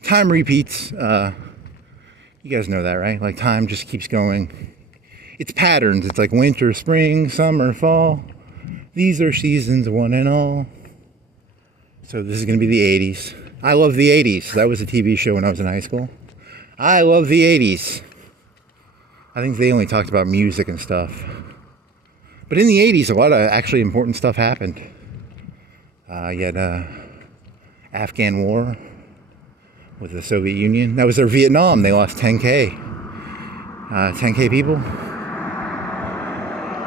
time repeats. You guys know that, right? Like, time just keeps going. It's patterns. It's like winter, spring, summer, fall. These are seasons, one and all. So this is going to be the 80s. I love the 80s. That was a TV show when I was in high school. I love the 80s. I think they only talked about music and stuff. But in the 80s, a lot of actually important stuff happened. You had Afghan War with the Soviet Union. That was their Vietnam. They lost 10K. 10K people.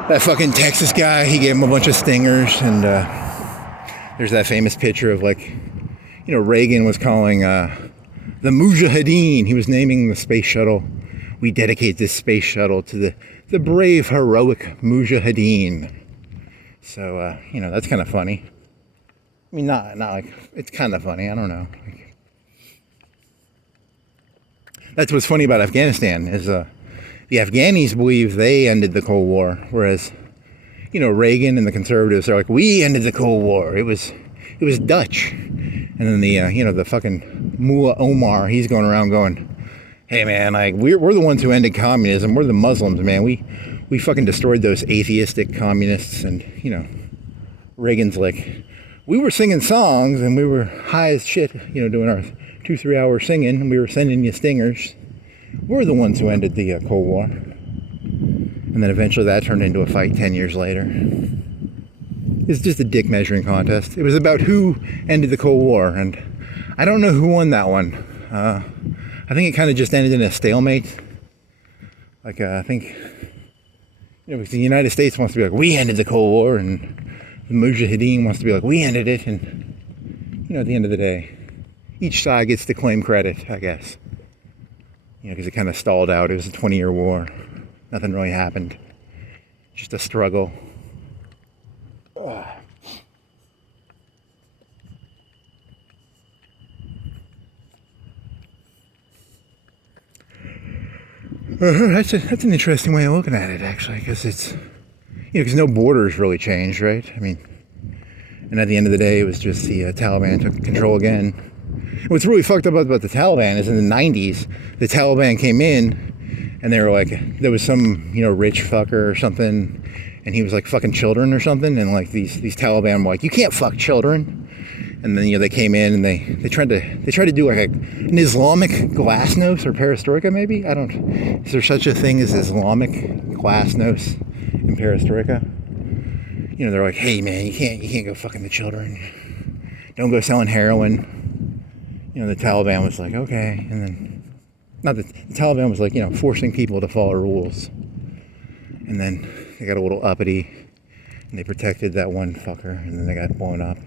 That fucking Texas guy, he gave him a bunch of stingers. And there's that famous picture of Reagan was calling the Mujahideen. He was naming the space shuttle. We dedicate this space shuttle to the brave, heroic Mujahideen. So, that's kind of funny. I mean, not like, it's kind of funny. I don't know. That's what's funny about Afghanistan is the Afghanis believe they ended the Cold War, whereas, Reagan and the conservatives are like, we ended the Cold War. It was Dutch. And then the fucking Mullah Omar, he's going around going, hey man, like we're the ones who ended communism. We're the Muslims, man. We fucking destroyed those atheistic communists. And Reagan's like, we were singing songs and we were high as shit, doing our 2-3 hour singing, and we were sending you stingers. We're the ones who ended the Cold War. And then eventually that turned into a fight 10 years later. It's just a dick measuring contest. It was about who ended the Cold War, and I don't know who won that one. I think it kind of just ended in a stalemate. Like, I think, because the United States wants to be like, we ended the Cold War, and the Mujahideen wants to be like, we ended it, and, at the end of the day, each side gets to claim credit, I guess. Because it kind of stalled out. It was a 20-year war. Nothing really happened. Just a struggle. Ugh. That's an interesting way of looking at it, actually, because it's, because no borders really changed, right? I mean, and at the end of the day, it was just the Taliban took control again. What's really fucked up about the Taliban is in the 90s, the Taliban came in, and they were like, there was some, rich fucker or something, and he was like fucking children or something, and like these Taliban were like, you can't fuck children. And then they came in and they tried to do like an Islamic glasnost or perestroika, maybe. Is there such a thing as Islamic glasnost and perestroika? They're like, hey man, you can't go fucking the children. Don't go selling heroin. The Taliban was like, okay, and then the Taliban was like, forcing people to follow rules. And then they got a little uppity and they protected that one fucker, and then they got blown up.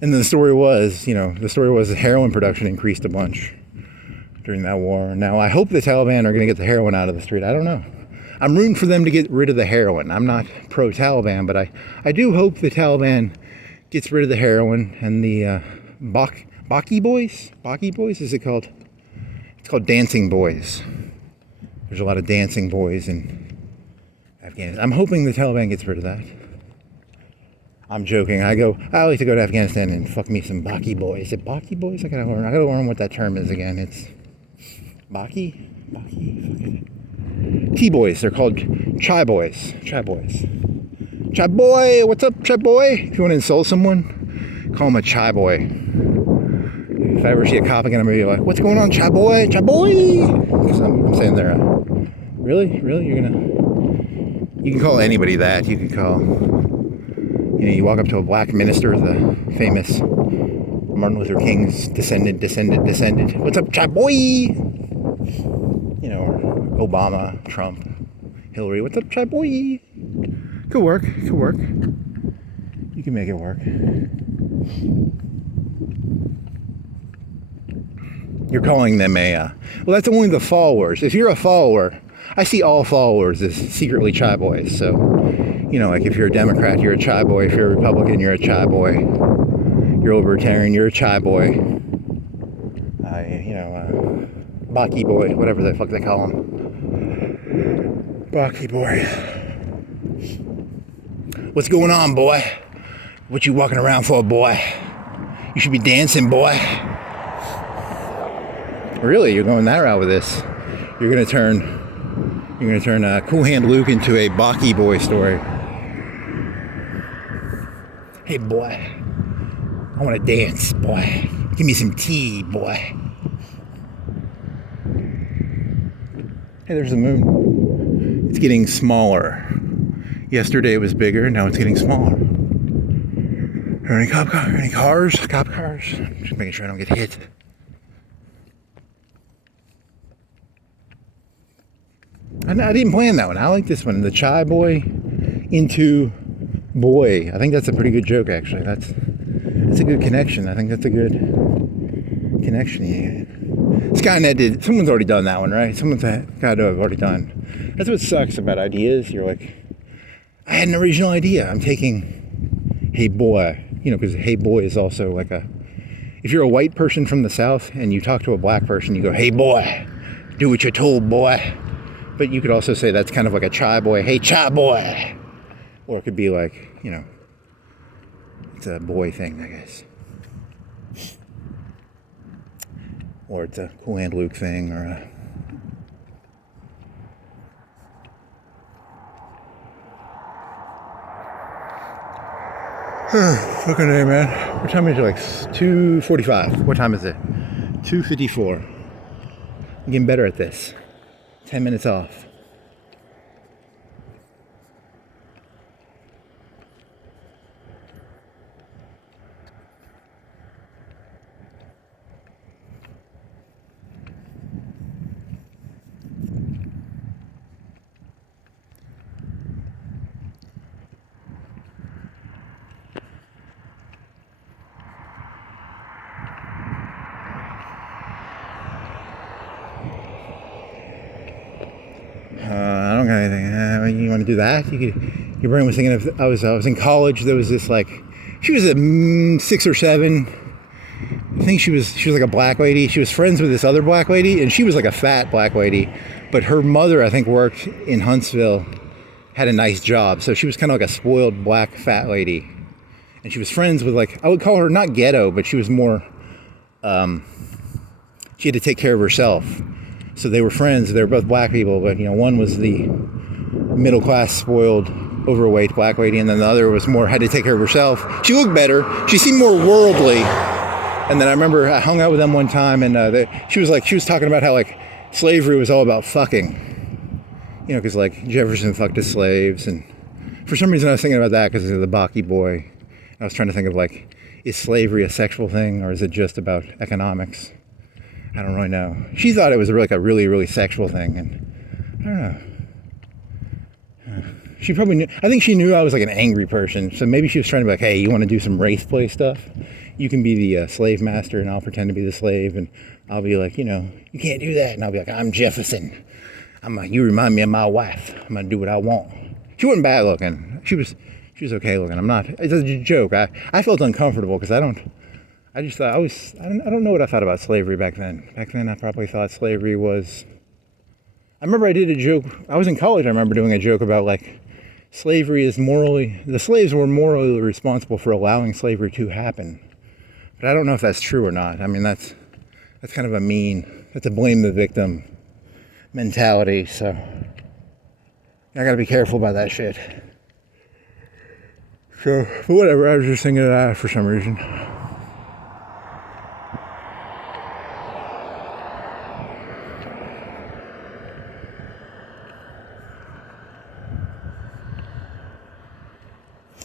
And then the story was that heroin production increased a bunch during that war. Now, I hope the Taliban are going to get the heroin out of the street. I don't know. I'm rooting for them to get rid of the heroin. I'm not pro-Taliban, but I do hope the Taliban gets rid of the heroin and the Baki boys? Baki boys, is it called? It's called dancing boys. There's a lot of dancing boys in Afghanistan. I'm hoping the Taliban gets rid of that. I'm joking. I like to go to Afghanistan and fuck me some Baki boys. Is it Baki boys? I gotta learn what that term is again. It's Baki? Tea boys. They're called chai boys. Chai boys. Chai boy, what's up, chai boy? If you want to insult someone, call him a chai boy. If I ever see a cop again, I'm gonna be like, what's going on, chai boy? Chai boy! Because I'm saying they're, really? You're gonna, you can call anybody that. You can call, you walk up to a black minister, the famous Martin Luther King's descendant. What's up, chai boy? Or Obama, Trump, Hillary. What's up, chai boy? Could work. You can make it work. You're calling them well, that's only the followers. If you're a follower, I see all followers as secretly chai boys. So, like if you're a Democrat, you're a chai boy. If you're a Republican, you're a chai boy. You're a libertarian, you're a chai boy. Baki boy, whatever the fuck they call him. Baki boy. What's going on, boy? What you walking around for, boy? You should be dancing, boy. Really, you're going that route with this. You're gonna turn Cool Hand Luke into a Baki boy story. Hey, boy. I want to dance, boy. Give me some tea, boy. Hey, there's the moon. It's getting smaller. Yesterday it was bigger, now it's getting smaller. Are there any cop cars? Cop cars? Just making sure I don't get hit. I didn't plan that one. I like this one. The chai boy into boy. I think that's a pretty good joke, actually. That's a good connection. I think that's a good connection. Yeah. Skynet did. Someone's already done that one, right? Someone's got to have already done. That's what sucks about ideas. You're like, I had an original idea. I'm taking hey boy, because hey boy is also like if you're a white person from the South and you talk to a black person, you go, hey boy, do what you're told, boy. But you could also say that's kind of like a chai boy, hey chai boy. Or it could be like, it's a boy thing, I guess. Or it's a Cool Hand Luke thing, or a... Fucking A, man. What time is it? Like 2:45. What time is it? 2:54. I'm getting better at this. 10 minutes off. I don't got anything. You want to do that? Your brain was thinking of. I was in college. There was this she was a 6 or 7. I think she was like a black lady. She was friends with this other black lady, and she was like a fat black lady. But her mother, I think, worked in Huntsville, had a nice job. So she was kind of like a spoiled black fat lady, and she was friends with I would call her not ghetto, but she was more. She had to take care of herself. So they were friends. They were both black people, but one was the middle class, spoiled, overweight black lady, and then the other was more had to take care of herself. She looked better. She seemed more worldly. And then I remember I hung out with them one time, and she was talking about how slavery was all about fucking, because Jefferson fucked his slaves, and for some reason I was thinking about that because of the Baki boy. I was trying to think of is slavery a sexual thing or is it just about economics? I don't really know. She thought it was a really, really sexual thing, and I don't know. She probably knew. I think she knew I was an angry person, so maybe she was trying to be hey, you want to do some race play stuff? You can be the slave master, and I'll pretend to be the slave, and I'll be you can't do that, and I'll be I'm Jefferson. You remind me of my wife. I'm gonna do what I want. She wasn't bad looking. She was okay looking. I'm not. It's a joke. I felt uncomfortable because I just thought I don't know what I thought about slavery back then. Back then I probably thought slavery was, I remember I did a joke, I was in college, I remember doing a joke about slavery is the slaves were morally responsible for allowing slavery to happen. But I don't know if that's true or not. I mean, that's kind of that's a blame the victim mentality, so I gotta be careful about that shit. So, but whatever, I was just thinking of that for some reason.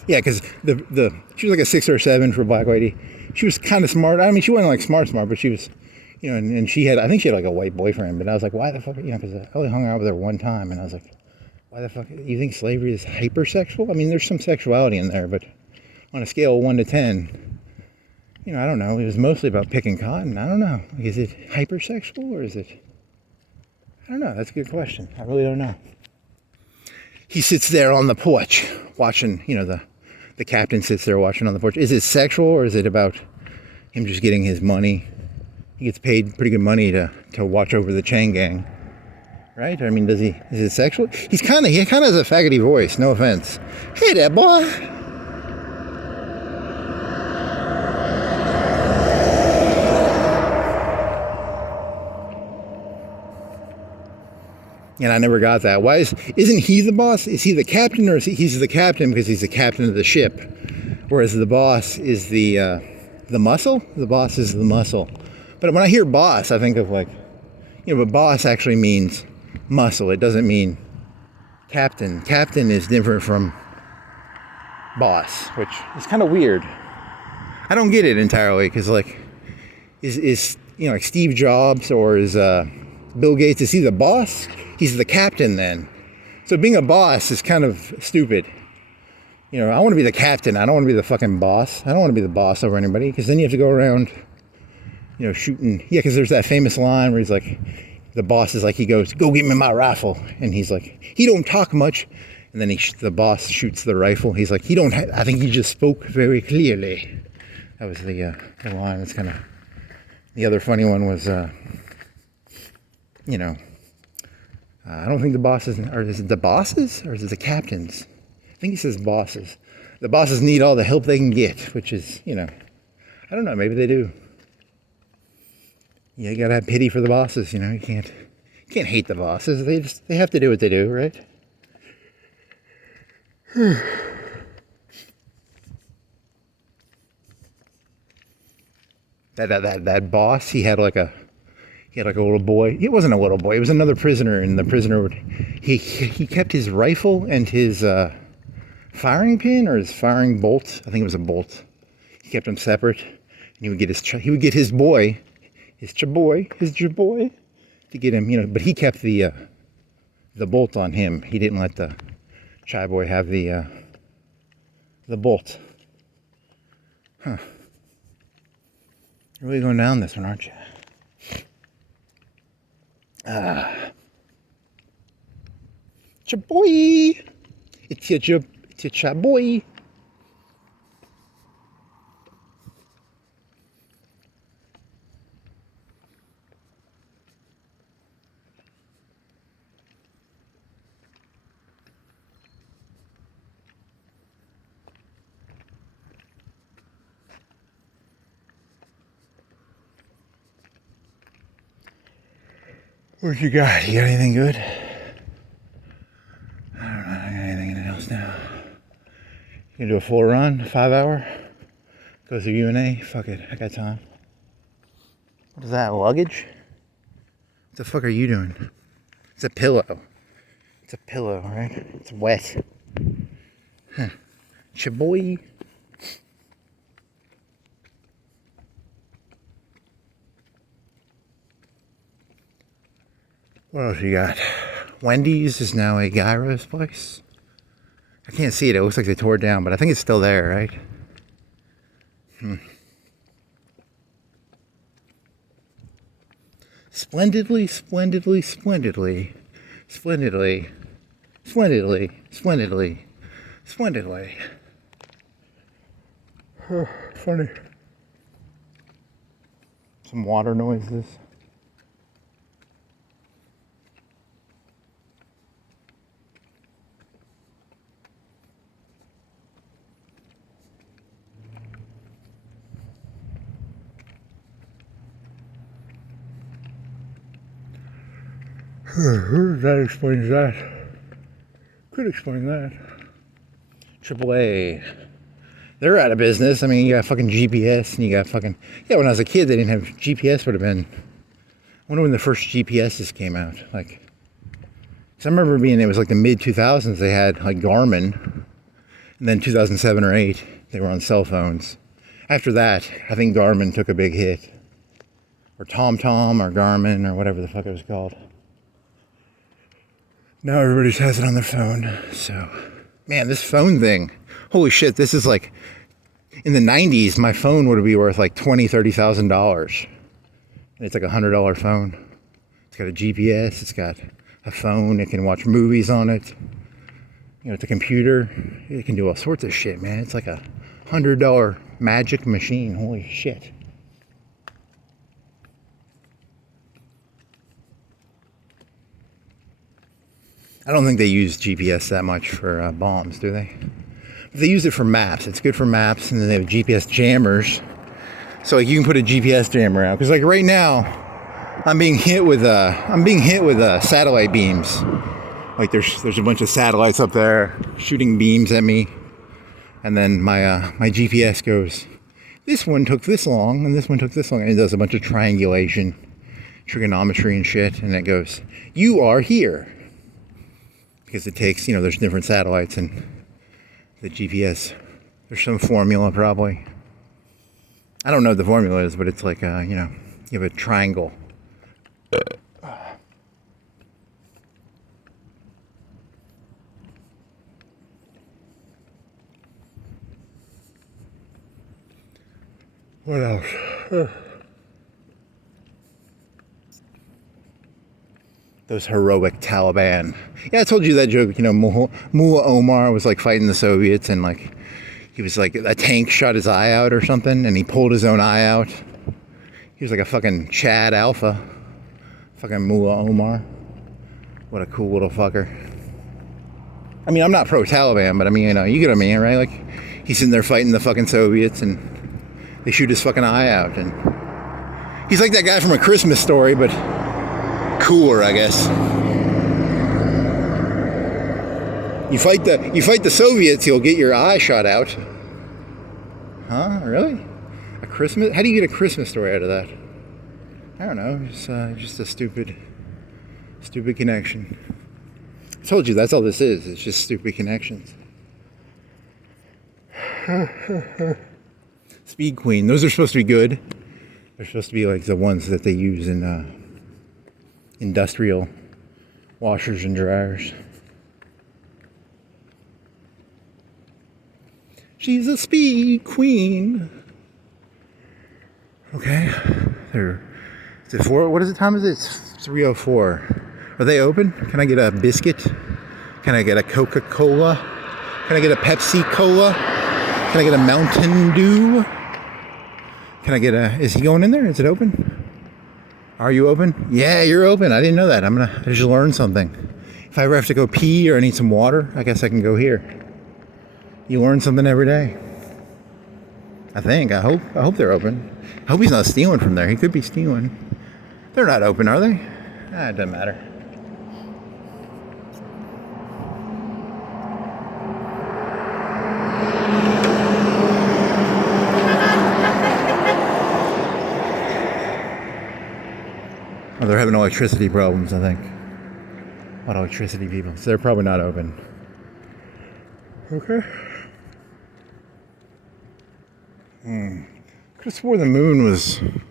Yeah, because she was like a 6 or 7 for Black Lady. She was kind of smart. I mean, she wasn't like smart, but she was, and she had, I think she had like a white boyfriend. But I was like, why the fuck, because I only hung out with her one time, and I was like, why the fuck, you think slavery is hypersexual? I mean, there's some sexuality in there, but on a scale of 1 to 10, I don't know. It was mostly about picking cotton. I don't know. Like, is it hypersexual or is it? I don't know. That's a good question. I really don't know. He sits there on the porch watching, the captain sits there watching on the porch. Is it sexual or is it about him just getting his money? He gets paid pretty good money to watch over the chain gang, right? I mean, is it sexual? He kind of has a faggoty voice, no offense. Hey there, boy. And I never got that. Why isn't he the boss? Is he the captain, or he's the captain because he's the captain of the ship, whereas the boss is the muscle? The boss is the muscle. But when I hear boss, I think of like, but boss actually means muscle. It doesn't mean captain. Captain is different from boss, which is kind of weird. I don't get it entirely because like, is like Steve Jobs or is Bill Gates, is he the boss? He's the captain then. So being a boss is kind of stupid. I want to be the captain. I don't want to be the fucking boss. I don't want to be the boss over anybody because then you have to go around, shooting. Yeah, because there's that famous line where he's like, the boss is like, he goes, go get me my rifle. And he's like, he don't talk much. And then the boss shoots the rifle. He's like, I think he just spoke very clearly. That was the line. That's kind of, the other funny one was, I don't think the bosses, or is it the bosses, or is it the captains? I think he says bosses. The bosses need all the help they can get, which is, I don't know, maybe they do. Yeah, you gotta have pity for the bosses, you can't hate the bosses. They have to do what they do, right? That boss, he had like a little boy. It wasn't a little boy. It was another prisoner, and the prisoner he kept his rifle and his firing pin or his firing bolt. I think it was a bolt. He kept them separate, and he would get his boy to get him. But he kept the bolt on him. He didn't let the shy boy have the bolt. Huh. You're really going down this one, aren't you? It's your boy. It's your boy. What you got? You got anything good? I don't know. I got anything else now. You can do a full run, 5 hour. Go through UNA. Fuck it. I got time. What is that? Luggage? What the fuck are you doing? It's a pillow. It's a pillow, right? It's wet. Huh. Chaboy. What else you got? Wendy's is now a gyros place. I can't see it. It looks like they tore it down, but I think it's still there, right? Splendidly, splendidly, splendidly, splendidly, splendidly, splendidly, splendidly. Funny. Some water noises. That explains that. Could explain that. AAA. they're out of business. I mean, you got fucking GPS and you got fucking, yeah, when I was a kid, they didn't have GPS. Would have been, I wonder when the first GPSs came out. Like, cause I remember it was like the mid 2000s, they had like Garmin, and then 2007 or 8, they were on cell phones. After that, I think Garmin took a big hit. Or TomTom or Garmin or whatever the fuck it was called. Now everybody just has it on their phone. So, man, this phone thing, holy shit, this is like, in the 90s, my phone would be worth like $20,000, $30,000. And it's like $100 phone. It's got a GPS, it's got a phone, it can watch movies on it. You know, it's a computer. It can do all sorts of shit, man. It's like a $100 magic machine, holy shit. I don't think they use GPS that much for bombs, do they? But they use it for maps. It's good for maps, and then they have GPS jammers. So like you can put a GPS jammer out. Because like right now, I'm being hit with satellite beams. Like there's a bunch of satellites up there shooting beams at me, and then my GPS goes, this one took this long, and this one took this long, and it does a bunch of triangulation, trigonometry and shit, and it goes, you are here. Because it takes, you know, there's different satellites and the GPS. There's some formula probably. I don't know what the formula is, but it's like, you know, you have a triangle. What else? Those heroic Taliban. Yeah, I told you that joke, you know, Mullah Omar was like fighting the Soviets, and like he was like, a tank shot his eye out or something, and he pulled his own eye out. He was like a fucking Chad Alpha. Fucking Mullah Omar. What a cool little fucker. I mean, I'm not pro-Taliban, but I mean, you know, you get what I mean, right? Like, he's sitting there fighting the fucking Soviets, and they shoot his fucking eye out, and he's like that guy from A Christmas Story, but cooler, I guess. You fight the Soviets, you'll get your eye shot out. Huh? Really? A Christmas? How do you get A Christmas Story out of that? I don't know. Just a stupid connection. I told you that's all this is. It's just stupid connections. Speed Queen. Those are supposed to be good. They're supposed to be like the ones that they use in industrial washers and dryers. She's a speed queen. Okay. Is it 4? What is the time? Is it? It's 3:04. Are they open? Can I get a biscuit? Can I get a Coca-Cola? Can I get a Pepsi-Cola? Can I get a Mountain Dew? Can I get is he going in there? Is it open? Are you open? Yeah, you're open. I didn't know that. I just learned something. If I ever have to go pee or I need some water, I guess I can go here. You learn something every day. I think. I hope they're open. I hope he's not stealing from there. He could be stealing. They're not open, are they? It doesn't matter. Oh, they're having electricity problems, I think. A lot of electricity people. So they're probably not open. Okay. Could have swore the moon was... Did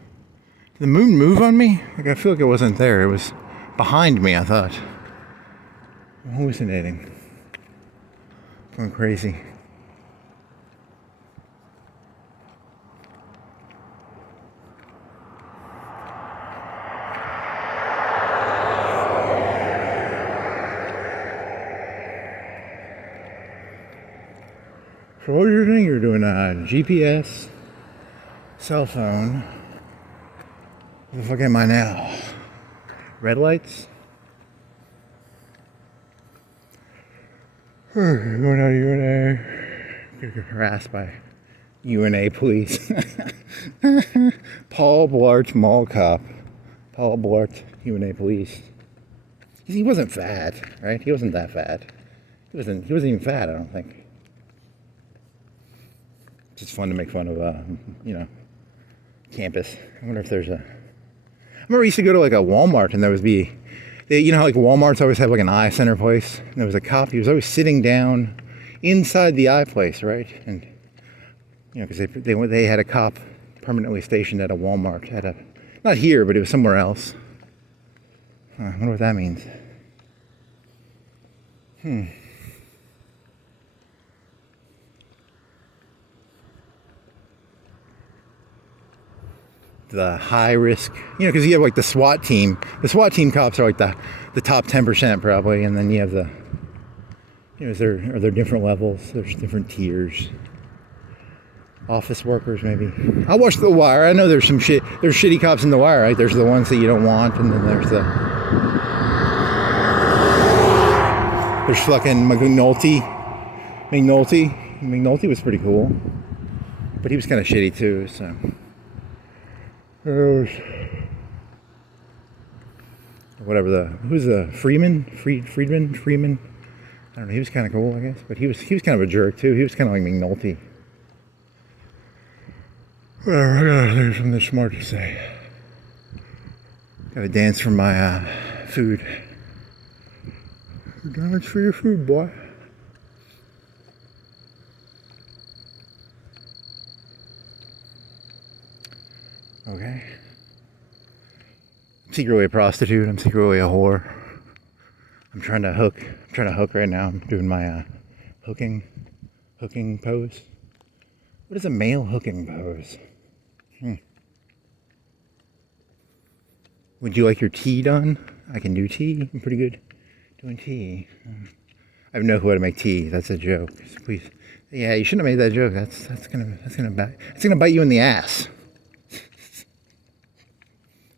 the moon move on me? Like, I feel like it wasn't there. It was behind me, I thought. I'm hallucinating. Going crazy. So what you're doing? You're doing a GPS, cell phone. Where the fuck am I now? Red lights? Going out of UNA. Get harassed by UNA police. Paul Blart Mall Cop. Paul Blart UNA police. He wasn't fat, right? He wasn't that fat. He wasn't even fat, I don't think. It's just fun to make fun of, campus. I wonder if there's a. I remember I used to go to like a Walmart and there would be, how like Walmarts always have like an eye center place. And there was a cop. He was always sitting down inside the eye place, right? And because they had a cop permanently stationed at a Walmart not here, but it was somewhere else. I wonder what that means. The high risk, because you have like the SWAT team. The SWAT team cops are like the top 10% probably, and then you have the, are there different levels? There's different tiers. Office workers maybe. I watched The Wire. I know there's some shit. There's shitty cops in The Wire, right? There's the ones that you don't want, and then there's fucking McNulty. McNulty was pretty cool, but he was kind of shitty too. So. Whatever who's the Freeman? I don't know. He was kind of cool, I guess, but he was kind of a jerk too. He was kind of like McNulty. Whatever. I gotta think of something smart to say. Gotta dance for my food. Dance for your food, boy. Okay. I'm secretly a prostitute. I'm secretly a whore. I'm trying to hook right now. I'm doing my hooking pose. What is a male hooking pose? Would you like your tea done? I can do tea. I'm pretty good doing tea. I have no clue how to make tea. That's a joke. Please. Yeah, you shouldn't have made that joke. That's gonna bite you in the ass.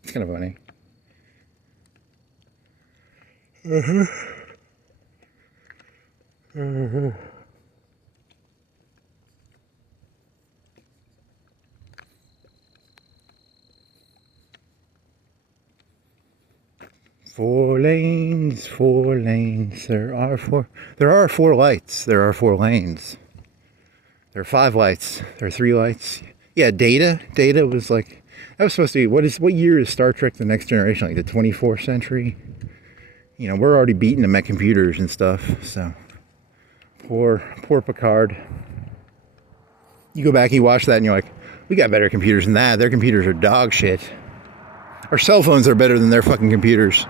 It's kind of funny. Four lanes. There are four lights. There are 4 lanes. There are 5 lights. There are 3 lights. Yeah, Data was like, that was supposed to be, what year is Star Trek The Next Generation? Like the 24th century? We're already beating them at computers and stuff, so. Poor Picard. You go back, you watch that, and you're like, we got better computers than that. Their computers are dog shit. Our cell phones are better than their fucking computers.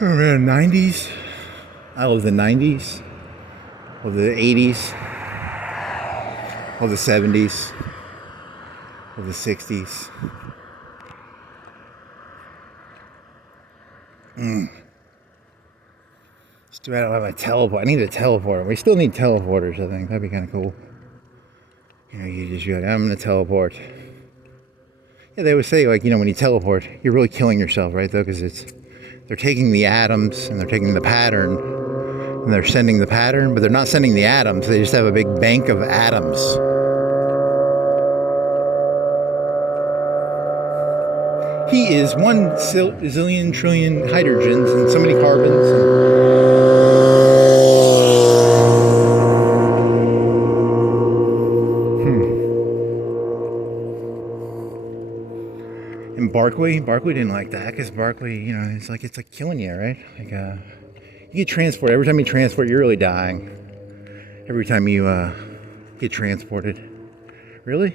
Oh man, 90s. I love the 90s. I love the 80s. I love the 70s. I love the 60s. Just too bad I don't have a teleport. I need a teleporter. We still need teleporters, I think. That'd be kind of cool. You just be like, I'm going to teleport. Yeah, they always say, like, when you teleport, you're really killing yourself, right, though? Because they're taking the atoms and they're taking the pattern and they're sending the pattern, but they're not sending the atoms. They just have a big bank of atoms. He is 1 zillion trillion hydrogens and so many carbons. And Barkley didn't like that because Barkley, it's like killing you, right? Like, you get transported. Every time you transport, you're really dying. Every time you get transported. Really?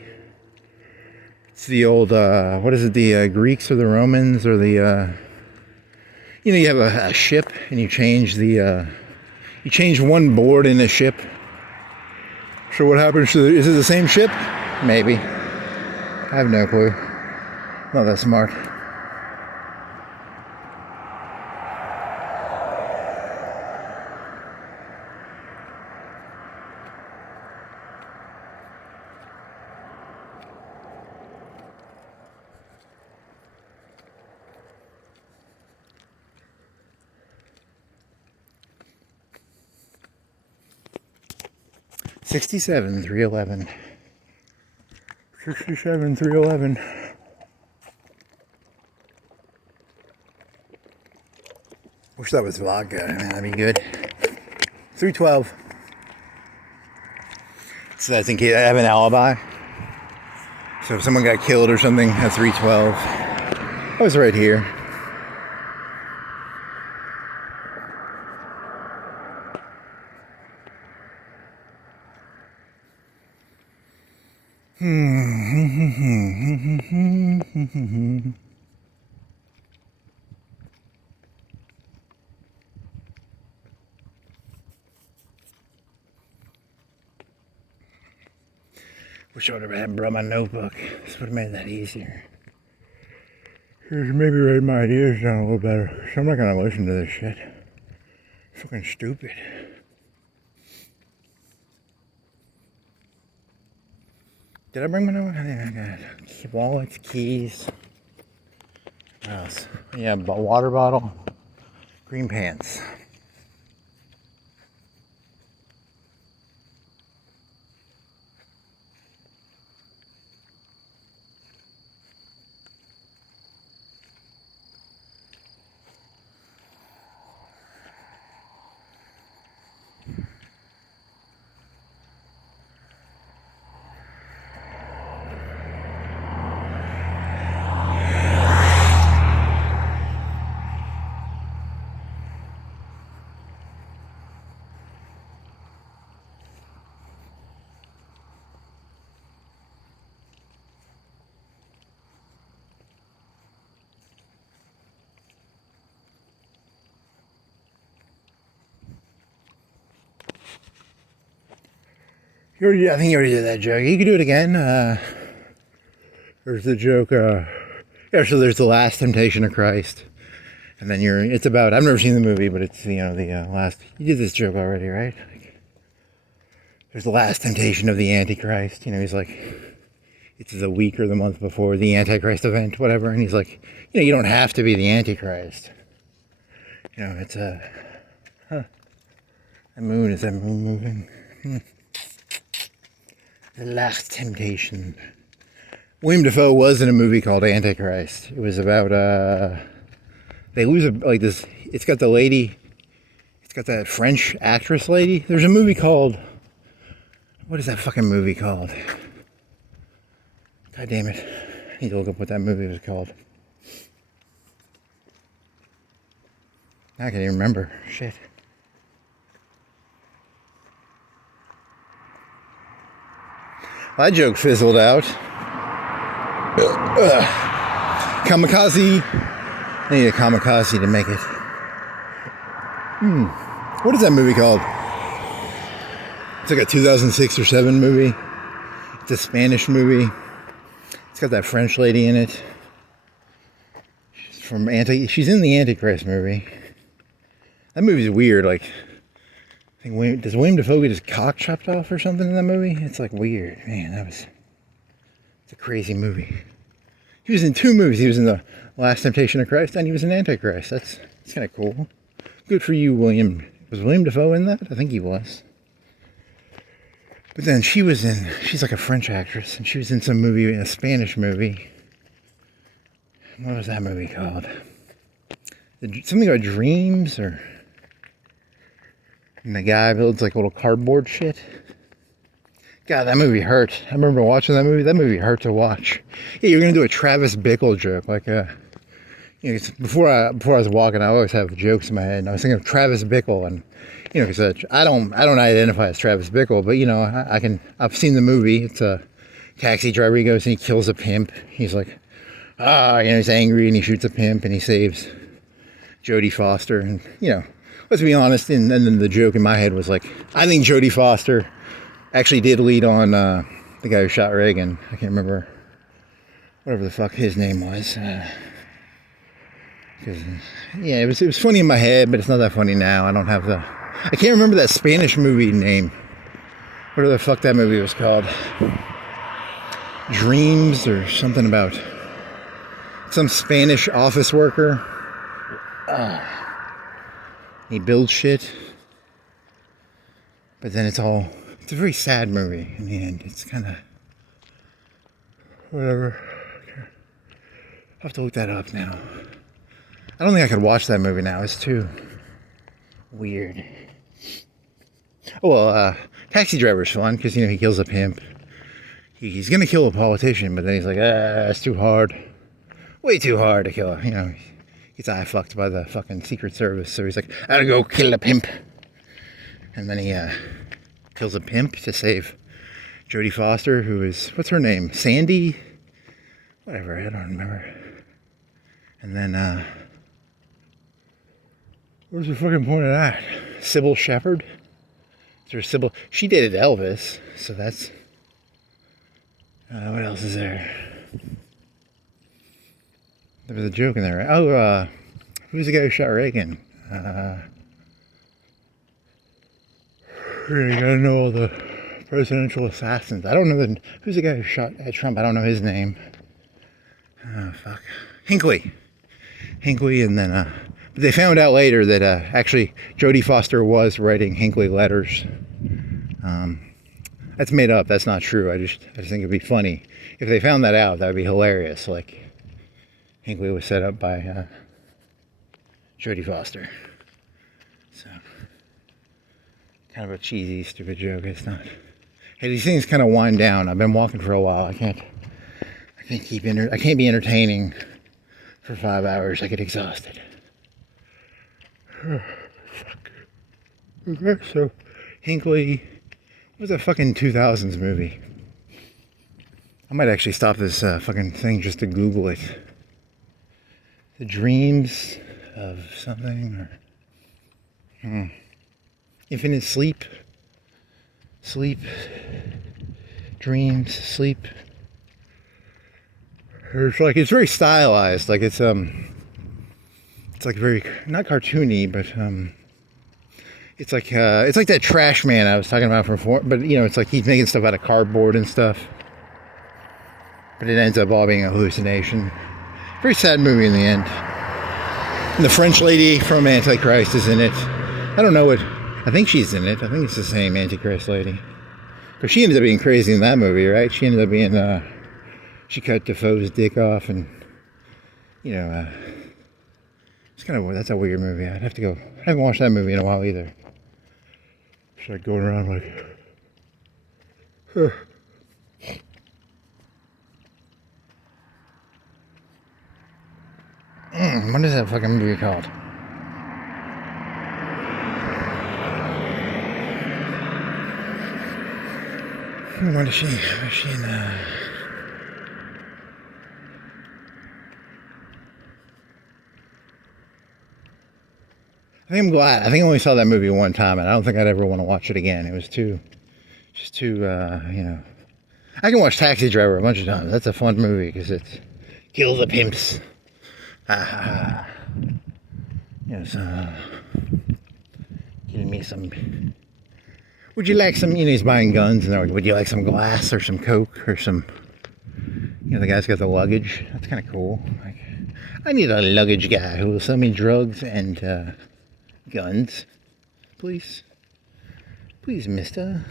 It's the old, what is it, the Greeks or the Romans or the, you have a ship and you change one board in a ship. So what happens to is it the same ship? Maybe. I have no clue. Not that smart. 67, 311. 67, 311. Wish that was vodka. Man, that'd be good. 312. So I think I have an alibi. So if someone got killed or something at 312, I was right here. Wish I would have brought my notebook. This would have made that easier. Maybe write my ideas down a little better. So I'm not gonna listen to this shit. Fucking stupid. Did I bring my notebook? I think I got wallets, keys. What else? Yeah, water bottle, green pants. I think you already did that joke. You can do it again. There's the joke. Yeah, so there's the last temptation of Christ, and then it's about. I've never seen the movie, but it's the last. You did this joke already, right? Like, there's the last temptation of the Antichrist. He's like, it's the week or the month before the Antichrist event, whatever, and he's like, you don't have to be the Antichrist. It's a. The moon, is that moon moving? The last temptation. William Dafoe was in a movie called Antichrist. It was about they lose this. It's got the lady. It's got that French actress lady. There's a movie called. What is that fucking movie called? God damn it! I need to look up what that movie was called. I can't even remember. Shit. That joke fizzled out. Kamikaze. I need a kamikaze to make it. What is that movie called? It's like a 2006 or 7 movie. It's a Spanish movie. It's got that French lady in it. She's in the Antichrist movie. That movie's weird. Like, does William Dafoe get his cock chopped off or something in that movie? It's like weird. Man, it's a crazy movie. He was in 2 movies. He was in the Last Temptation of Christ and he was in Antichrist. That's kind of cool. Good for you, William. Was William Dafoe in that? I think he was. But then she's like a French actress and she was in some movie, a Spanish movie. What was that movie called? Something about dreams or... And the guy builds like little cardboard shit. God, that movie hurt. I remember watching that movie. That movie hurt to watch. Yeah, you're gonna do a Travis Bickle joke, like before I was walking, I always have jokes in my head. And I was thinking of Travis Bickle, and because I don't identify as Travis Bickle, but I've seen the movie. It's a taxi driver. He goes and he kills a pimp. He's like, he's angry and he shoots a pimp and he saves Jodie Foster, and let's be honest, and then the joke in my head was like, I think Jodie Foster actually did lead on the guy who shot Reagan. I can't remember whatever the fuck his name was. It was funny in my head, but it's not that funny now. I can't remember that Spanish movie name. Whatever the fuck that movie was called. Dreams or something about some Spanish office worker. He builds shit, but then it's all It's a very sad movie in the end. It's kind of whatever. I'll have to look that up now. I don't think I could watch that movie now. It's too weird. Oh, well, Taxi Driver's fun because, he kills a pimp. He's going to kill a politician, but then he's like, it's too hard. Way too hard to kill. He gets eye fucked by the fucking Secret Service. So he's like, I gotta go kill a pimp. And then he kills a pimp to save Jodie Foster, who is, what's her name? Sandy? Whatever, I don't remember. And then, what's the fucking point of that? Sybil Shepherd? Is there Sybil? She dated Elvis, so that's... what else is there? There was a joke in there, right? Oh, who's the guy who shot Reagan? You gotta know all the presidential assassins. I don't know who's the guy who shot Trump. I don't know his name. Oh, fuck. Hinckley, and then, but they found out later that, actually, Jodie Foster was writing Hinckley letters. That's made up. That's not true. I just think it'd be funny. If they found that out, that would be hilarious. Like, Hinckley was set up by, Jodie Foster. So, kind of a cheesy, stupid joke. It's not. Hey, these things kind of wind down. I've been walking for a while. I can't be entertaining for 5 hours. I get exhausted. Fuck. Okay, so Hinckley, what was that fucking 2000s movie? I might actually stop this fucking thing just to Google it. The Dreams of something, or Infinite Sleep, Dreams, Sleep. It's very stylized. Like it's like very not cartoony, but it's like that Trash Man I was talking about before. But it's like he's making stuff out of cardboard and stuff. But it ends up all being a hallucination. Very sad movie in the end. And the French lady from Antichrist is in it. I don't know what. I think she's in it. I think it's the same Antichrist lady. Because she ended up being crazy in that movie, right? She ended up being. She cut Defoe's dick off, and it's kind of, that's a weird movie. I'd have to go. I haven't watched that movie in a while either. She's like going around like. What is that fucking movie called? What is she? Is she in? I think I'm glad. I think I only saw that movie one time, and I don't think I'd ever want to watch it again. It was just too. I can watch Taxi Driver a bunch of times. That's a fun movie because it's kill the pimps. Yes, getting me some. Would you like some? He's buying guns, and they're like, would you like some glass or some Coke or some? The guy's got the luggage. That's kind of cool. Like, I need a luggage guy who will sell me drugs and guns, please, mister.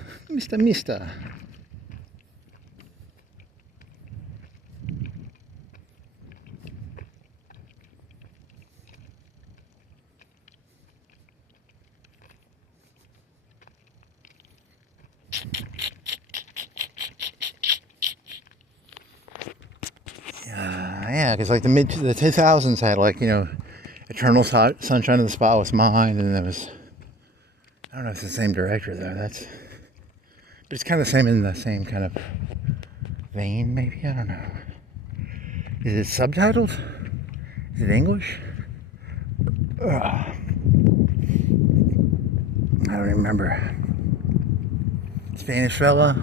Yeah, because like the 2000s had like Eternal Sunshine of the Spotless Mind, and there was, I don't know if it's the same director though. But it's kind of the same in the same kind of vein, maybe. I don't know. Is it subtitled? Is it English? I don't remember. Spanish fella?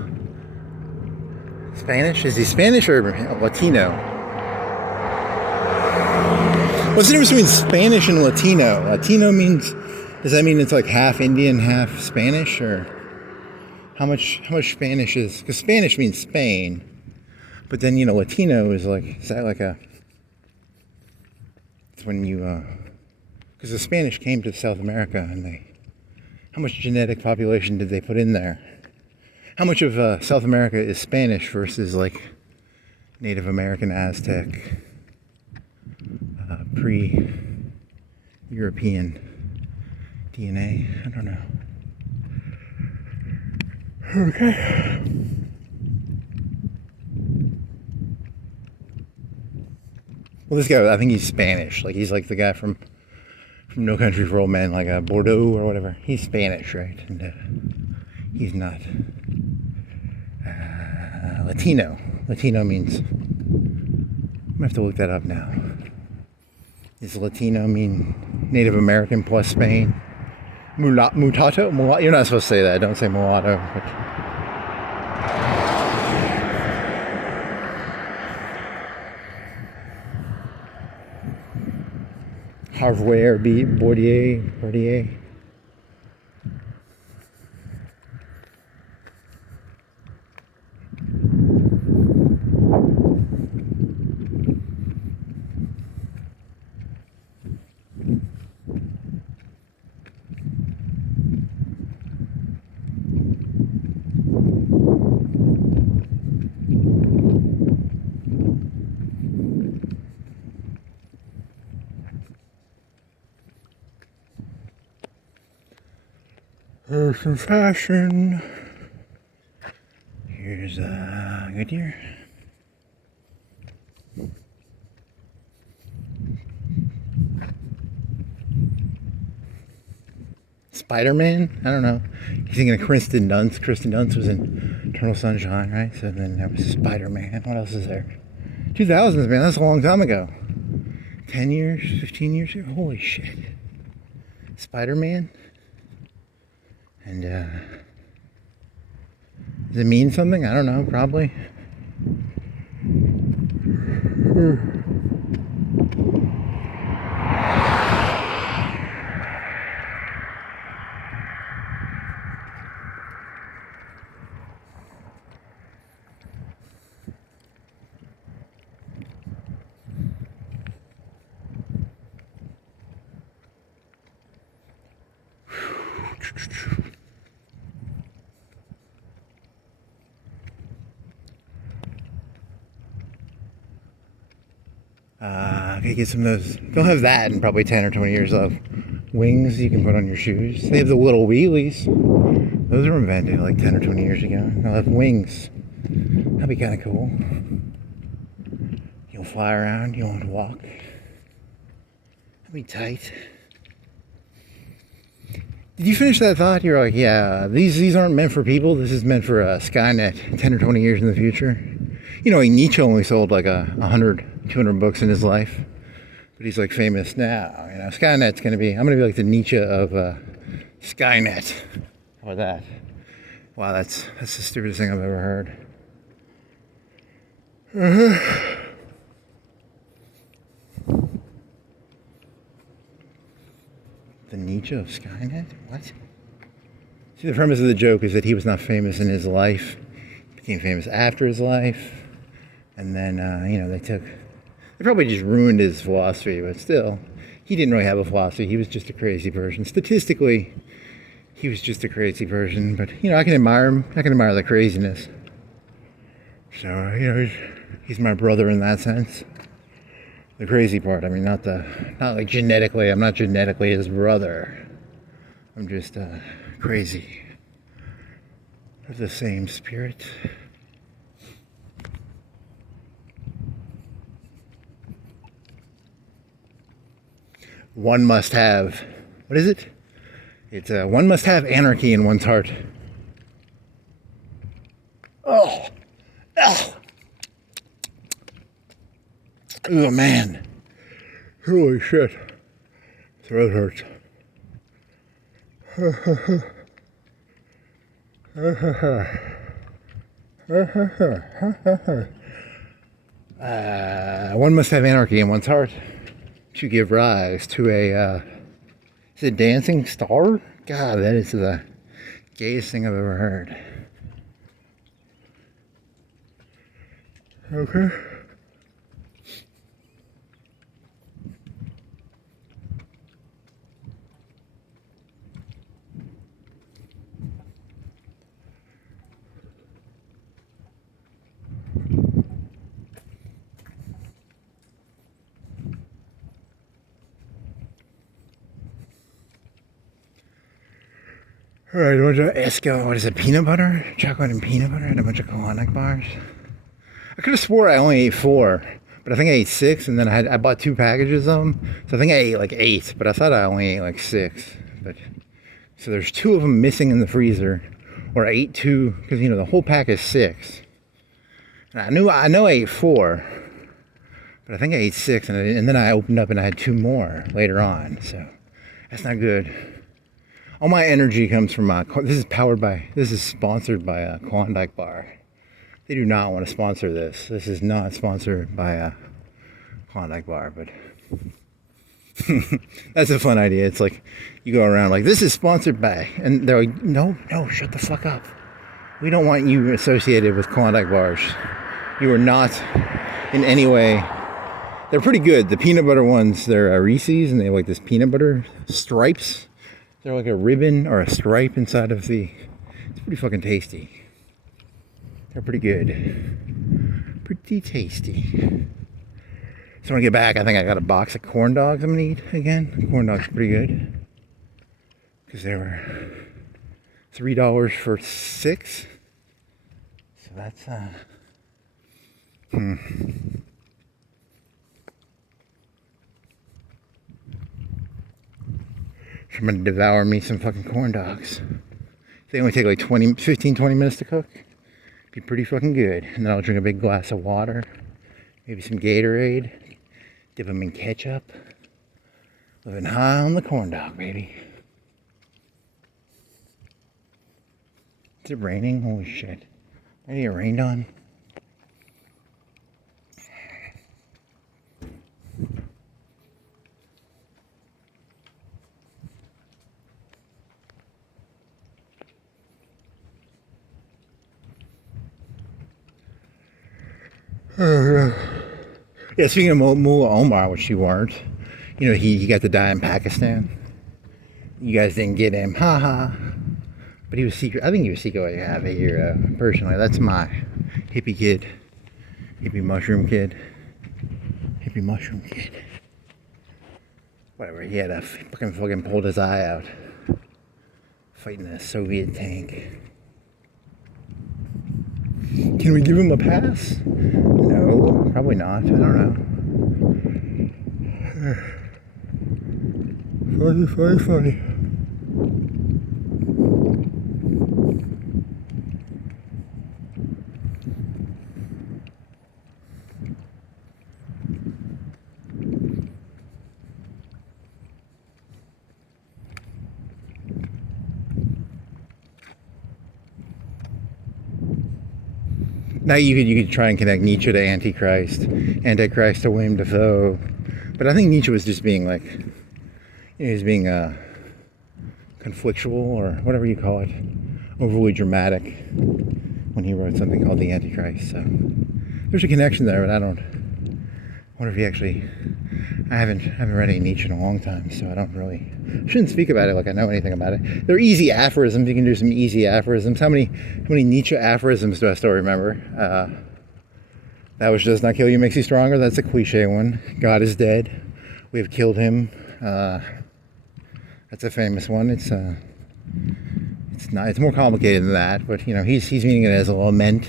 Spanish? Is he Spanish or Latino? What's the difference between Spanish and Latino? Latino means, does that mean it's like half Indian, half Spanish, or how much Spanish is? Because Spanish means Spain, but then Latino is that like a? It's when you because the Spanish came to South America, and how much genetic population did they put in there? How much of South America is Spanish versus like Native American, Aztec, pre-European DNA? I don't know. Okay. Well, this guy, I think he's Spanish. Like he's like the guy from No Country for Old Men, like Bordeaux or whatever. He's Spanish, right? And he's not Latino. Latino means, I'm gonna have to look that up now. Does Latino mean Native American plus Spain? Mulato? You're not supposed to say that. Don't say mulatto. But Harvey Bordier. Here's some fashion. Here's a Goodyear. Spider-Man? I don't know. He's thinking of Kristen Dunst. Kristen Dunst was in Eternal Sunshine, right? So then there was Spider-Man. What else is there? 2000s, man. That's a long time ago. 10 years? 15 years ago? Holy shit. Spider-Man? And, does it mean something? I don't know, probably. Okay, get some of those. They'll have that in probably 10 or 20 years of wings you can put on your shoes. They have the little wheelies. Those were invented like 10 or 20 years ago. They'll have wings. That'd be kind of cool. You'll fly around, you won't walk. That'd be tight. Did you finish that thought? You're like, yeah, these aren't meant for people. This is meant for Skynet 10 or 20 years in the future. You know, Nietzsche only sold like 100, 200 books in his life. But he's like famous now. You know, Skynet's gonna be, I'm gonna be like the Nietzsche of Skynet. How about that? Wow, that's the stupidest thing I've ever heard. The Nietzsche of Skynet? What? See, the premise of the joke is that he was not famous in his life. He became famous after his life. And then, you know, they probably just ruined his philosophy, but still, he didn't really have a philosophy. He was just a crazy person. Statistically, he was just a crazy person. But, you know, I can admire him. I can admire the craziness. So, you know, he's my brother in that sense. The crazy part, I mean, not like genetically, I'm not genetically his brother. I'm just crazy. Of the same spirit. One must have, what is it? It's one must have anarchy in one's heart. Oh, oh man, holy shit, throat hurts. One must have anarchy in one's heart to give rise to a, is it dancing star? God, that is the gayest thing I've ever heard. Okay. All right, a bunch of Esco, what is it, peanut butter? Chocolate and peanut butter and a bunch of Klondike bars. I could have swore I only ate 4, but I think I ate 6, and then I bought 2 packages of them. So I think I ate like 8, but I thought I only ate like 6. But so there's 2 of them missing in the freezer, or I ate 2, because the whole pack is 6. And I know I ate 4, but I think I ate 6, and then I opened up and I had 2 more later on. So that's not good. All my energy comes from this is sponsored by a Klondike bar. They do not want to sponsor this. This is not sponsored by a Klondike bar, but that's a fun idea. It's like you go around like, this is sponsored by, and they're like, no, shut the fuck up. We don't want you associated with Klondike bars. You are not in any way. They're pretty good. The peanut butter ones, they're Reese's, and they have like this peanut butter stripes. They're like a ribbon or a stripe inside of the. It's pretty fucking tasty. They're pretty good. Pretty tasty. So when I get back, I think I got a box of corn dogs I'm gonna eat again. Corn dogs are pretty good. Because they were $3 for 6. So that's I'm gonna devour me some fucking corn dogs. They only take like 15, 20 minutes to cook. Be pretty fucking good. And then I'll drink a big glass of water, maybe some Gatorade, dip them in ketchup. Living high on the corn dog, baby. Is it raining? Holy shit. Did I get rained on? Yeah, speaking of Mullah Omar, which you weren't, he got to die in Pakistan. You guys didn't get him, haha. But he was secret. I think he was secretly a hero, personally. That's my hippie kid, hippie mushroom kid. Whatever. He had a fucking pulled his eye out, fighting a Soviet tank. Can we give him a pass? No, probably not. I don't know. Funny. Now you could try and connect Nietzsche to Antichrist to William Dafoe, but I think Nietzsche was just being like, he was being conflictual, or whatever you call it, overly dramatic when he wrote something called The Antichrist. So there's a connection there, but I wonder if he actually. I haven't read any Nietzsche in a long time, so I shouldn't speak about it like I know anything about it. They're easy aphorisms. You can do some easy aphorisms. How many Nietzsche aphorisms do I still remember? That which does not kill you makes you stronger. That's a cliche one. God is dead. We have killed him. That's a famous one. It's more complicated than that, but he's meaning it as a lament.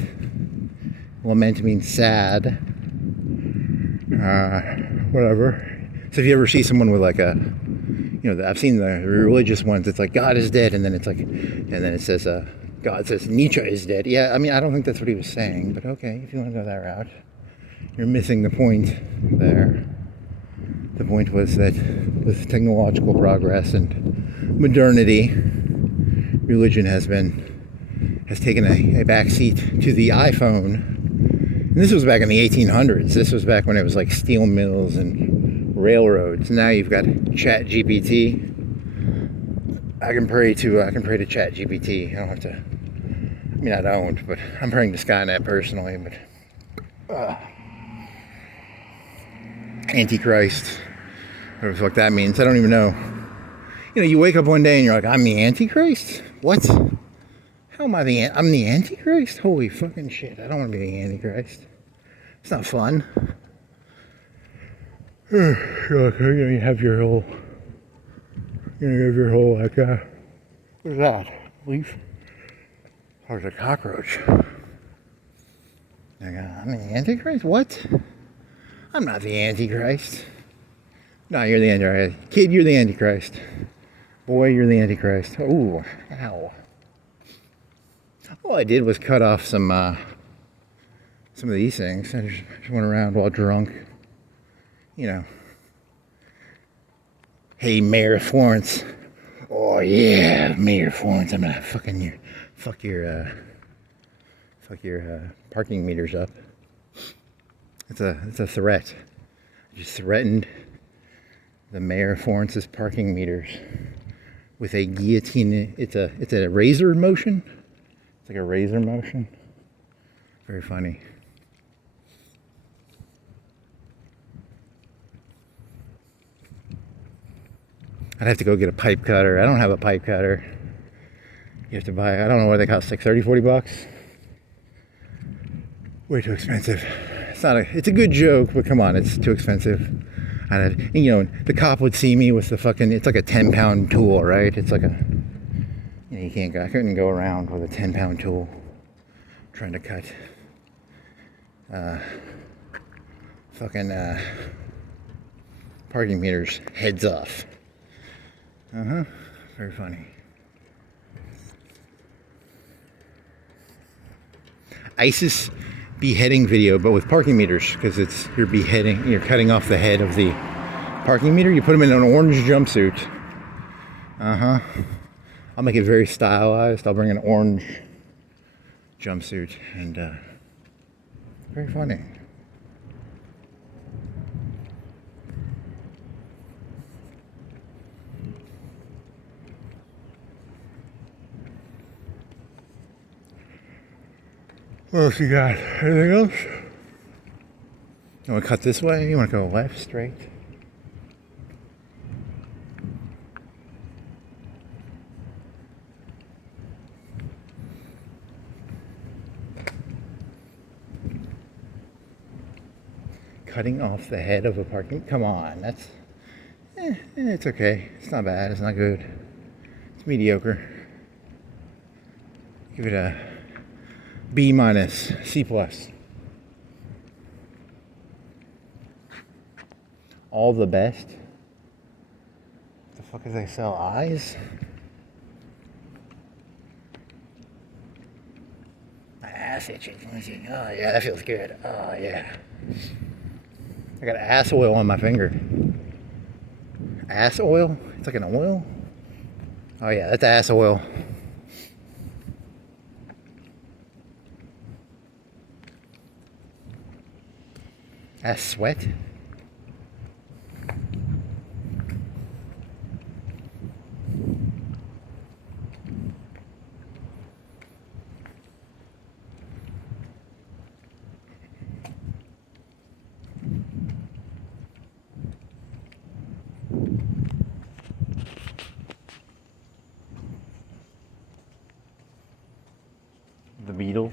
Lament means sad. Whatever. So if you ever see someone with like I've seen the religious ones, it's like God is dead, and then it's like, and then it says, God says Nietzsche is dead. Yeah, I mean, I don't think that's what he was saying, but okay, if you want to go that route, you're missing the point there. The point was that with technological progress and modernity, religion has taken a backseat to the iPhone. And this was back in the 1800s. This was back when it was like steel mills and railroads. Now you've got Chat GPT. I can pray to Chat GPT. I don't have to. I mean, I don't, but I'm praying to Skynet personally. But Antichrist, whatever the fuck that means, I don't even know. You wake up one day and you're like, I'm the Antichrist? What? How am I I'm the Antichrist? Holy fucking shit, I don't want to be the Antichrist. It's not fun. You have your whole, like, what's that? leaf. Or a cockroach. I'm the Antichrist? What? I'm not the Antichrist. No, you're the Antichrist. Kid, you're the Antichrist. Boy, you're the Antichrist. Ooh, ow. All I did was cut off some of these things. I just went around while drunk. You know. Hey, Mayor of Florence. Oh yeah, Mayor of Florence. I'm gonna fuck your parking meters up. It's a threat. I just threatened the Mayor of Florence's parking meters with a guillotine. It's a razor motion. It's like a razor motion. Very funny. I'd have to go get a pipe cutter. I don't have a pipe cutter. You have to buy, I don't know what they cost, like 30, 40 bucks. Way too expensive. It's a good joke, but come on, it's too expensive. And the cop would see me with the fucking, it's like a 10-pound tool, right? It's like I couldn't go around with a 10-pound tool trying to cut parking meters heads off. Very funny. ISIS beheading video, but with parking meters, because you're cutting off the head of the parking meter. You put them in an orange jumpsuit. I'll make it very stylized. I'll bring an orange jumpsuit, and very funny. What else you got? Anything else? You want to cut this way? You want to go left, straight? Cutting off the head of a parking... Come on, that's... it's okay. It's not bad. It's not good. It's mediocre. Give it a B minus, C plus. All the best. What the fuck is they sell? Eyes? My ass itching. Oh yeah, that feels good. Oh yeah. I got ass oil on my finger. Ass oil? It's like an oil? Oh yeah, that's ass oil. Ass sweat? The Beatles?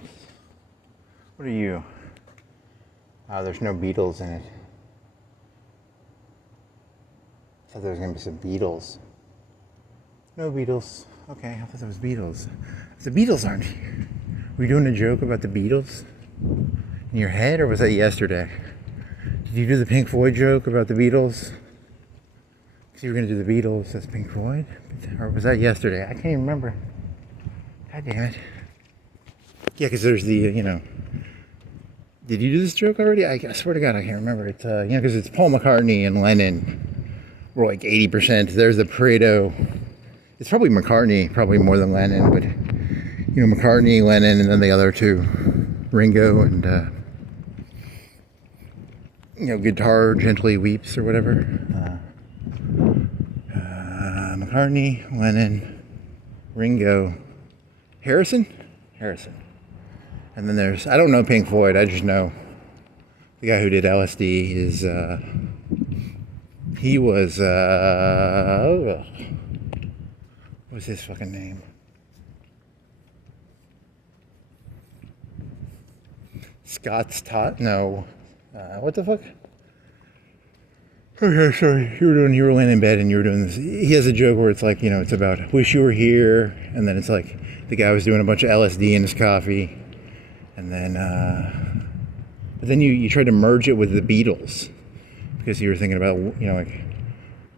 What are you? Oh, there's no Beatles in it. I thought there was going to be some Beatles. No Beatles. Okay, I thought there was Beatles. The Beatles aren't here. Were you doing a joke about the Beatles in your head, or was that yesterday? Did you do the Pink Floyd joke about the Beatles? Because you were going to do the Beatles as Pink Floyd? Or was that yesterday? I can't even remember. God damn it. Yeah, because there's the, Did you do this joke already? I swear to God, I can't remember. It's, because it's Paul McCartney and Lennon. We're like 80%. There's the Pareto. It's probably McCartney, probably more than Lennon, but, McCartney, Lennon, and then the other two, Ringo, and, Guitar Gently Weeps or whatever. McCartney, Lennon, Ringo, Harrison. And then there's, I don't know Pink Floyd, I just know the guy who did LSD is, he was, what's his fucking name? What the fuck? Okay, so you were laying in bed and you were doing this. He has a joke where it's like, it's about wish you were here, and then it's like the guy was doing a bunch of LSD in his coffee, and then but then you tried to merge it with the Beatles because you were thinking about like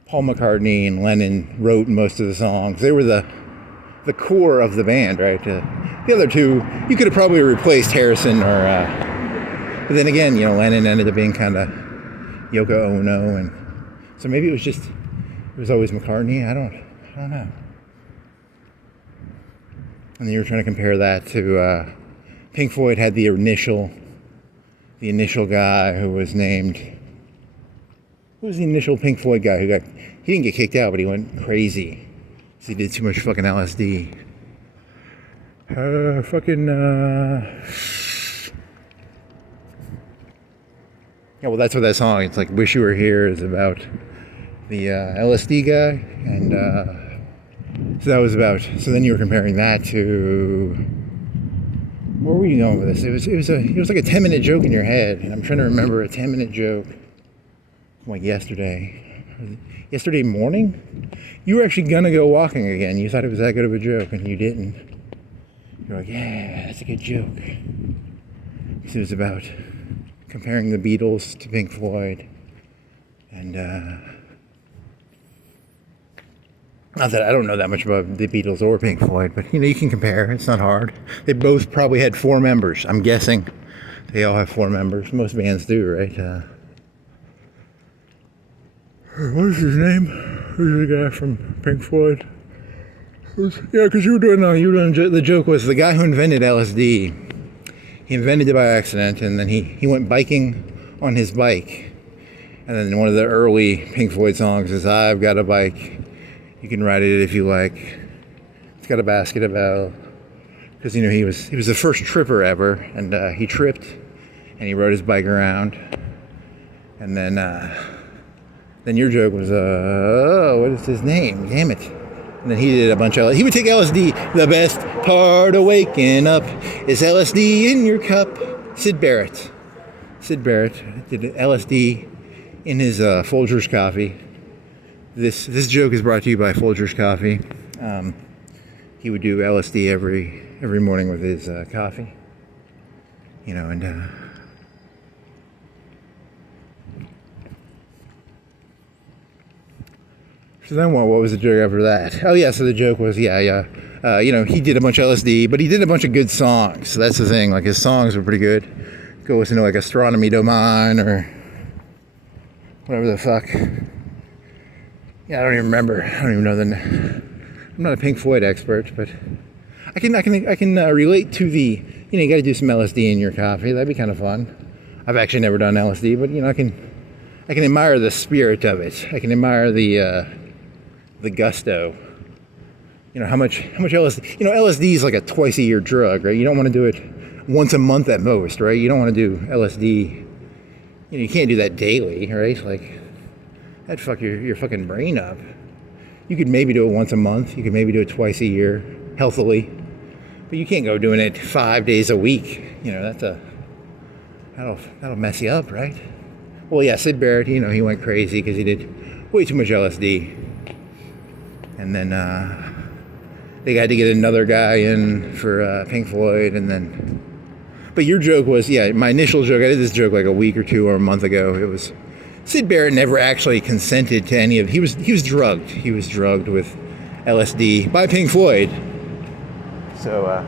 Paul McCartney and Lennon wrote most of the songs. They were the core of the band, right? The other two you could have probably replaced Harrison or, but then again, Lennon ended up being kind of Yoko Ono, and so maybe it was always McCartney. I don't know. And then you were trying to compare that to Pink Floyd had the initial guy who was named. Who was the initial Pink Floyd guy he didn't get kicked out, but he went crazy because he did too much fucking LSD. Yeah, well, that's what that song. It's like "Wish You Were Here" is about the LSD guy, and so that was about. So then you were comparing that to. Where were you going with this? It was like a 10-minute joke in your head, and I'm trying to remember a 10-minute joke from like yesterday morning. You were actually gonna go walking again. You thought it was that good of a joke, and you didn't. You're like, yeah, that's a good joke. So it was about comparing the Beatles to Pink Floyd, and not that I don't know that much about the Beatles or Pink Floyd, but you can compare. It's not hard. They both probably had 4 members. I'm guessing they all have 4 members. Most bands do, right? What is his name? Who's the guy from Pink Floyd? Yeah, because you were doing the joke was the guy who invented LSD. He invented it by accident, and then he went biking on his bike. And then one of the early Pink Floyd songs is "I've got a bike. You can ride it if you like. It's got a basket about." Because he was the first tripper ever, and he tripped, and he rode his bike around. And then your joke was what is his name? Damn it. And then he did a bunch of. He would take LSD. The best part of waking up is LSD in your cup. Sid Barrett did LSD in his Folgers coffee. This joke is brought to you by Folgers Coffee. He would do LSD every morning with his coffee. And so then what was the joke after that? Oh yeah, so the joke was he did a bunch of LSD, but he did a bunch of good songs. So that's the thing. Like his songs were pretty good. Go listen to like Astronomy Don't Mind or whatever the fuck. Yeah, I don't even remember. I don't even know I'm not a Pink Floyd expert, but I can relate to the. You got to do some LSD in your coffee. That'd be kind of fun. I've actually never done LSD, but I can admire the spirit of it. I can admire the gusto. How much LSD. LSD is like a twice-a-year drug, right? You don't want to do it once a month at most, right? You don't want to do LSD. You can't do that daily, right? Like that'd fuck your fucking brain up. You could maybe do it once a month. You could maybe do it twice a year, healthily. But you can't go doing it 5 days a week. That'll mess you up, right? Well, yeah, Sid Barrett, he went crazy because he did way too much LSD. And then they had to get another guy in for Pink Floyd, and then. But your joke was, my initial joke. I did this joke like a week or 2 or a month ago. It was Sid Barrett never actually consented to any of. He was drugged. He was drugged with LSD by Pink Floyd. So. I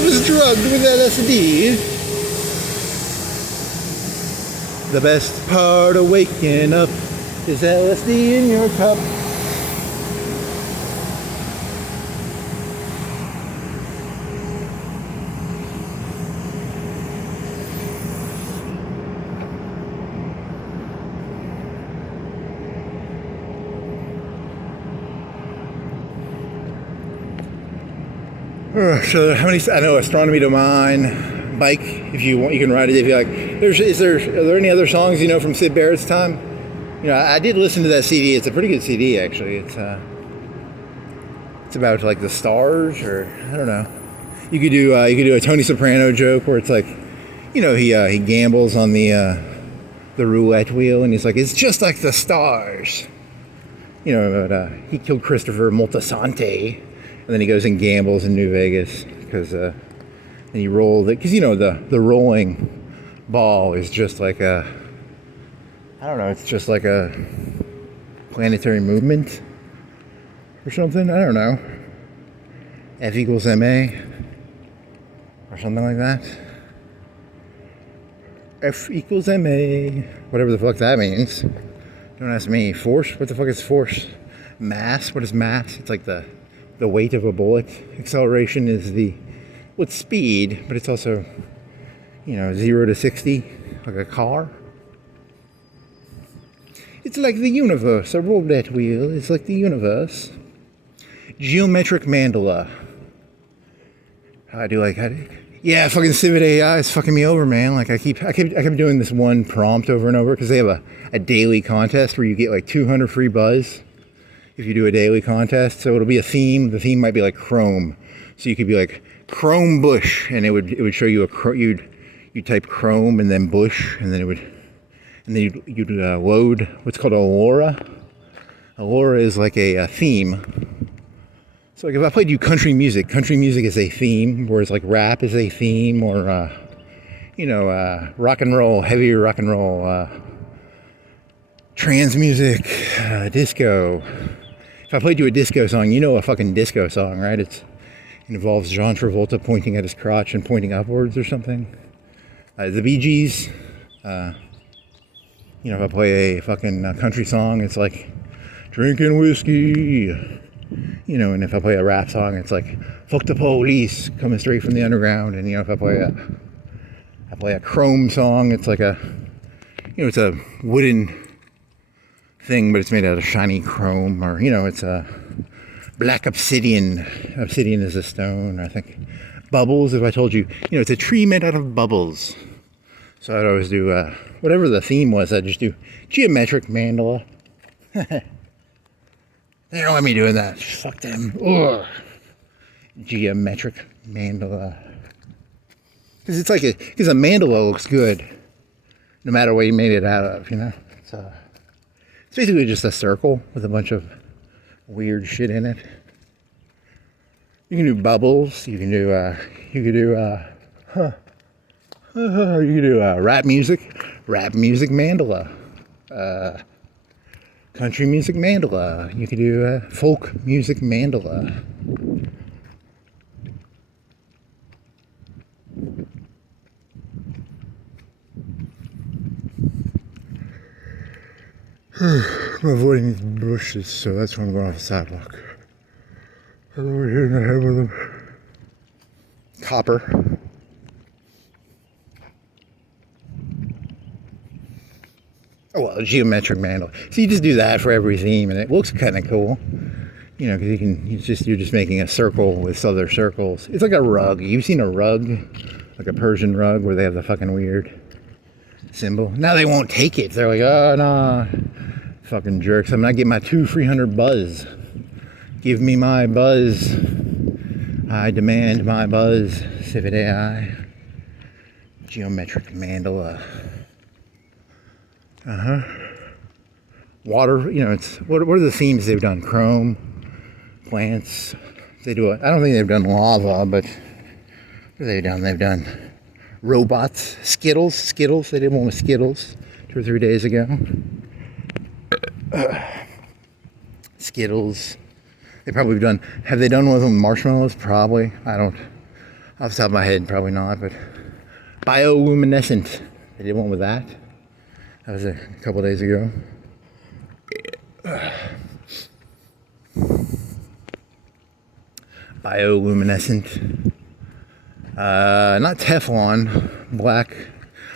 was drugged with LSD. The best part of waking up is LSD in your cup. So how many? I know Astronomy Don't Mind, Bike. If you want, you can ride it if you like. Are there any other songs from Sid Barrett's time? I did listen to that CD. It's a pretty good CD actually. It's It's about like the stars, or I don't know. You could do a Tony Soprano joke where it's like, he gambles on the roulette wheel, and he's like, it's just like the stars. But he killed Christopher Moltisanti, and then he goes and gambles in New Vegas because and he rolled it because the rolling ball is just like I don't know, it's just like a planetary movement or something. I don't know. F equals ma or something like that. F equals ma, whatever the fuck that means. Don't ask me. Force? What the fuck is force? Mass? What is mass? It's like the weight of a bullet. Acceleration is it's speed, but it's also 0 to 60, like a car. It's like the universe. A roulette wheel is like the universe. Geometric mandala. Yeah, fucking Civet AI is fucking me over, man. Like I kept doing this one prompt over and over because they have a daily contest where you get like 200 free buzz if you do a daily contest. So it'll be a theme. The theme might be like Chrome. So you could be like Chrome Bush, and it would show you you'd type Chrome and then Bush, and then you'd load what's called Aurora. Aurora is like a theme. So like if I played you country music is a theme, whereas like rap is a theme, or rock and roll, heavy rock and roll, trance music, disco. If I played you a disco song, a fucking disco song, right? It involves John Travolta pointing at his crotch and pointing upwards or something. The Bee Gees. If I play a fucking country song, it's like drinking whiskey. And if I play a rap song, it's like fuck the police, coming straight from the underground. And if I play a Chrome song, it's like it's a wooden thing, but it's made out of shiny chrome, or it's a black obsidian. Obsidian is a stone, I think. Bubbles, if I told you, it's a tree made out of bubbles. So I'd always do whatever the theme was. I'd just do geometric mandala. They don't want me doing that. Fuck them. Ugh. Geometric mandala. Because because a mandala looks good no matter what you made it out of, It's basically just a circle with a bunch of weird shit in it. You can do bubbles. You can do rap music mandala. Country music mandala. You could do folk music mandala. I'm avoiding these bushes, so that's why I'm going off the sidewalk. I'm over here in the head with them. Copper. Oh, well, geometric mandala. So you just do that for every theme, and it looks kind of cool. Because you're just making a circle with other circles. It's like a rug. You've seen a rug, like a Persian rug, where they have the fucking weird symbol. Now they won't take it. They're like, oh no, fucking jerks. I'm not getting my 300 buzz. Give me my buzz. I demand my buzz. Civet AI. Geometric mandala. Water, it's what are the themes they've done? Chrome, plants. They do I don't think they've done lava, but what have they done? They've done robots, Skittles. They did one with Skittles 2 or 3 days ago. Skittles. Have they done one with them marshmallows? Probably. I don't, off the top of my head, probably not, but bioluminescent. They did one with that. That was a couple days ago. Bioluminescent. Not Teflon. Black.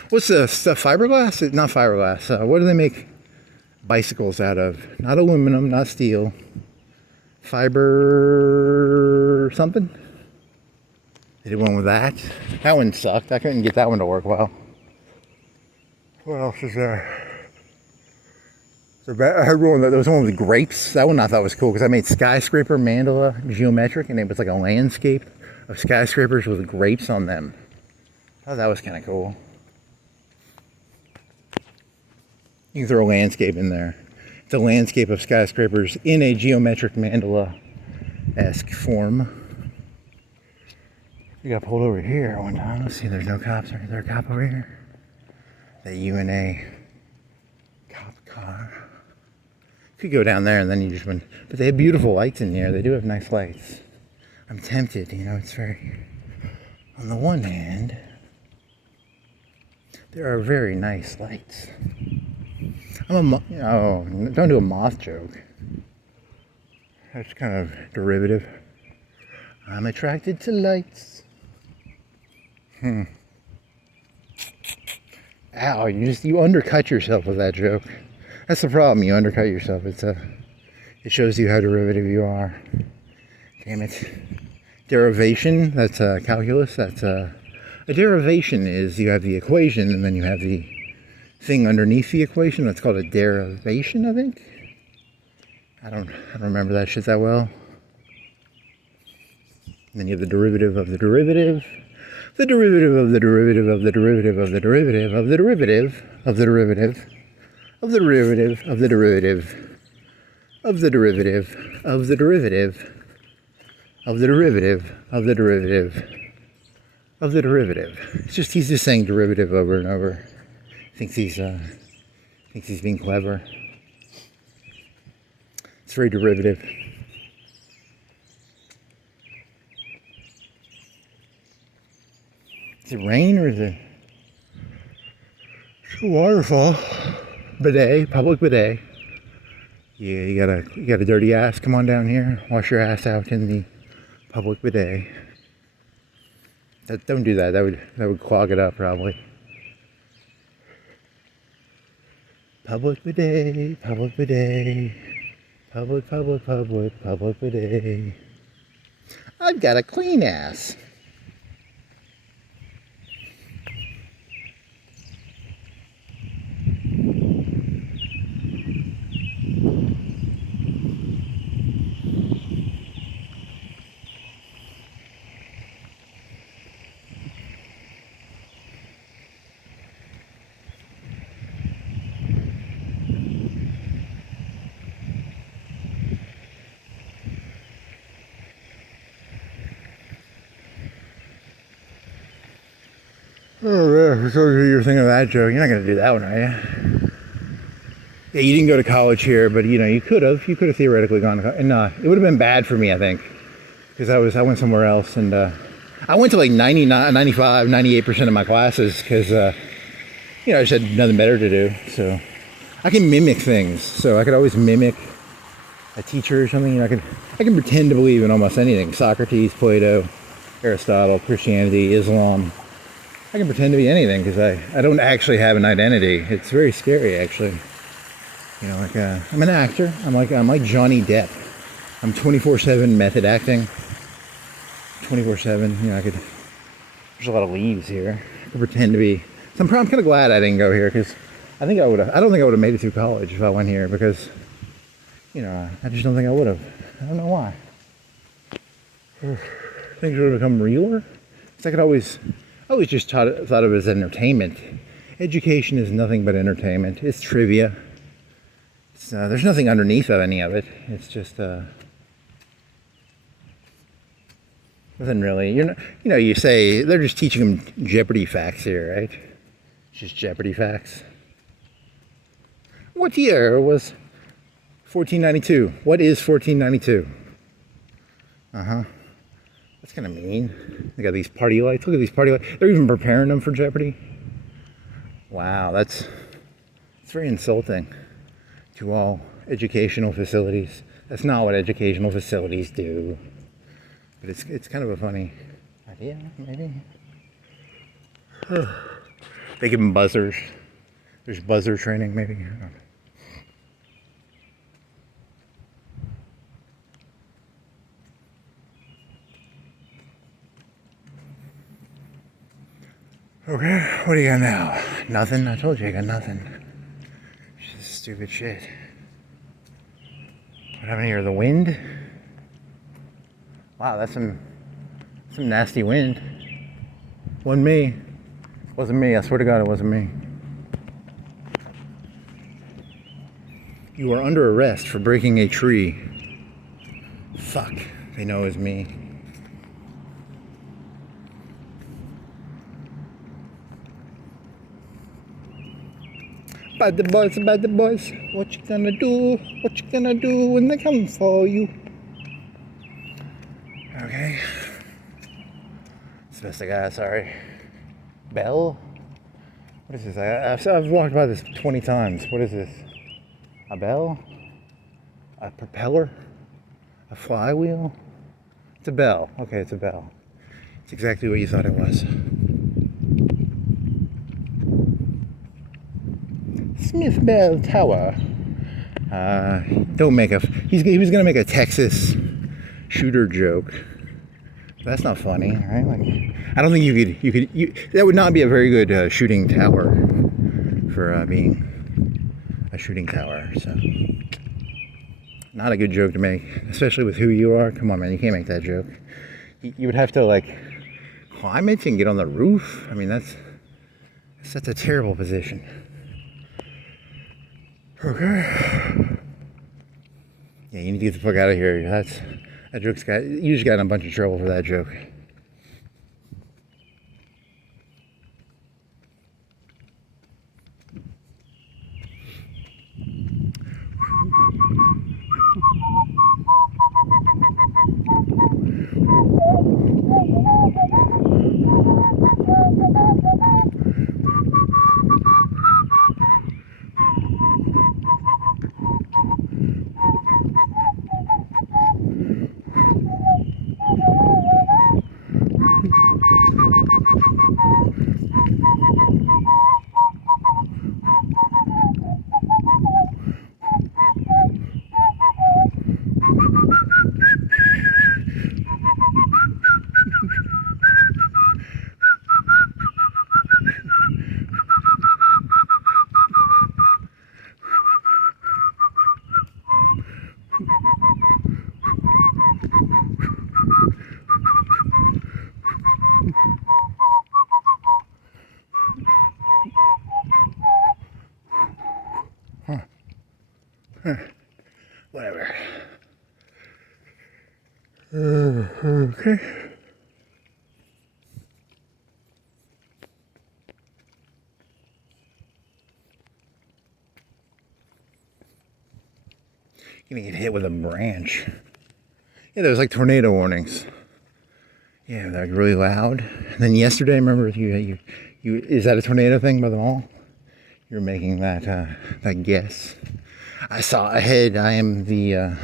What's the stuff? Fiberglass? Not fiberglass. What do they make bicycles out of? Not aluminum, not steel. Fiber something? They did one with that. That one sucked. I couldn't get that one to work well. What else is there? So I heard one, there was one with grapes. That one I thought was cool because I made skyscraper mandala geometric, and it was like a landscape of skyscrapers with grapes on them. I thought that was kind of cool. You can throw a landscape in there. It's a landscape of skyscrapers in a geometric mandala-esque form. We got pulled over here one time. Let's see, there's no cops. Is there a cop over here? The UNA cop car. Could go down there and then you just went. But they have beautiful lights in here. They do have nice lights. I'm tempted, you know, it's very. On the one hand, there are very nice lights. Oh, don't do a moth joke. That's kind of derivative. I'm attracted to lights. Ow, you undercut yourself with that joke. That's the problem, you undercut yourself. It shows you how derivative you are. Damn it. Derivation, that's calculus. That's a derivation is you have the equation and then you have the thing underneath the equation. That's called a derivation, I think. I don't remember that shit that well. And then you have the derivative of the derivative. The derivative of the derivative of the derivative of the derivative of the derivative of the derivative of the derivative of the derivative of the derivative of the derivative of the derivative of the derivative of the derivative. He's just saying derivative over and over. Thinks he's being clever. It's very derivative. Is it rain or is it a waterfall? Bidet, public bidet. Yeah, you got a dirty ass. Come on down here. Wash your ass out in the public bidet. Don't do that. That would clog it up probably. Public bidet, public bidet, public bidet. I've got a clean ass. Oh, yeah, so you're thinking of that joke. You're not going to do that one, are you? Yeah, you didn't go to college here, but you know, you could have theoretically gone to college. And it would have been bad for me, I think, because I went somewhere else, and I went to like 99, 95, 98% of my classes because, you know, I just had nothing better to do. So I can mimic things. So I could always mimic a teacher or something. You know, I can pretend to believe in almost anything. Socrates, Plato, Aristotle, Christianity, Islam. I can pretend to be anything because I don't actually have an identity. It's very scary, actually. You know, like I'm an actor. I'm like Johnny Depp. I'm 24/7 method acting. 24/7. You know, there's a lot of leaves here. I could pretend to be. So I'm kind of glad I didn't go here because I don't think I would have made it through college if I went here because, you know, I just don't think I would have. I don't know why. Things would have become realer. Because I always just thought of it as entertainment. Education is nothing but entertainment. It's trivia. There's nothing underneath of any of it. It's just nothing really. You say they're just teaching them Jeopardy facts here, right? It's just Jeopardy facts. What year was 1492? What is 1492? That's kind of mean. They got these party lights. Look at these party lights. They're even preparing them for Jeopardy. Wow, it's very insulting to all educational facilities. That's not what educational facilities do. But it's kind of a funny idea, maybe. They give them buzzers. There's buzzer training, maybe. Okay, what do you got now? Nothing? I told you I got nothing. Just stupid shit. What happened here? The wind? Wow, that's some nasty wind. Wasn't me. Wasn't me. I swear to God, it wasn't me. You are under arrest for breaking a tree. Fuck. They know it was me. Bad the boys, bad the boys. What you gonna do? What you gonna do when they come for you? Okay. It's the best I got, sorry. Bell? What is this? I've walked by this 20 times. What is this? A bell? A propeller? A flywheel? It's a bell. Okay, it's a bell. It's exactly what you thought it was. Smith Bell Tower. Don't make a. He was gonna make a Texas shooter joke. That's not funny, right? Like, I don't think you could. That would not be a very good shooting tower for being a shooting tower. So, not a good joke to make, especially with who you are. Come on, man, you can't make that joke. You would have to like climb it and get on the roof. I mean, that's a terrible position. Okay. Yeah, you need to get the fuck out of here. That joke's got. You just got in a bunch of trouble for that joke. Whatever. Okay. Gonna get hit with a branch. Yeah, there was like tornado warnings. Yeah, they're like really loud. And then yesterday, remember you is that a tornado thing by the mall? You were making that guess. I saw ahead. I am the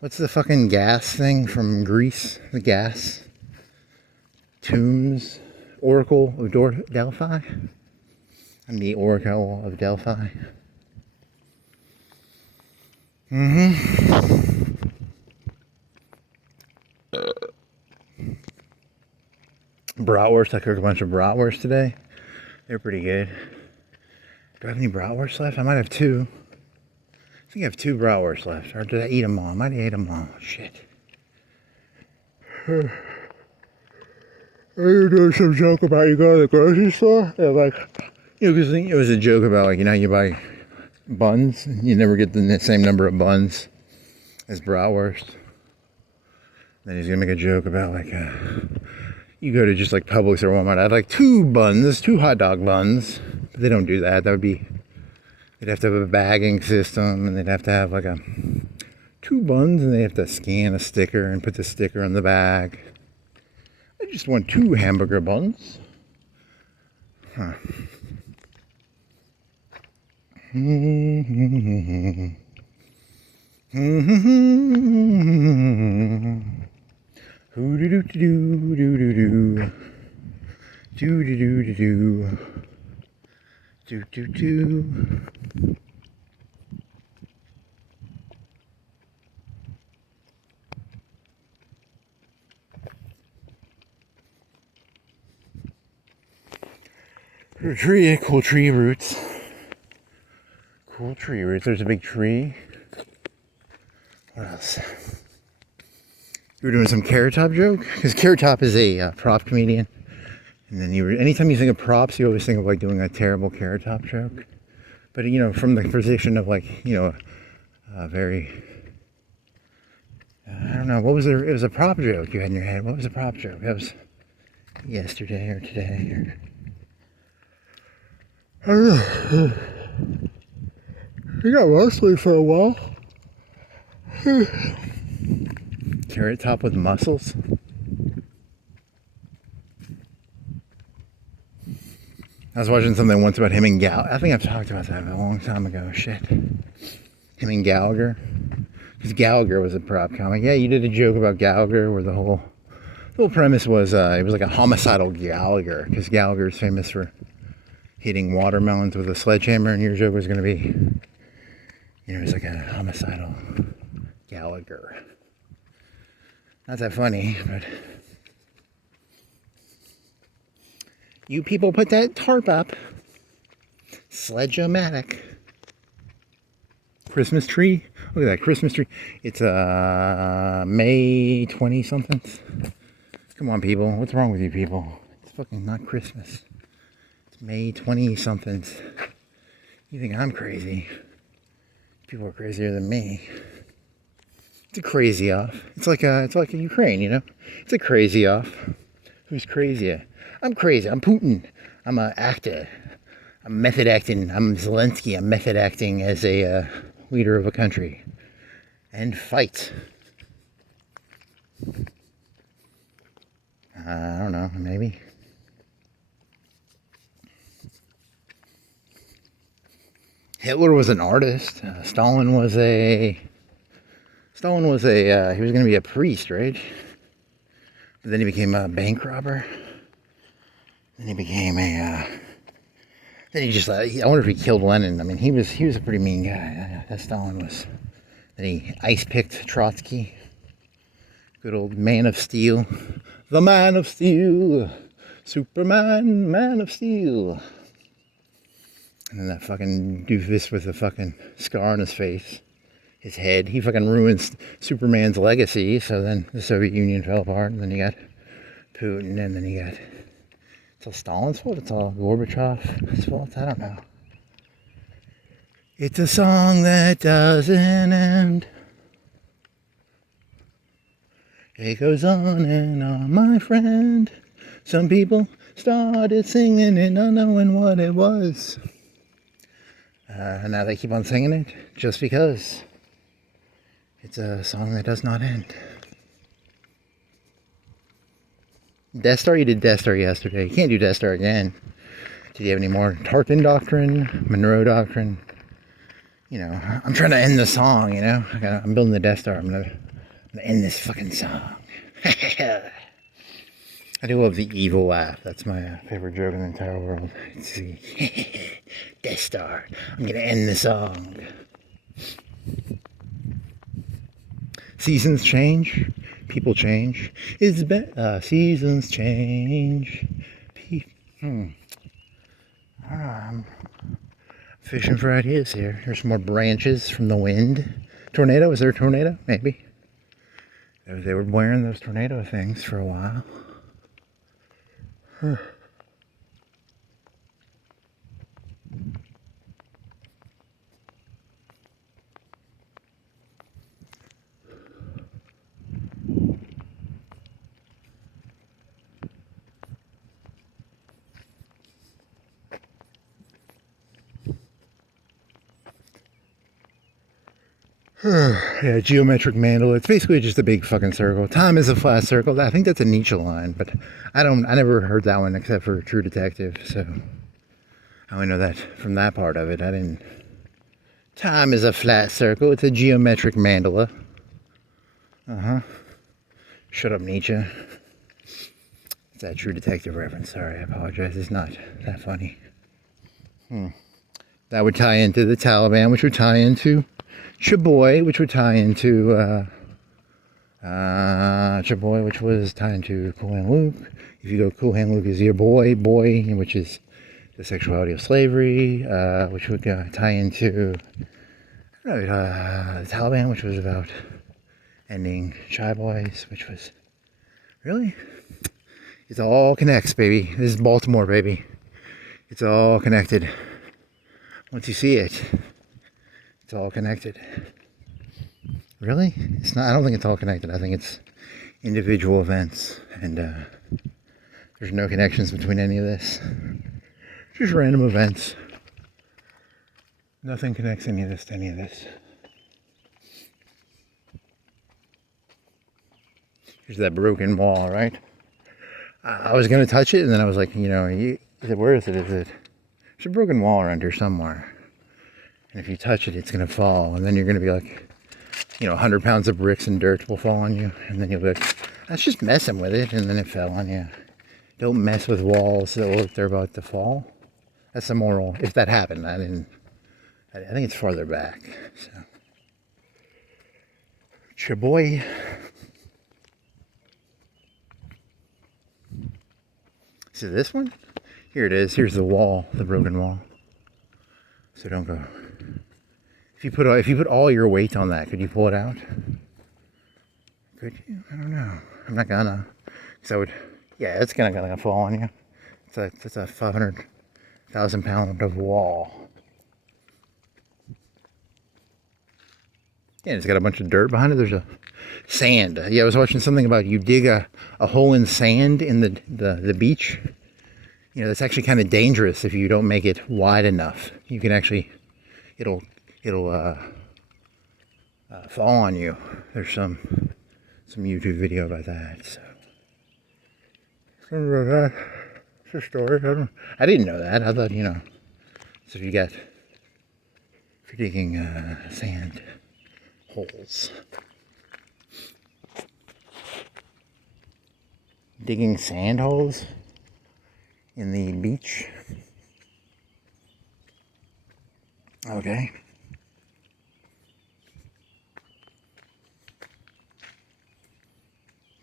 what's the fucking gas thing from Greece? The gas tombs, Oracle of Delphi. I'm the Oracle of Delphi. Bratwurst. I cooked a bunch of bratwurst today. They're pretty good. Do I have any bratwurst left? I might have two. I think I have two bratwurst left. Or did I eat them all? I might have ate them all. Shit. I do some joke about you go to the grocery store. Yeah, like, you know, because it was a joke about, like, you know, you buy buns and you never get the same number of buns as bratwurst. Then he's gonna make a joke about, like, you go to just like Publix or Walmart. I'd like two hot dog buns. But they don't do that. That would be, they'd have to have a bagging system, and they'd have to have like two buns, and they have to scan a sticker and put the sticker on the bag. I just want two hamburger buns. Huh. Hoo doo doo doo doo doo doo doo doo doo doo doo doo doo. Tree, cool tree roots. Cool tree roots. There's a big tree. What else? You were doing some Carrot Top joke? Because Carrot Top is a prop comedian. And then anytime you think of props, you always think of like doing a terrible Carrot Top joke. But you know, from the position of like, you know, very, I don't know, what was it? It was a prop joke you had in your head. What was the prop joke? That was yesterday or today or, I don't know. You got muscly for a while. Carrot Top with muscles. I was watching something once about him and Gal. I think I've talked about that a long time ago. Shit. Him and Gallagher. Because Gallagher was a prop comic. Yeah, you did a joke about Gallagher where the whole premise was it was like a homicidal Gallagher. Because Gallagher's famous for hitting watermelons with a sledgehammer. And your joke was going to be, you know, it's like a homicidal Gallagher. Not that funny, but you people put that tarp up. Sledge-o-matic. Christmas tree. Look at that Christmas tree. It's May 20 something. Come on, people. What's wrong with you people? It's fucking not Christmas. It's May 20 something. You think I'm crazy? People are crazier than me. It's a crazy off. It's like a Ukraine, you know? It's a crazy off. Who's crazier? I'm crazy. I'm Putin. I'm an actor. I'm method acting. I'm Zelensky. I'm method acting as a leader of a country. And fight. I don't know. Maybe. Hitler was an artist. Stalin was a he was going to be a priest, right? But then he became a bank robber. Then he became then he just, I wonder if he killed Lenin. I mean, he was a pretty mean guy. That Stalin was. Then he ice-picked Trotsky. Good old Man of Steel. The Man of Steel. Superman, Man of Steel. And then that fucking doofus with the fucking scar on his face. His head. He fucking ruins Superman's legacy. So then the Soviet Union fell apart. And then you got Putin. And then you got... It's all Stalin's fault? It's all Gorbachev's fault? I don't know. It's a song that doesn't end. It goes on and on, my friend. Some people started singing it, not knowing what it was. And now they keep on singing it just because it's a song that does not end. Death Star, you did Death Star yesterday. You can't do Death Star again. Did you have any more? Tarpon Doctrine, Monroe Doctrine. You know, I'm trying to end the song, you know. I'm building the Death Star. I'm gonna end this fucking song. I do love the evil laugh. That's my favorite joke in the entire world. It's the Death Star. I'm gonna end the song. Seasons change. People change. Seasons change. I'm fishing for ideas here. Here's some more branches from the wind. Tornado? Is there a tornado? Maybe. They were wearing those tornado things for a while. Yeah, geometric mandala. It's basically just a big fucking circle. Time is a flat circle. I think that's a Nietzsche line, but I never heard that one except for True Detective, so I only know that from that part of it. I didn't. Time is a flat circle. It's a geometric mandala. Shut up, Nietzsche. It's that True Detective reference. Sorry, I apologize. It's not that funny. That would tie into the Taliban, which would tie into Chaboy, which would tie into Chaboy, which was tied into Cool Hand Luke. If you go Cool Hand Luke is your boy, which is the sexuality of slavery, which would tie into the Taliban, which was about ending shy boys, which was really, it all connects, baby. This is Baltimore, baby. It's all connected. Once you see it, it's all connected. Really? It's not. I don't think it's all connected. I think it's individual events, and there's no connections between any of this. Just random events. Nothing connects any of this to any of this. Here's that broken wall, right? I was gonna touch it, and then I was like, where is it? There's a broken wall around here somewhere. And if you touch it, it's gonna fall, and then you're gonna be like, 100 pounds of bricks and dirt will fall on you, and then you'll be like, that's just messing with it, and then it fell on you. Don't mess with walls that look like they're about to fall. That's the moral. If that happened, I think it's farther back. So, chaboy. See this one? Here it is. Here's the wall, the broken wall. So don't go. If you put all your weight on that, could you pull it out? Could you? I don't know. I'm not gonna. Cause I would. Yeah, it's gonna fall on you. It's a 500,000 pound of wall. Yeah, it's got a bunch of dirt behind it. There's a sand. Yeah, I was watching something about you dig a hole in sand in the beach. That's actually kind of dangerous if you don't make it wide enough. You can actually, it'll fall on you. There's some YouTube video about that. So, something about that. It's a story. I didn't know that. I thought, so if you're digging sand holes. Digging sand holes in the beach. Okay.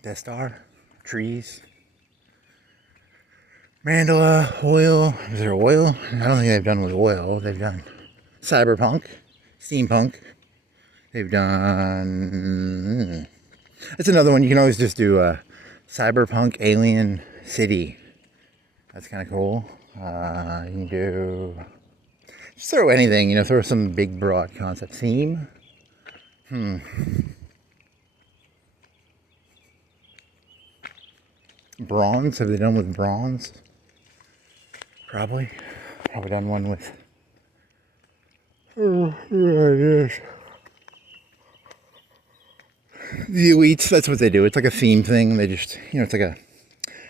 Death Star, trees, mandala, oil. Is there oil? I don't think they've done with oil. They've done cyberpunk, steampunk. They've done. That's another one. You can always just do cyberpunk alien city. That's kind of cool. You can do. Just throw anything. Throw some big broad concept theme. Bronze. Have they done with bronze? Probably done one with. Oh, yeah, it is. The elites, that's what they do. It's like a theme thing. They just, it's like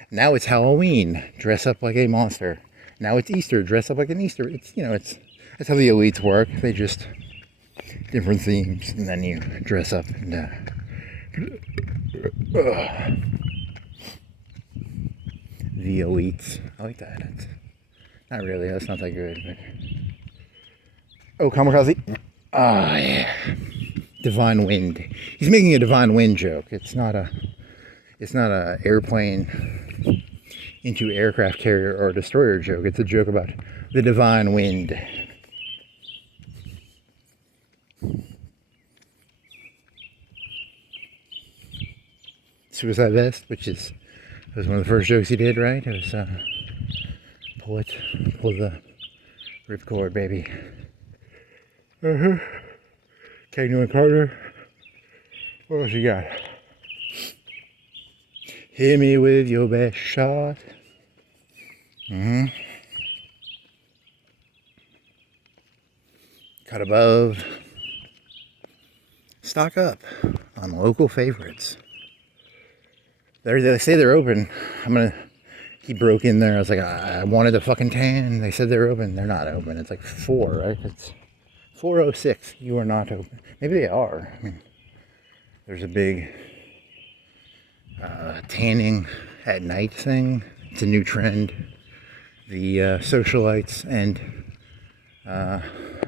now it's Halloween, dress up like a monster. Now it's Easter, dress up like an Easter. It's, that's how the elites work. They just, different themes, and then you dress up and, the elites. I like that. It's not really, that's not that good, but. Oh, kamikaze. Ah, yeah. Divine wind. He's making a divine wind joke. It's not a airplane into aircraft carrier or destroyer joke. It's a joke about the divine wind. Suicide vest, which was one of the first jokes he did, right? It was pull the ripcord, baby. Kagno and Carter. What else you got? Hit me with your best shot. Cut above. Stock up on local favorites. They say they're open. He broke in there. I was like, I wanted a fucking tan. They said they're open. They're not open. It's like 4, right? It's 4:06. You are not open. Maybe they are. I mean, there's a big tanning at night thing. It's a new trend. The socialites and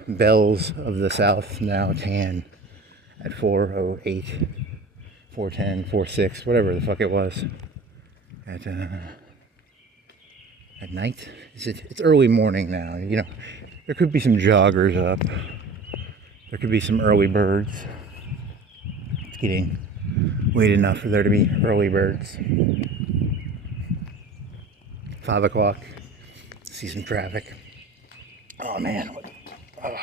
belles of the South now tan at 4:08, 4:10, 4:06, whatever the fuck it was, at at night. It's early morning now. You know, there could be some joggers up. There could be some early birds. It's getting late enough for there to be early birds. 5 o'clock. See some traffic. Oh man. Oh.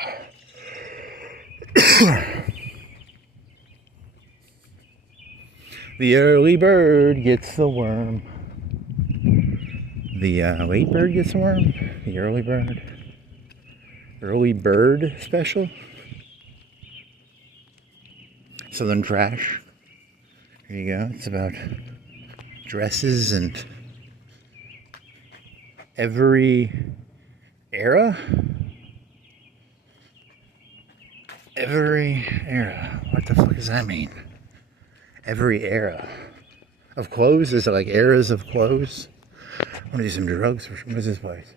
The early bird gets the worm. The late bird gets the worm. The early bird. Early bird special. Southern Trash. Here you go. It's about dresses and every era. Every era. What the fuck does that mean? Every era of clothes? Is it like eras of clothes? I want to do some drugs. What is this place?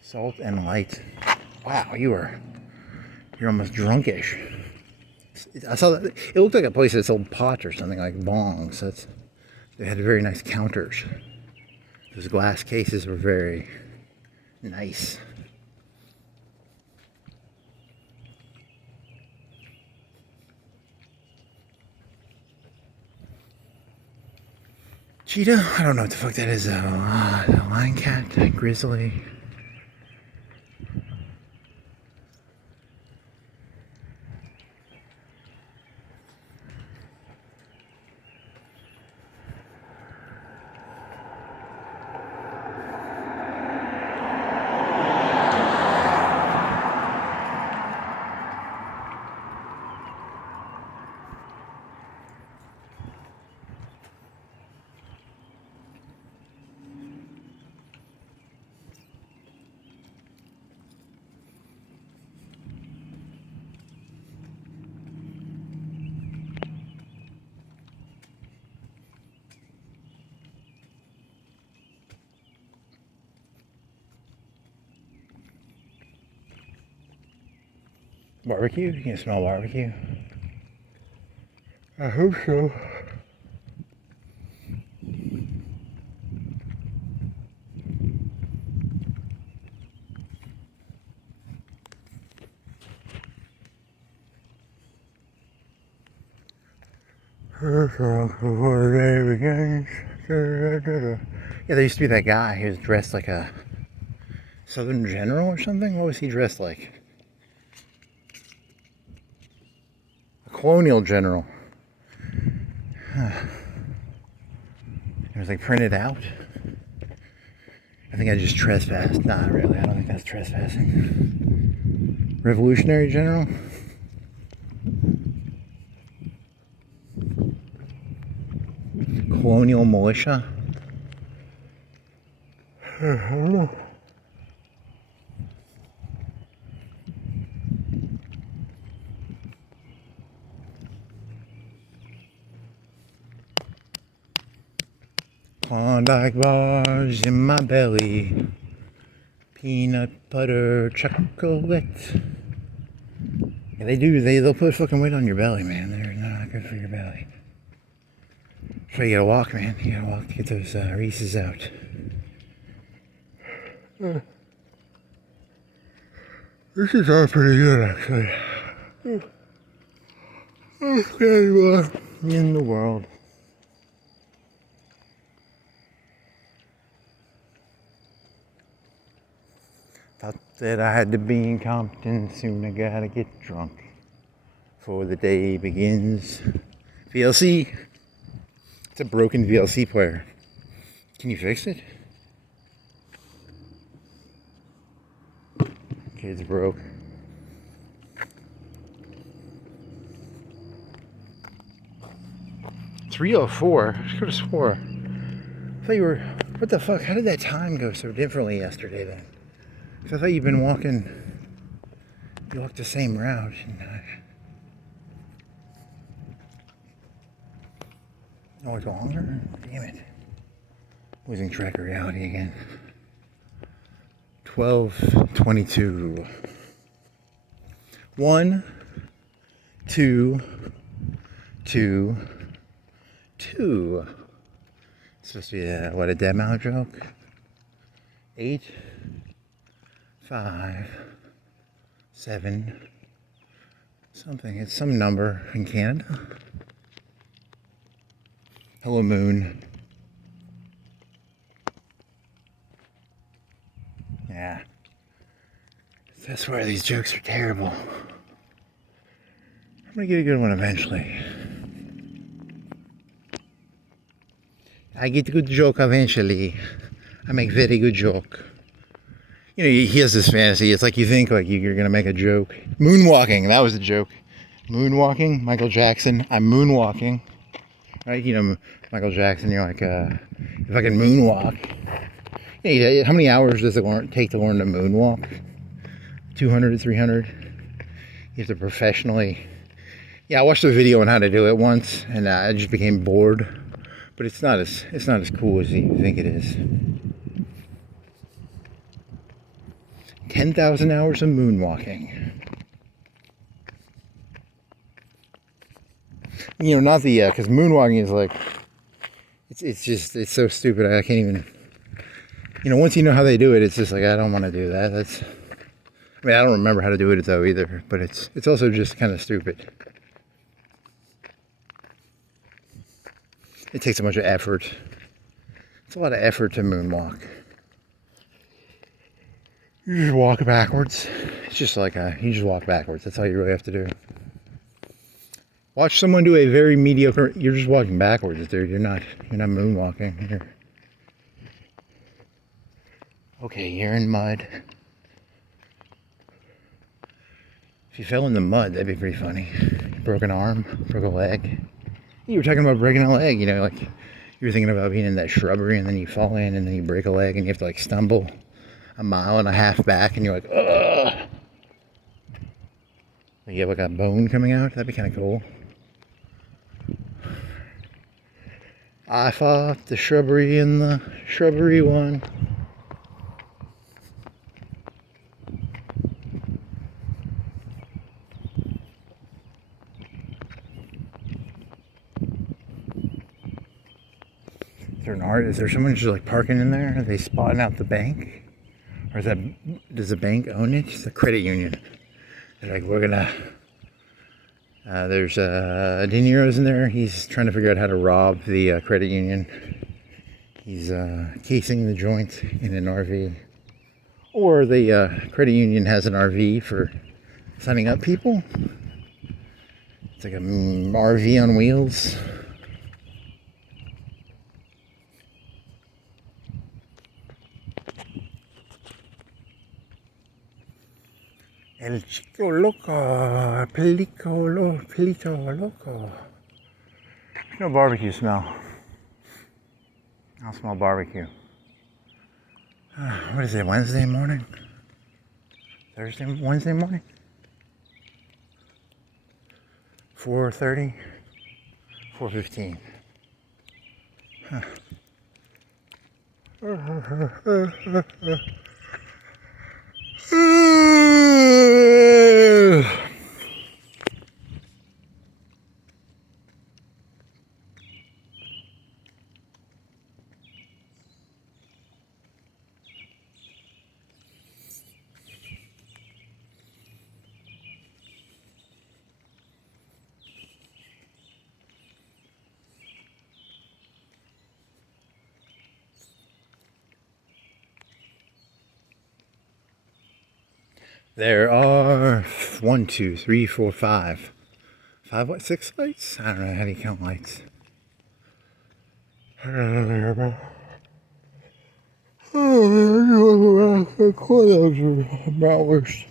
Salt and light. Wow, you're almost drunkish. I saw that it looked like a place that sold pot or something, like bongs. They had very nice counters. Those glass cases were very nice. Cheetah? I don't know what the fuck that is. A lion cat? Grizzly? Barbecue? You can smell barbecue? I hope so. Before the day begins. Yeah, there used to be that guy who was dressed like a Southern general or something. What was he dressed like? Colonial general. It was like printed out. I think I just trespassed. Not really. I don't think that's trespassing. Revolutionary general. Colonial militia. I don't know. Klondike bars in my belly, peanut butter chocolate. Yeah, they'll put fucking weight on your belly, man. They're not good for your belly. So you gotta walk, man. You gotta walk to get those Reese's out. This is all pretty good, actually. Okay, in the world. Thought that I had to be in Compton, soon I gotta get drunk before the day begins. VLC. It's a broken VLC player. Can you fix it? Okay, it's broke. $3:04. I could have swore. I thought you were. What the fuck? How did that time go so differently yesterday then? I thought you'd been walking. You walked the same route. Oh, it's longer? Damn it. Losing track of reality again. 12:22. 1, 2, 2, 2. It's supposed to be a dead mouth joke? 8, 5, 7, something. It's some number in Canada. Hello, moon. Yeah. That's why these jokes are terrible. I'm gonna get a good one eventually. I get a good joke eventually. I make very good joke. You know, he has this fantasy. It's like you think like you're gonna make a joke. Moonwalking, that was a joke. Moonwalking, Michael Jackson. I'm moonwalking, right? You know, Michael Jackson. You're like, if I can moonwalk. Yeah, how many hours does it take to learn to moonwalk? 200 to 300. You have to professionally. Yeah, I watched a video on how to do it once, and I just became bored. But it's not as cool as you think it is. 10,000 hours of moonwalking. You know, not the because moonwalking is like, it's so stupid. I can't even. You know, once you know how they do it, it's just like I don't want to do that. I mean, I don't remember how to do it though either. But it's also just kind of stupid. It takes a bunch of effort. It's a lot of effort to moonwalk. You just walk backwards. It's just like you just walk backwards. That's all you really have to do. Watch someone do a very mediocre. You're just walking backwards, dude. You're not moonwalking. Okay, you're in mud. If you fell in the mud, that'd be pretty funny. Broke an arm, broke a leg. You were talking about breaking a leg, you know, like you were thinking about being in that shrubbery and then you fall in and then you break a leg and you have to like stumble a mile and a half back and you're like, ugh. You have like a bone coming out. That'd be kind of cool. I fought the shrubbery in the shrubbery one. Is there someone just like parking in there? Are they spotting out the bank? Or does the bank own it? It's a credit union. They're like, we're gonna, there's De Niro's in there. He's trying to figure out how to rob the credit union. He's casing the joint in an RV. Or the credit union has an RV for signing up people. It's like an RV on wheels. El chico loco, pelito loco. No barbecue smell. I'll smell barbecue. What is it, Wednesday morning? Wednesday morning? 4:30? 4:15. Huh. There are 1, 2, 3, 4, 5. 5 what? 6 lights? I don't know. How do you count lights? About worse.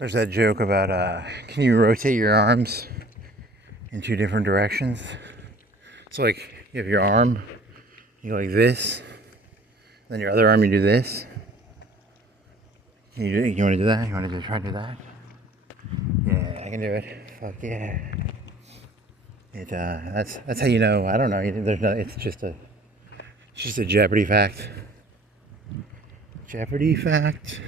There's that joke about can you rotate your arms in two different directions? So like you have your arm, you go like this, then your other arm you do this. You want to do that? You want to try to do that? Yeah, I can do it. Fuck yeah. That's how you know. I don't know. There's no. It's just a Jeopardy fact. Jeopardy fact.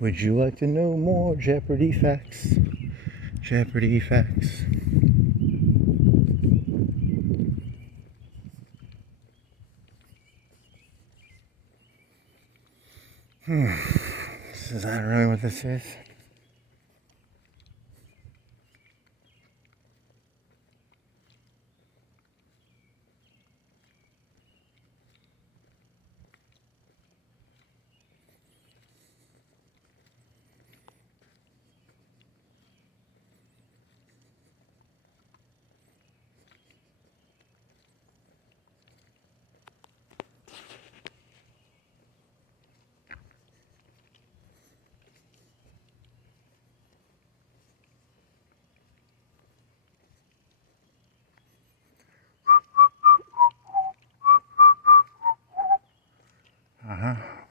Would you like to know more Jeopardy facts? Jeopardy facts. This is not really what this is.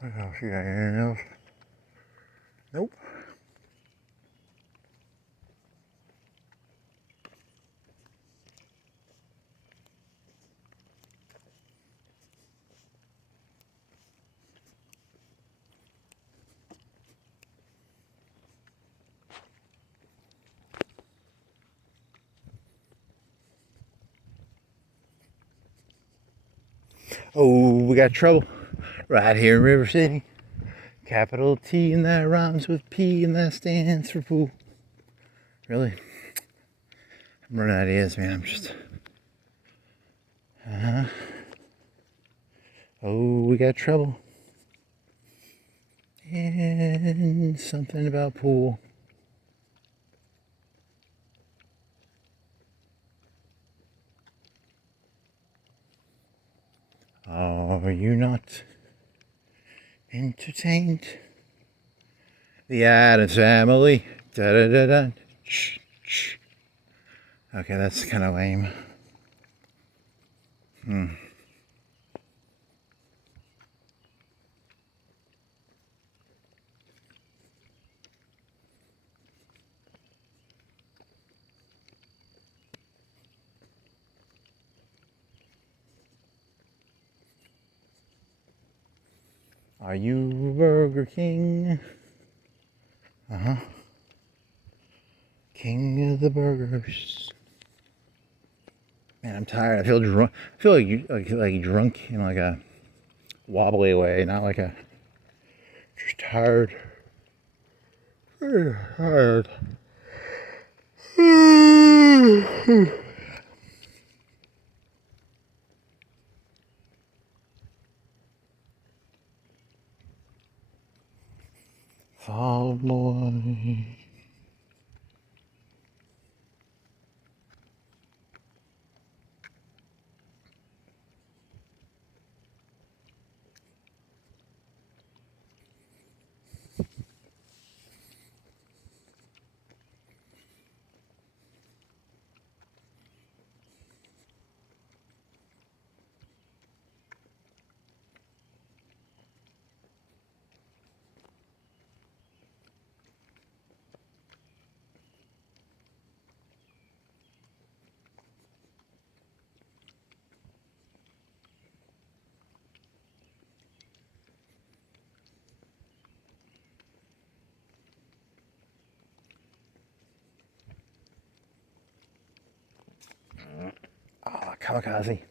What else you got anything else? Nope. Oh, we got trouble right here in River City. Capital T and that rhymes with P and that stands for pool. Really? I'm running out of ideas, man. I'm just. Oh, we got trouble. And something about pool. Are you not entertained? The Addams Family. Da da da da. Shh, shh. Okay, that's kind of lame. Are you Burger King? King of the burgers. Man, I'm tired. I feel drunk. I feel like drunk in like a wobbly way, not like a just tired. Very tired. Fall boy. Ah, kamikaze.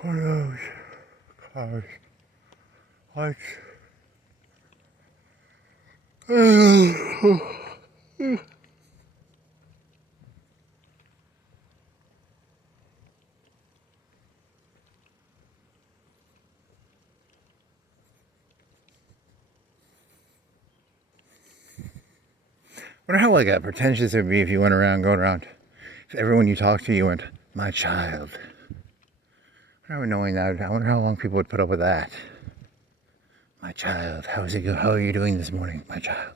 What else? Cars. Lights. Wonder how like pretentious it would be if you went around going around. If everyone you talked to, you went, my child. I wonder knowing that. I wonder how long people would put up with that. My child, how is it go? How are you doing this morning, my child?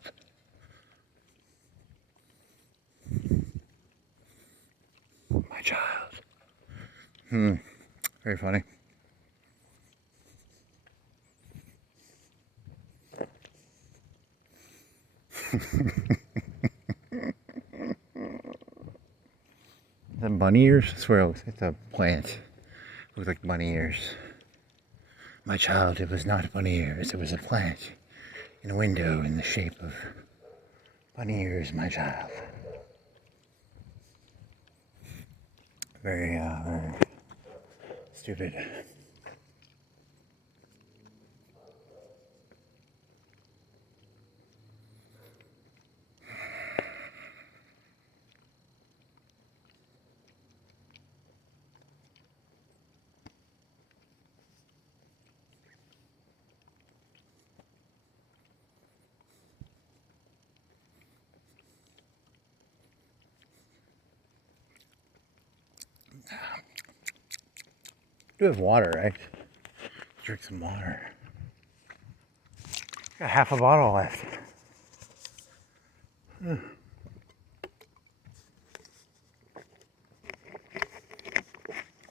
My child. Very funny. Is that bunny ears? I swear it's a plant. It looks like bunny ears. My child, it was not bunny ears. It was a plant in a window in the shape of bunny ears, my child. Very stupid. You have water, right? Drink some water. Got half a bottle left.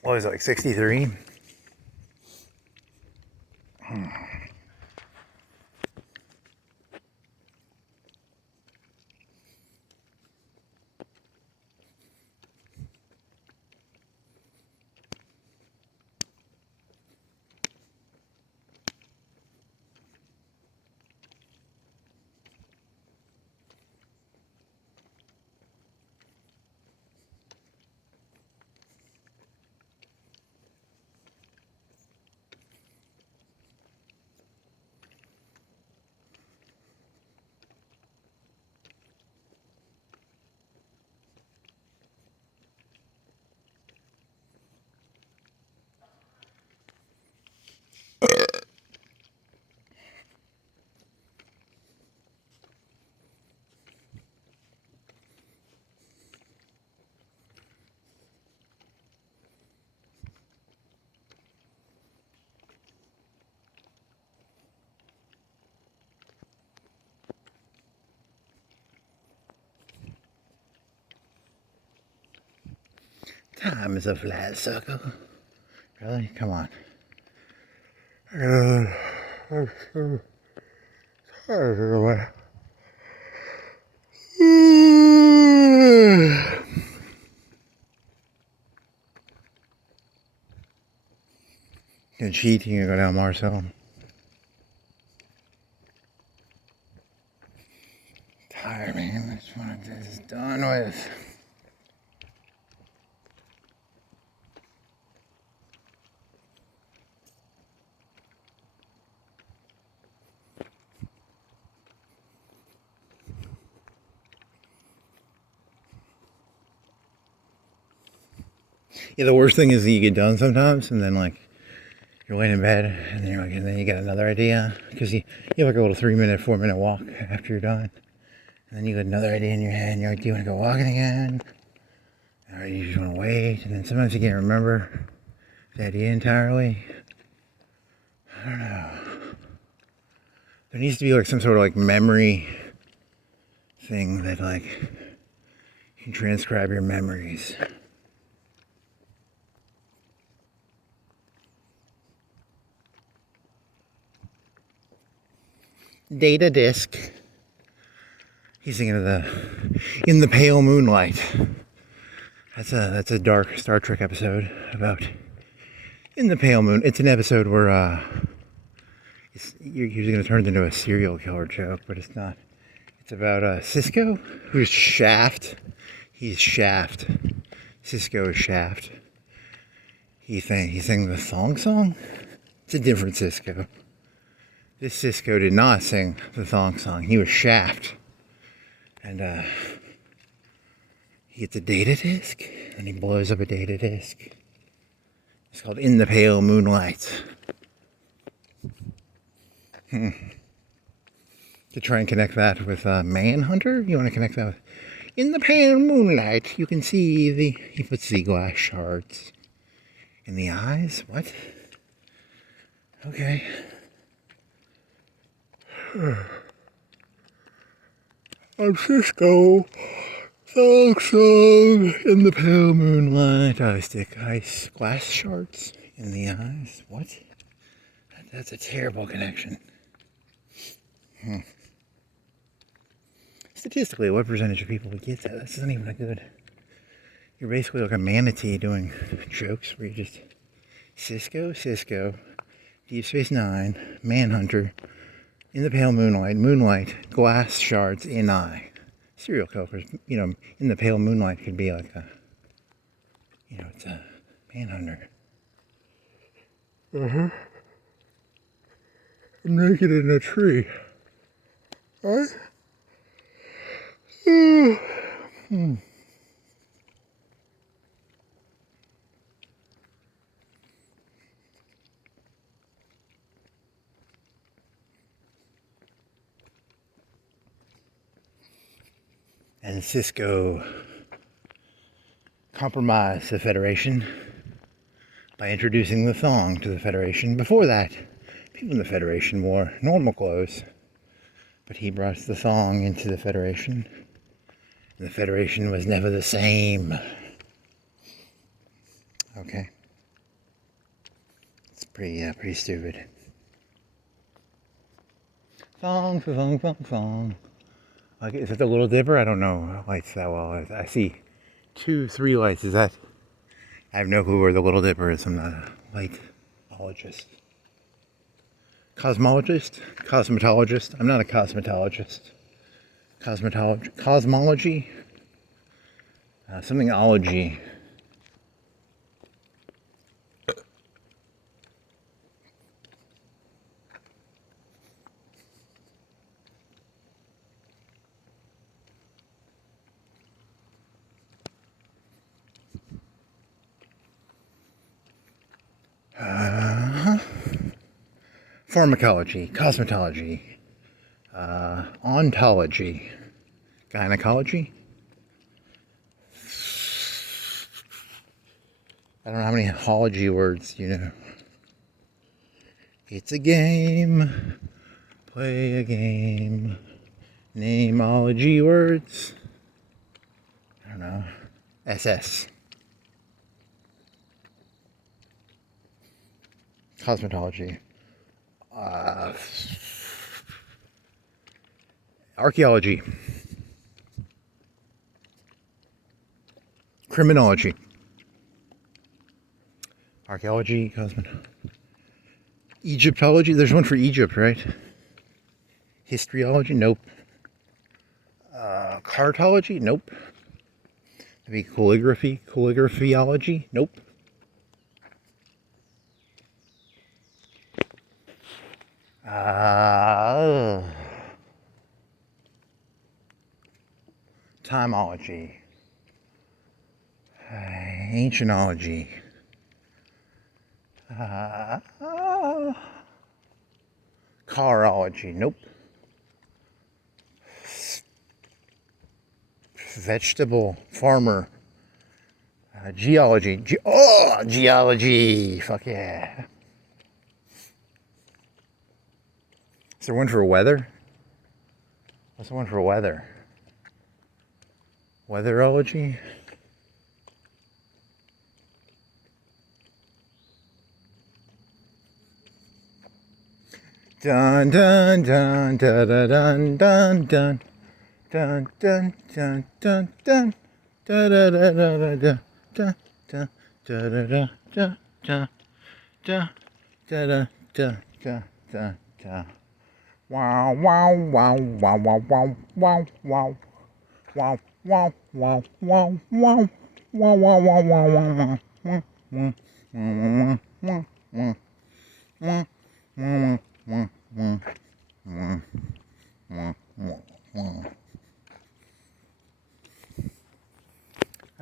What was it, like 63? Time is a flat circle. Really? Come on. I'm so tired of it. You can cheat, you can go down Marcel. Tired, man. I just want to get this done with. Yeah, the worst thing is that you get done sometimes, and then like you're laying in bed, and then you're like, and then you get another idea because you have like a little 3-minute, 4-minute walk after you're done, and then you get another idea in your head, and you're like, do you want to go walking again, or you just want to wait? And then sometimes you can't remember the idea entirely. I don't know. There needs to be like some sort of like memory thing that like you can transcribe your memories. Data disk. He's thinking of the In the Pale Moonlight. That's a dark Star Trek episode about In the Pale Moon. It's an episode where you're usually going to turn it into a serial killer joke, but it's not. It's about Cisco, who's Shaft. He's Shaft. Cisco is Shaft. He sang the song. It's a different Cisco. This Cisco did not sing the thong song. He was Shaft. And he gets a data disk, and he blows up a data disk. It's called In the Pale Moonlight. To try and connect that with Manhunter? You want to connect that with... In the pale moonlight, you can see the... He puts the glass shards in the eyes? What? Okay. I'm Cisco. Song in the pale moonlight. I stick ice glass shards in the eyes. What? That's a terrible connection. Statistically, what percentage of people would get that? This isn't even a good... You're basically like a manatee doing jokes where you just... Cisco, Deep Space Nine, Manhunter, in the pale moonlight, glass shards in eye. Serial killers, in the pale moonlight could be like a... it's a Manhunter. I'm naked in a tree. Right? And Cisco compromised the Federation by introducing the thong to the Federation. Before that, people in the Federation wore normal clothes, but he brought the thong into the Federation. The Federation was never the same. Okay. It's pretty stupid. Thong. Like, is it the Little Dipper? I don't know lights that well. I see 2-3 lights. Is that? I have no clue where the Little Dipper is. I'm not a lightologist. Cosmetologist? I'm not a cosmetologist. Cosmology? Something ology. Pharmacology, cosmetology, ontology, gynecology. I don't know how many hology words you know. It's a game. Play a game. Nameology words. I don't know. SS. Cosmetology. Archaeology. Criminology. Archaeology, cosmetology. Egyptology, there's one for Egypt, right? Historyology, nope. Cartology, nope. Maybe calligraphyology, nope. Timology. Ancientology. Carology, nope. Vegetable farmer. Geology. Geology. Fuck yeah. Is there one for weather? What's the one for weather? Weatherology? Dun dun dun dun dun dun dun dun dun dun dun dun da da da da da da da da da da da da da da da da da. Wow wow wow wow wow wow wow wow wow wow wow wow wow wow wow wow wow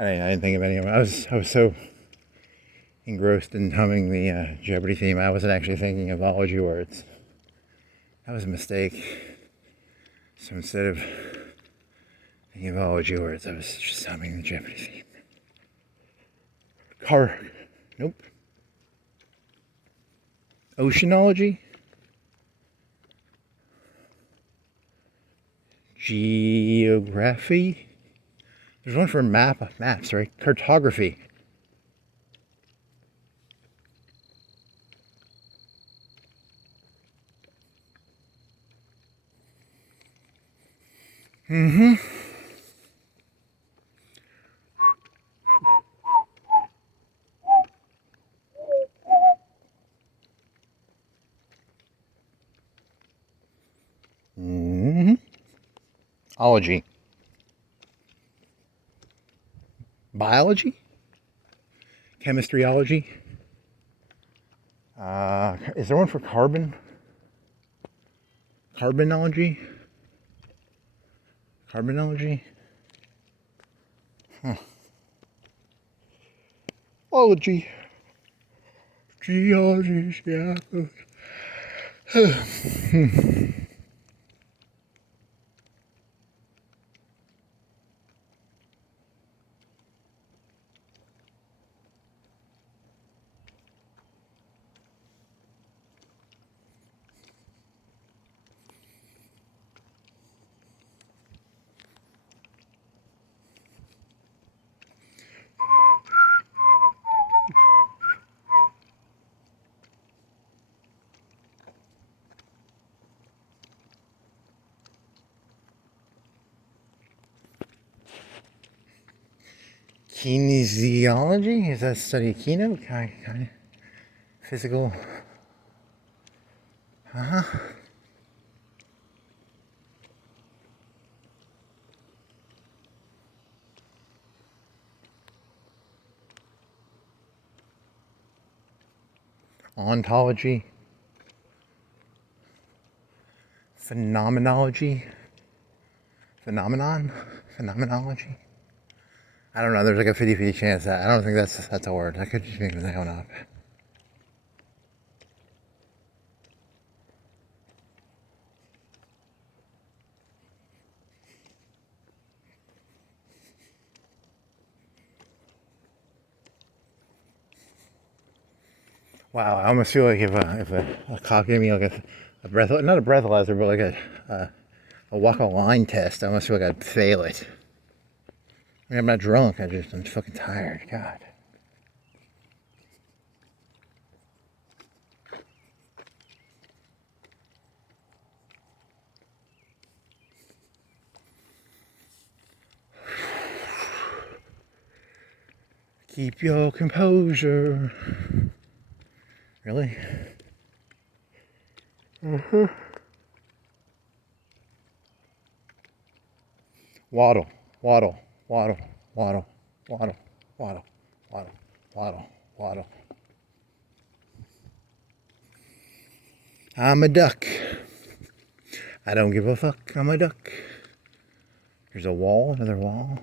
I didn't think of any of them. I was so engrossed in humming the Jeopardy theme, I wasn't actually thinking of ology words. That was a mistake. So instead of thinking of ology words, I was just humming the Jeopardy theme. Nope. Oceanology? Geography? There's one for maps, right? Cartography. Mm-hmm. Mm-hmm. Ology. Biology? Chemistryology? Is there one for carbon? Carbonology? Carbonology? Huh. Ology. Geology, yeah. Kinesiology? Is that study of kino? Kind of physical? Uh-huh. Ontology? Phenomenology? Phenomenology? I don't know, there's like a 50-50 chance that I don't think that's a word. I could just make that one up. Wow, I almost feel like if a cop gave me like a breath, not a breathalyzer, but like a walk a line test, I almost feel like I'd fail it. I mean, I'm not drunk, I'm fucking tired. God. Keep your composure. Really? Mm-hmm. Waddle, waddle, waddle, waddle, waddle, waddle, waddle, waddle, waddle. I'm a duck. I don't give a fuck. I'm a duck. There's a wall, another wall.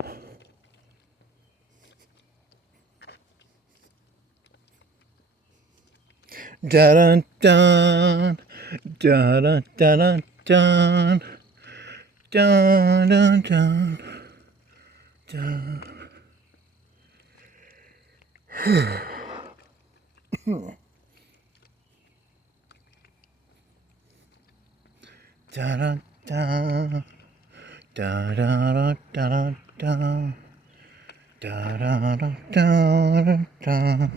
Da dun dun, da dun dun dun, dun dun dun, dun. Da dun dun, da da da da da, da da da da da.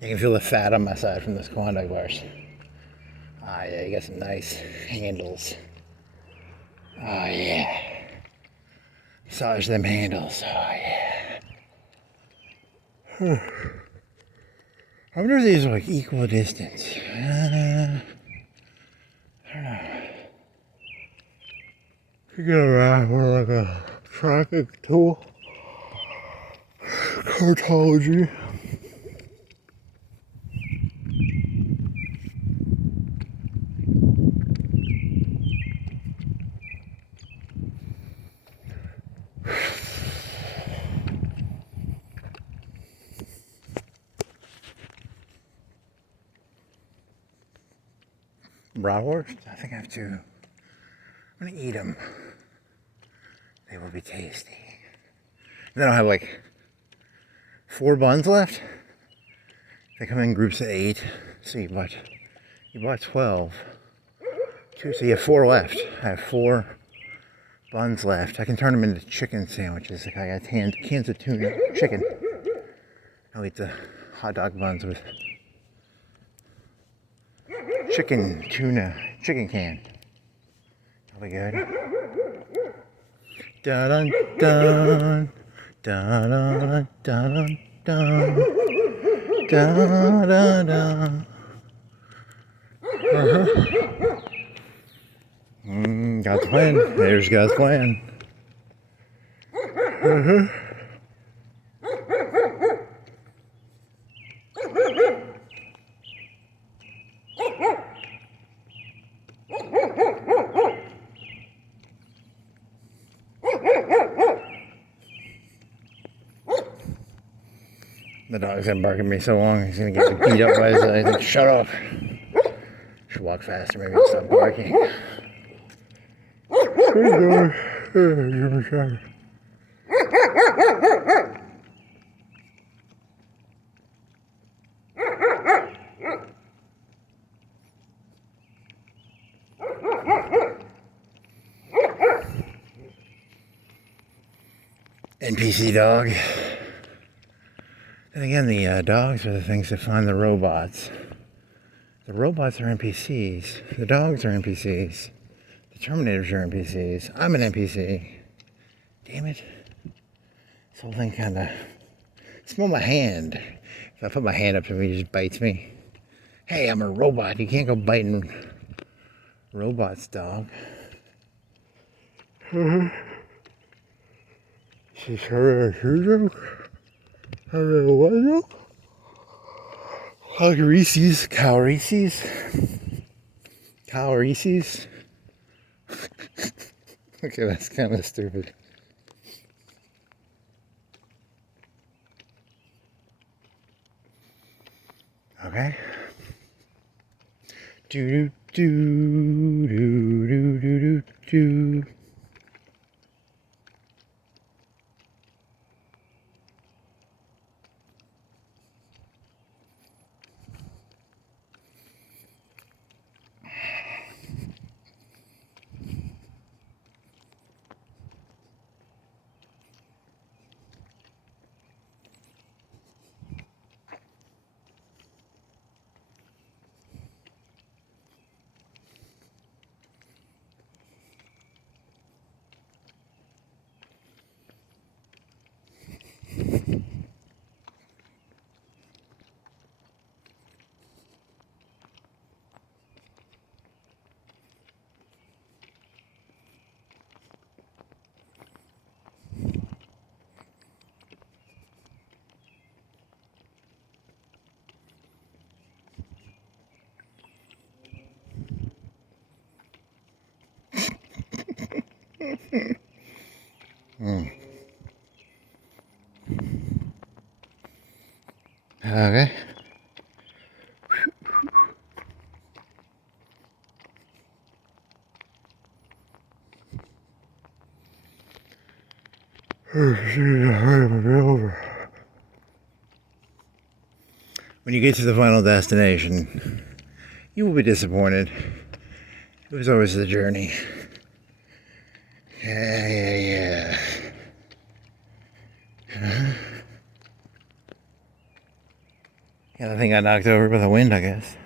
You can feel the fat on my side from those Klondike bars. Ah, yeah, you got some nice handles. Oh, yeah. Massage them handles. Oh, yeah. I wonder if these are like equal distance. I don't know. You get around more like a tracking tool. Cartology. bratwurst. I think I have two. I'm gonna eat them. They will be tasty. And then I'll have like 4 buns left. They come in groups of 8. So you bought 12. 2, so you have 4 left. I have 4 buns left. I can turn them into chicken sandwiches. Like I got cans of tuna, chicken. I'll eat the hot dog buns with chicken, tuna, chicken can. That'll be good. Dun dun dun dun dun dun dun dun dun dun. God's plan. There's God's plan. The dog's been barking at me so long, he's gonna get beat up by his eyes. I think, shut up. Should walk faster, maybe he'll stop barking. Give me a shot. NPC dog. And again, the dogs are the things that find the robots. The robots are NPCs. The dogs are NPCs. The Terminators are NPCs. I'm an NPC. Damn it. This whole thing kind of... Smell my hand. If I put my hand up to me, he just bites me. Hey, I'm a robot. You can't go biting robots, dog. She's having a shoe joke? Having a what joke? Like Reese's, cow Reese's. Cow Reese's. Okay, that's kind of stupid. Okay. Do do do do do do do. Okay. When you get to the final destination, you will be disappointed. It was always the journey. Yeah. Yeah, the thing got knocked over by the wind, I guess.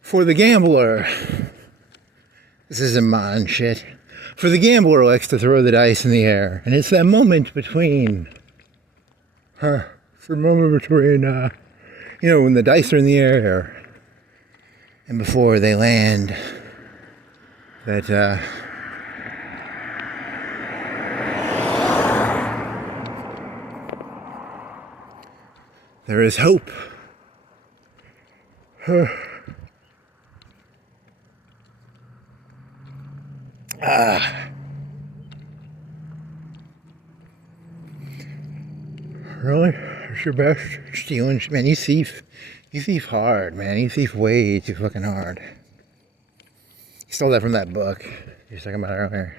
For the gambler, this isn't mine shit. For the gambler who likes to throw the dice in the air, and it's that moment between, it's the moment between, when the dice are in the air, and before they land, that, there is hope. Really? That's your best? Stealing? Man, you thief hard, man. You thief way too fucking hard. You stole that from that book you were talking about earlier.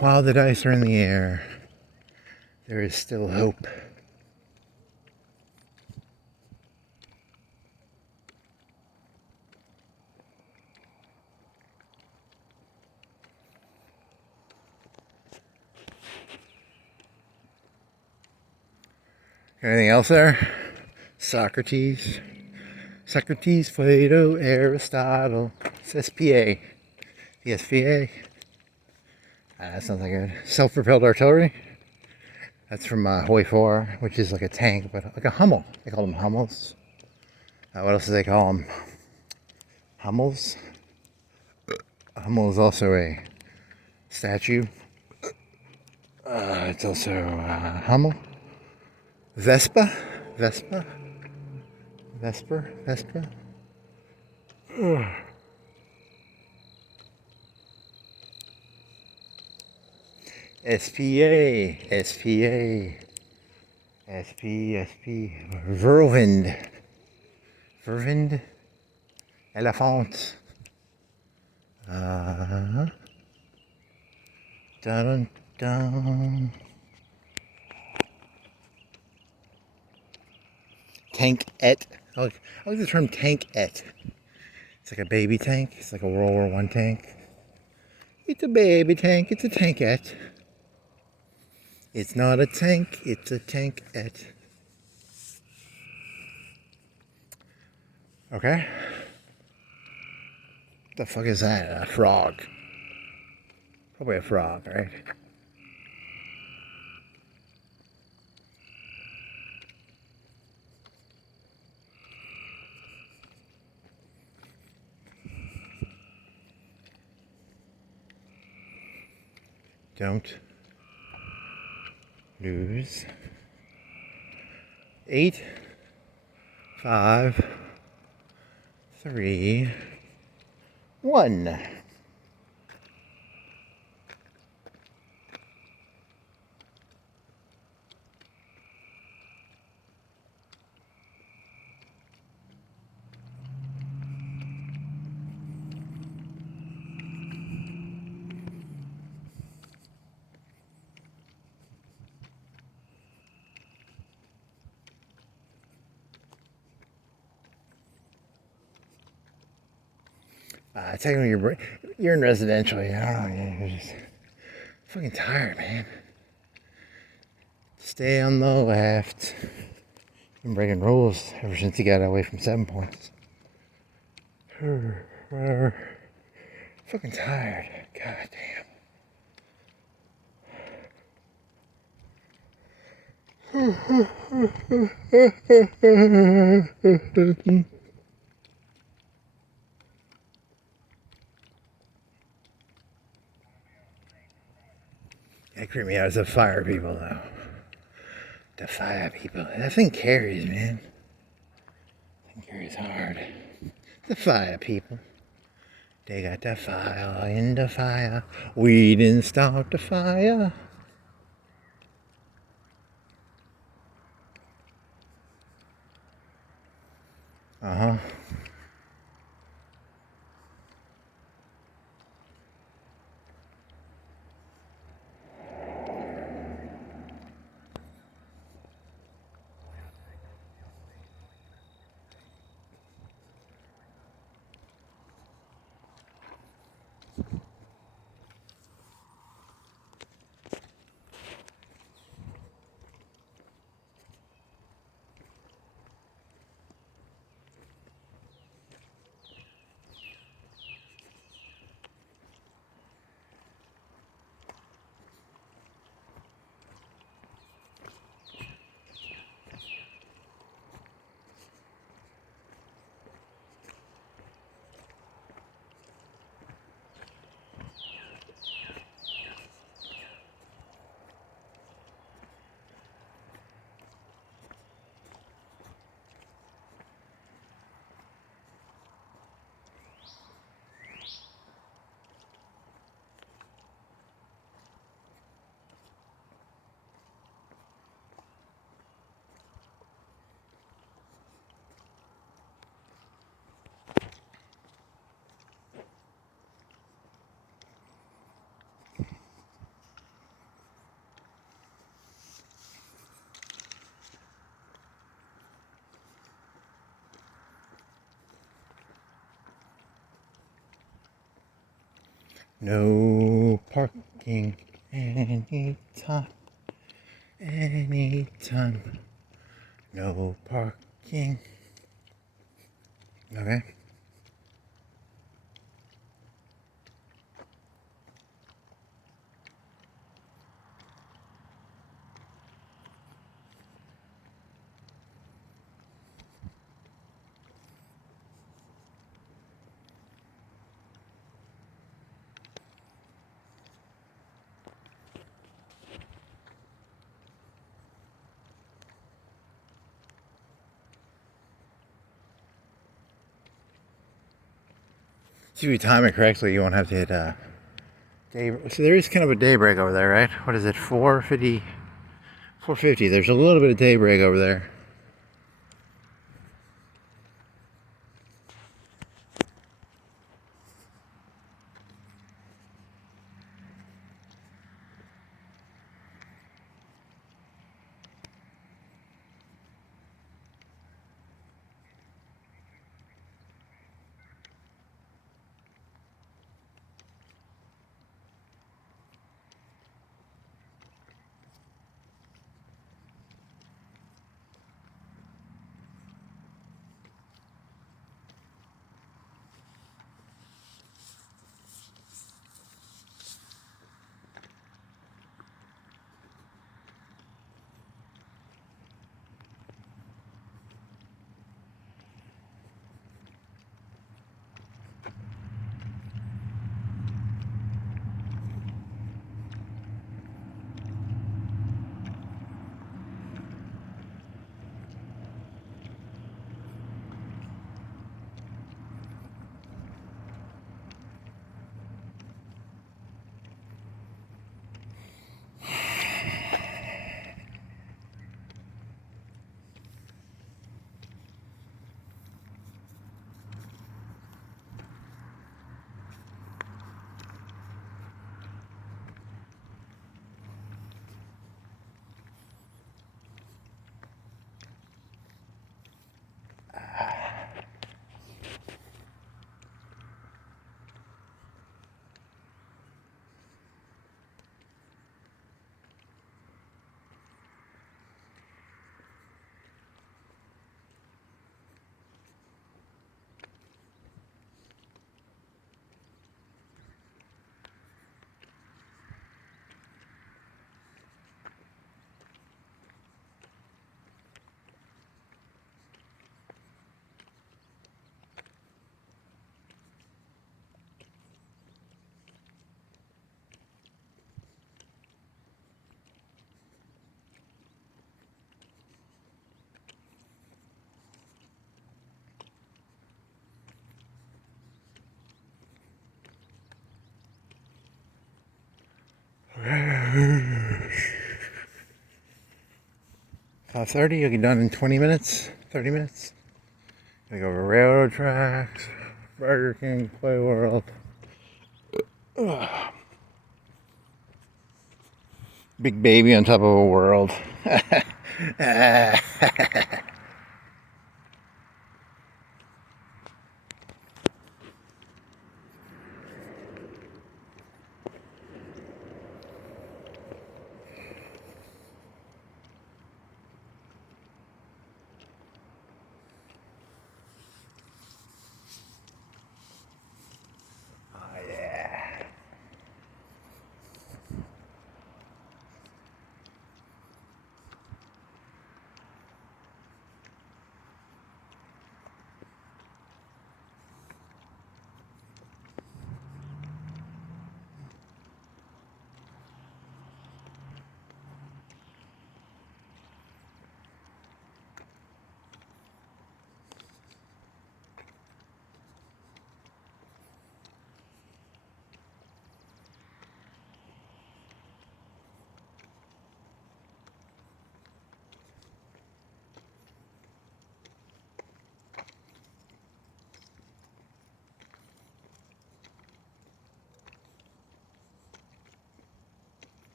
While the dice are in the air, there is still hope. Anything else there? Socrates, Plato, Aristotle, SPA, the SPA. That sounds like good. Self-propelled artillery. That's from Hoi 4, which is like a tank, but like a Hummel. They call them Hummels. What else do they call them? Hummels. A Hummel is also a statue. It's also Hummel. Vespa. Vesper. SPA. Verwind. Elephant. Dun dun. Tank-et. I like the term tank-et. It's like a baby tank. It's like a World War I tank. It's a baby tank. It's a tank-et. It's not a tank. It's a tank-et. Okay. What the fuck is that? A frog. Probably a frog, right? Don't lose. 8, 5, 3, 1. Technically, you're in residential. I don't know. You're just fucking tired, man. Stay on the left. Been breaking rules ever since you got away from 7 points. Fucking tired. God damn. That creeped me out as the fire people, though. The fire people. That thing carries, man. That thing carries hard. The fire people. They got the fire in the fire. We didn't start the fire. Uh-huh. No parking anytime. Anytime. No parking. Okay. So if you time it correctly, you won't have to hit day. So there is kind of a day break over there, right? What is it? 4:50. 4:50. There's a little bit of day break over there. Five 30. You'll get done in 20 minutes. 30 minutes. Gonna go over railroad tracks, Burger King, Play World. Ugh. Big baby on top of a world.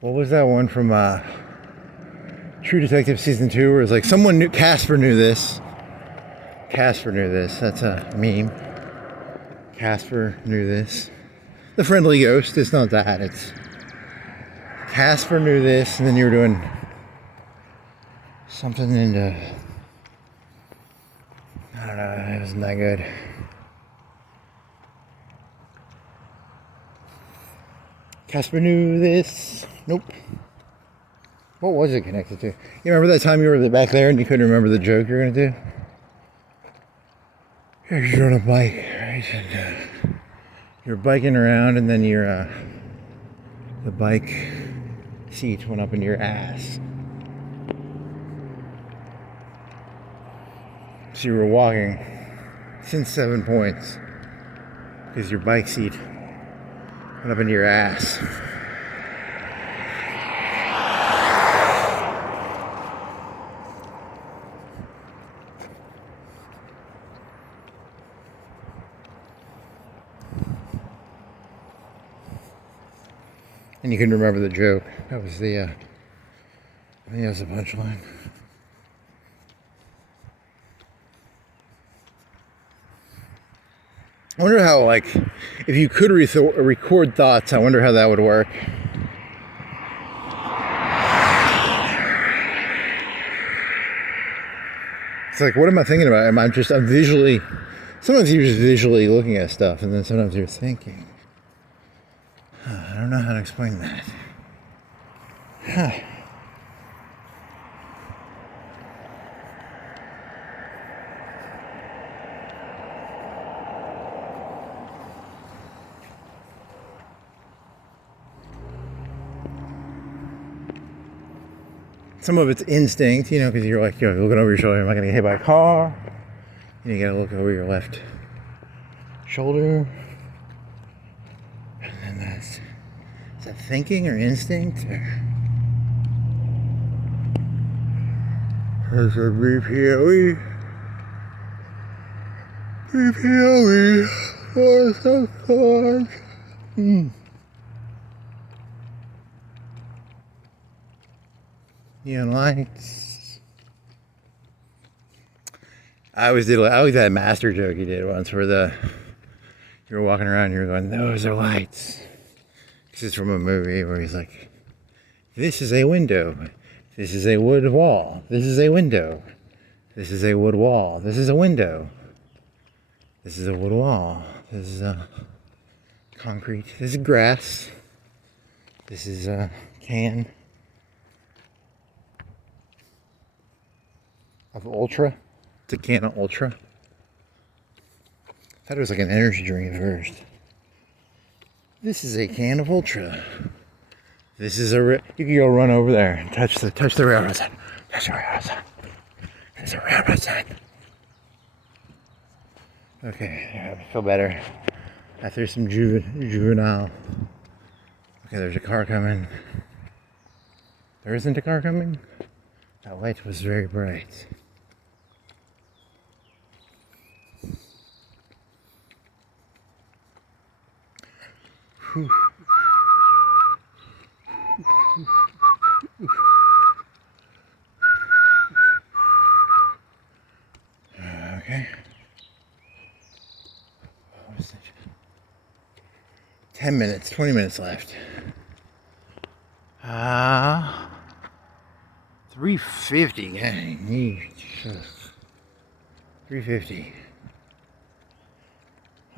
What was that one from True Detective Season 2 where it's like someone knew, Casper knew this. Casper knew this. That's a meme. Casper knew this. The friendly ghost. It's not that. It's Casper knew this, and then you were doing something into. I don't know. It wasn't that good. Casper knew this. Nope. What was it connected to? You remember that time you were back there and you couldn't remember the joke you were gonna do? You're on a bike, right? And, you're biking around, and then the bike seat went up into your ass. So you were walking since 7 points because your bike seat went up into your ass. And you couldn't remember the joke. That was the, I think that was the punchline. I wonder how, like, if you could record thoughts, I wonder how that would work. It's like, what am I thinking about? I'm visually, sometimes you're just visually looking at stuff, and then sometimes you're thinking. I don't know how to explain that. Some of it's instinct, you know, because you're like, you're looking over your shoulder. Am I going to get hit by a car? And you got to look over your left shoulder. And then is that thinking or instinct? Or is it BPOE? BPOE. Oh, so hard. Neon lights. I always like that master joke you did once where you were walking around and you were going, those are lights. This is from a movie where he's like, this is a window. This is a wood wall. This is a window. This is a wood wall. This is a window. This is a wood wall. This is a concrete. This is grass. This is a can of Ultra. It's a can of Ultra. I thought it was like an energy drink at first. This is a can of Ultra. This is you can go run over there and touch the railroad sign. Touch the railroad sign. There's a railroad sign. Okay, I feel better. After some juvenile. Okay, there's a car coming. There isn't a car coming? That light was very bright. Whew. Okay. 10 minutes, 20 minutes left. 350, dang. 350.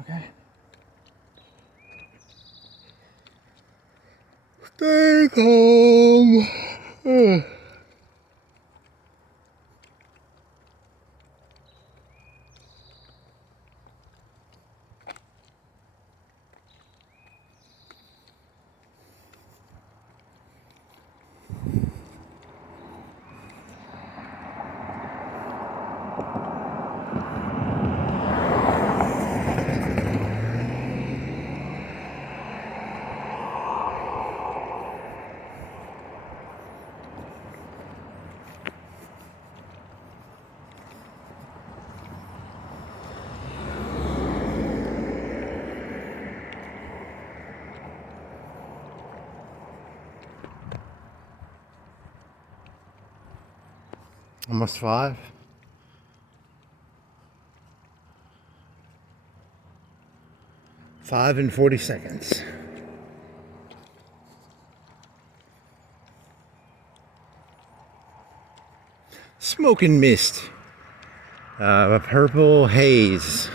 Okay. Stay calm. Almost 5. 5 and 40 seconds. Smoke and mist. A purple haze.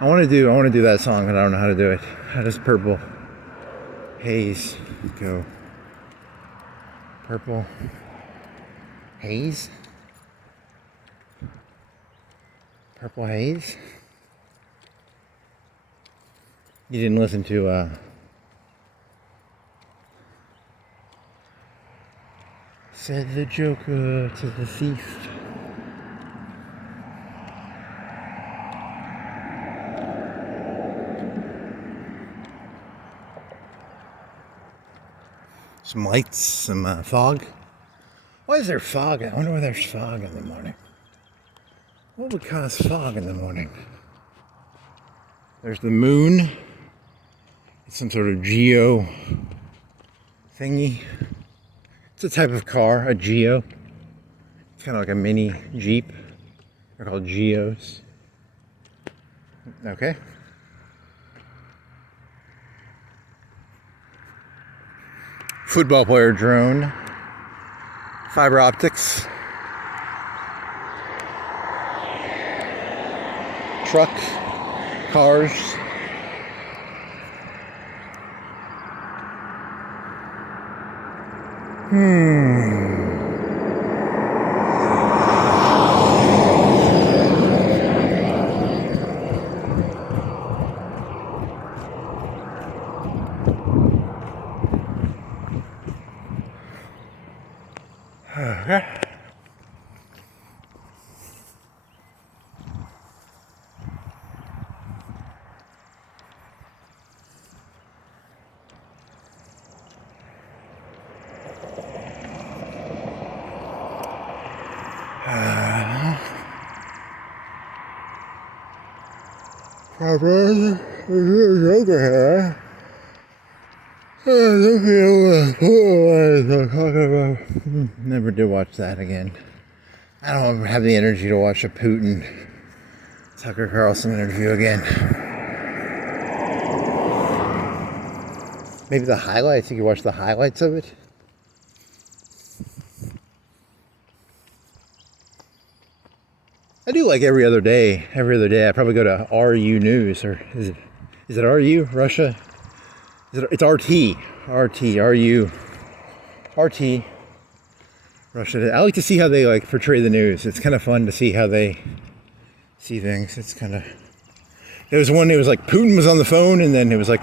I want to do that song, but I don't know how to do it. How does purple haze go? Purple haze? Purple haze? You didn't listen to said the Joker to the thief. Some lights, some fog. Why is there fog? I wonder why there's fog in the morning. What would cause fog in the morning? There's the moon. It's some sort of geo thingy. It's a type of car, a geo. It's kind of like a mini Jeep. They're called geos. Okay. Football player drone. Fiber optics. Truck. Cars. Okay. Never did watch that again. I don't have the energy to watch a Putin Tucker Carlson interview again. Maybe the highlights. You can watch the highlights of it. I do like every other day. I probably go to RU News, or is it RU Russia? It's RT, RU, RT, Russia. I like to see how they like portray the news. It's kind of fun to see how they see things. It's kind of. There was one. It was like Putin was on the phone, and then it was like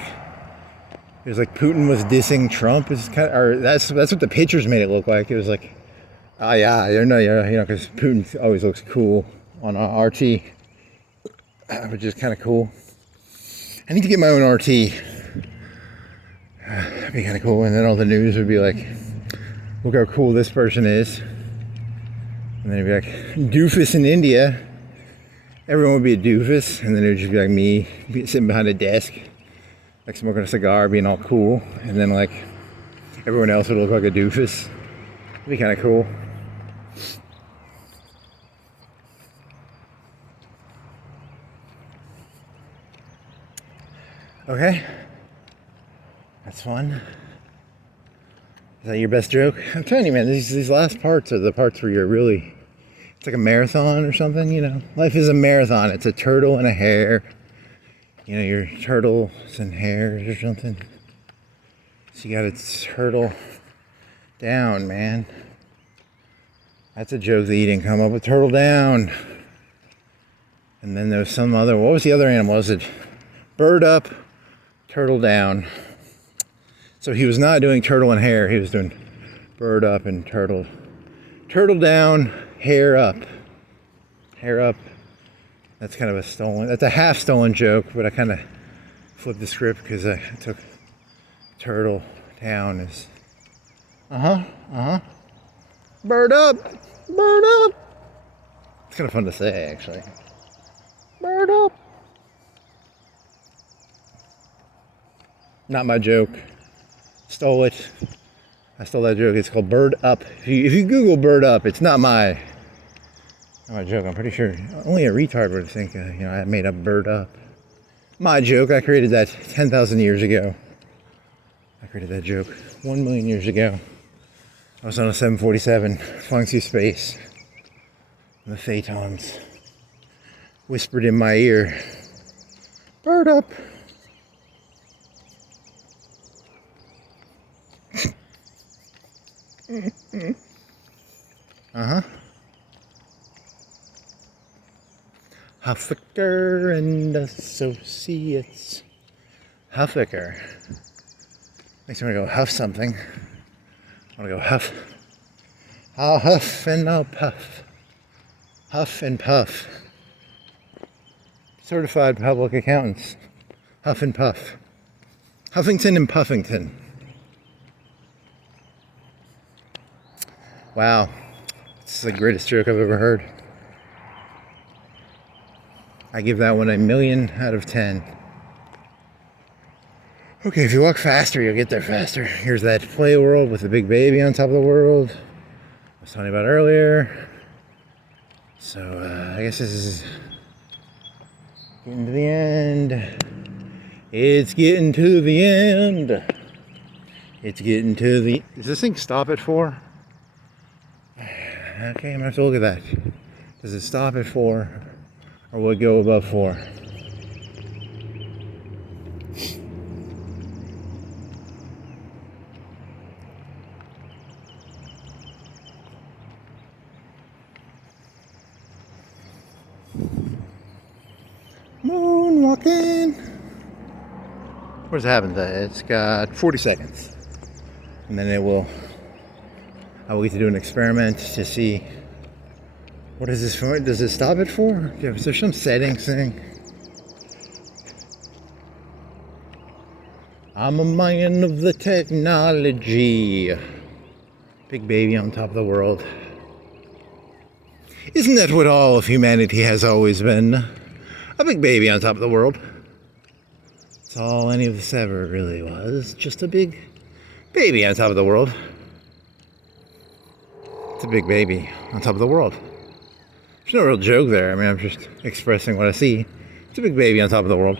Putin was dissing Trump. It's kind of, or that's what the pictures made it look like. It was like, oh yeah, because Putin always looks cool on RT, which is kind of cool. I need to get my own RT. That'd be kind of cool, and then all the news would be like, look how cool this person is. And then it'd be like, doofus in India. Everyone would be a doofus, and then it would just be like me sitting behind a desk, like smoking a cigar, being all cool, and then like everyone else would look like a doofus. It'd be kind of cool. Okay. That's fun. Is that your best joke? I'm telling you, man, these last parts are the parts where you're really, it's like a marathon or something, you know. Life is a marathon. It's a turtle and a hare. You know, your turtles and hares or something. So you gotta turtle down, man. That's a joke that you didn't come up with. Turtle down. And then there was some other, what was the other animal? Was it bird up, turtle down? So he was not doing turtle and hare. He was doing bird up and turtle. Turtle down, hare up. Hare up. That's kind of a stolen, that's a half stolen joke, but I kind of flipped the script because I took turtle down as, bird up, bird up. It's kind of fun to say, actually. Bird up. Not my joke. Stole it. I stole that joke. It's called Bird Up. If you Google Bird Up, it's not my joke. I'm pretty sure only a retard would think, I made up Bird Up. My joke. I created that 10,000 years ago. I created that joke 1 million years ago. I was on a 747 flying through space. And the Phaetons whispered in my ear, "Bird up." Uh-huh. Huffaker and Associates. Huffaker. Makes me want to go huff something. I want to go huff. I'll huff and I'll puff. Huff and puff. Certified public accountants. Huff and puff. Huffington and Puffington. Wow. This is the greatest joke I've ever heard. I give that one 1,000,000 out of 10. Okay, if you walk faster, you'll get there faster. Here's that play world with the big baby on top of the world I was talking about earlier. So, I guess this is getting to the end. It's getting to the end. It's getting to the... Does this thing stop at 4? Okay, I'm gonna have to look at that. Does it stop at 4? Or will it go above 4? Moonwalking. What's happened? It's got 40 seconds. And then I will get to do an experiment to see what is this for. Does it stop it for? Is there some settings thing? I'm a man of the technology. Big baby on top of the world. Isn't that what all of humanity has always been? A big baby on top of the world. That's all any of this ever really was. Just a big baby on top of the world. It's a big baby on top of the world. There's no real joke there. I mean, I'm just expressing what I see. It's a big baby on top of the world.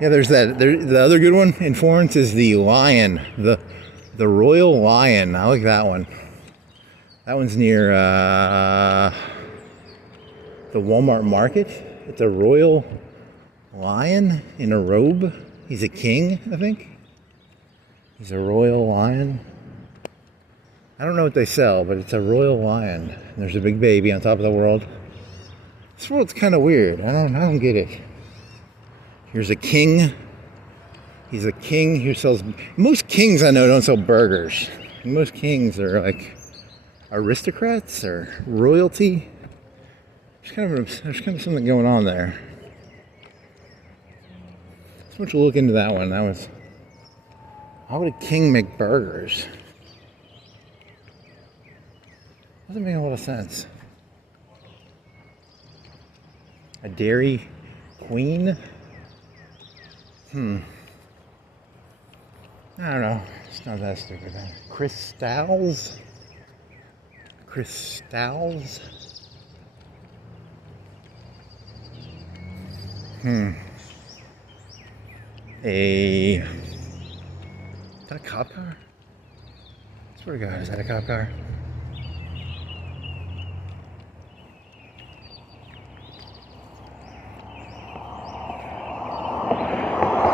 Yeah, there's that. The other good one in Florence is the lion. The Royal Lion. I like that one. That one's near the Walmart Market. It's a royal lion in a robe. He's a king, I think. He's a royal lion. I don't know what they sell, but it's a royal lion. And there's a big baby on top of the world. This world's kind of weird. I don't get it. Here's a king. He's a king who sells... Most kings I know don't sell burgers. Most kings are like aristocrats or royalty. There's kind of something going on there. So much look into that one. That was... How would a king make burgers? Doesn't make a lot of sense. A dairy queen? I don't know. It's not that stupid. Crystals? Crystals? Is that a cop car? I swear to God, is that a cop car?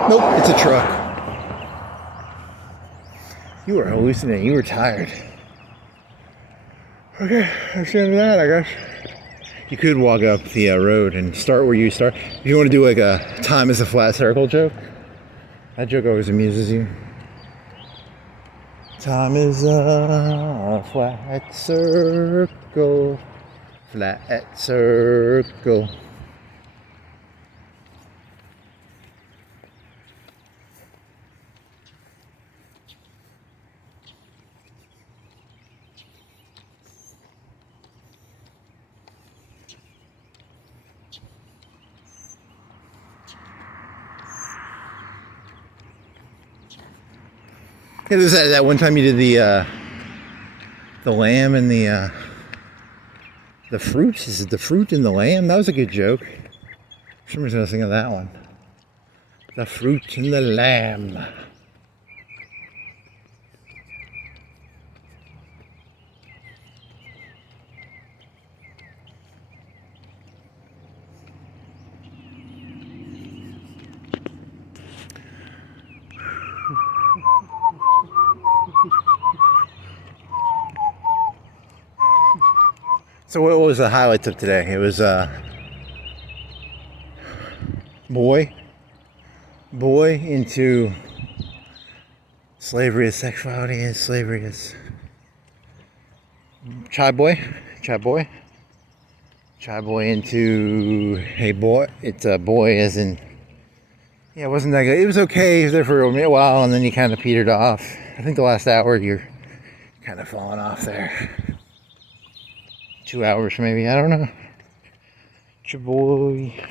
Nope, it's a truck. You were hallucinating. You were tired. Okay, that's the end of that, I guess. You could walk up the road and start where you start. If you want to do like a time is a flat circle joke, that joke always amuses you. Time is a flat circle. Flat circle. Yeah, there's that one time you did the lamb and the fruit. Is it the fruit and the lamb? That was a good joke. For some reason I was thinking of that one. The Fruit and the Lamb. So what was the highlights of today? It was boy into slavery as sexuality and slavery as chai boy into hey boy. It's a boy as in, yeah, it wasn't that good. It was okay. He was there for a while and then you kind of petered off. I think the last hour you're kind of falling off there. 2 hours maybe, I don't know. Chaboy.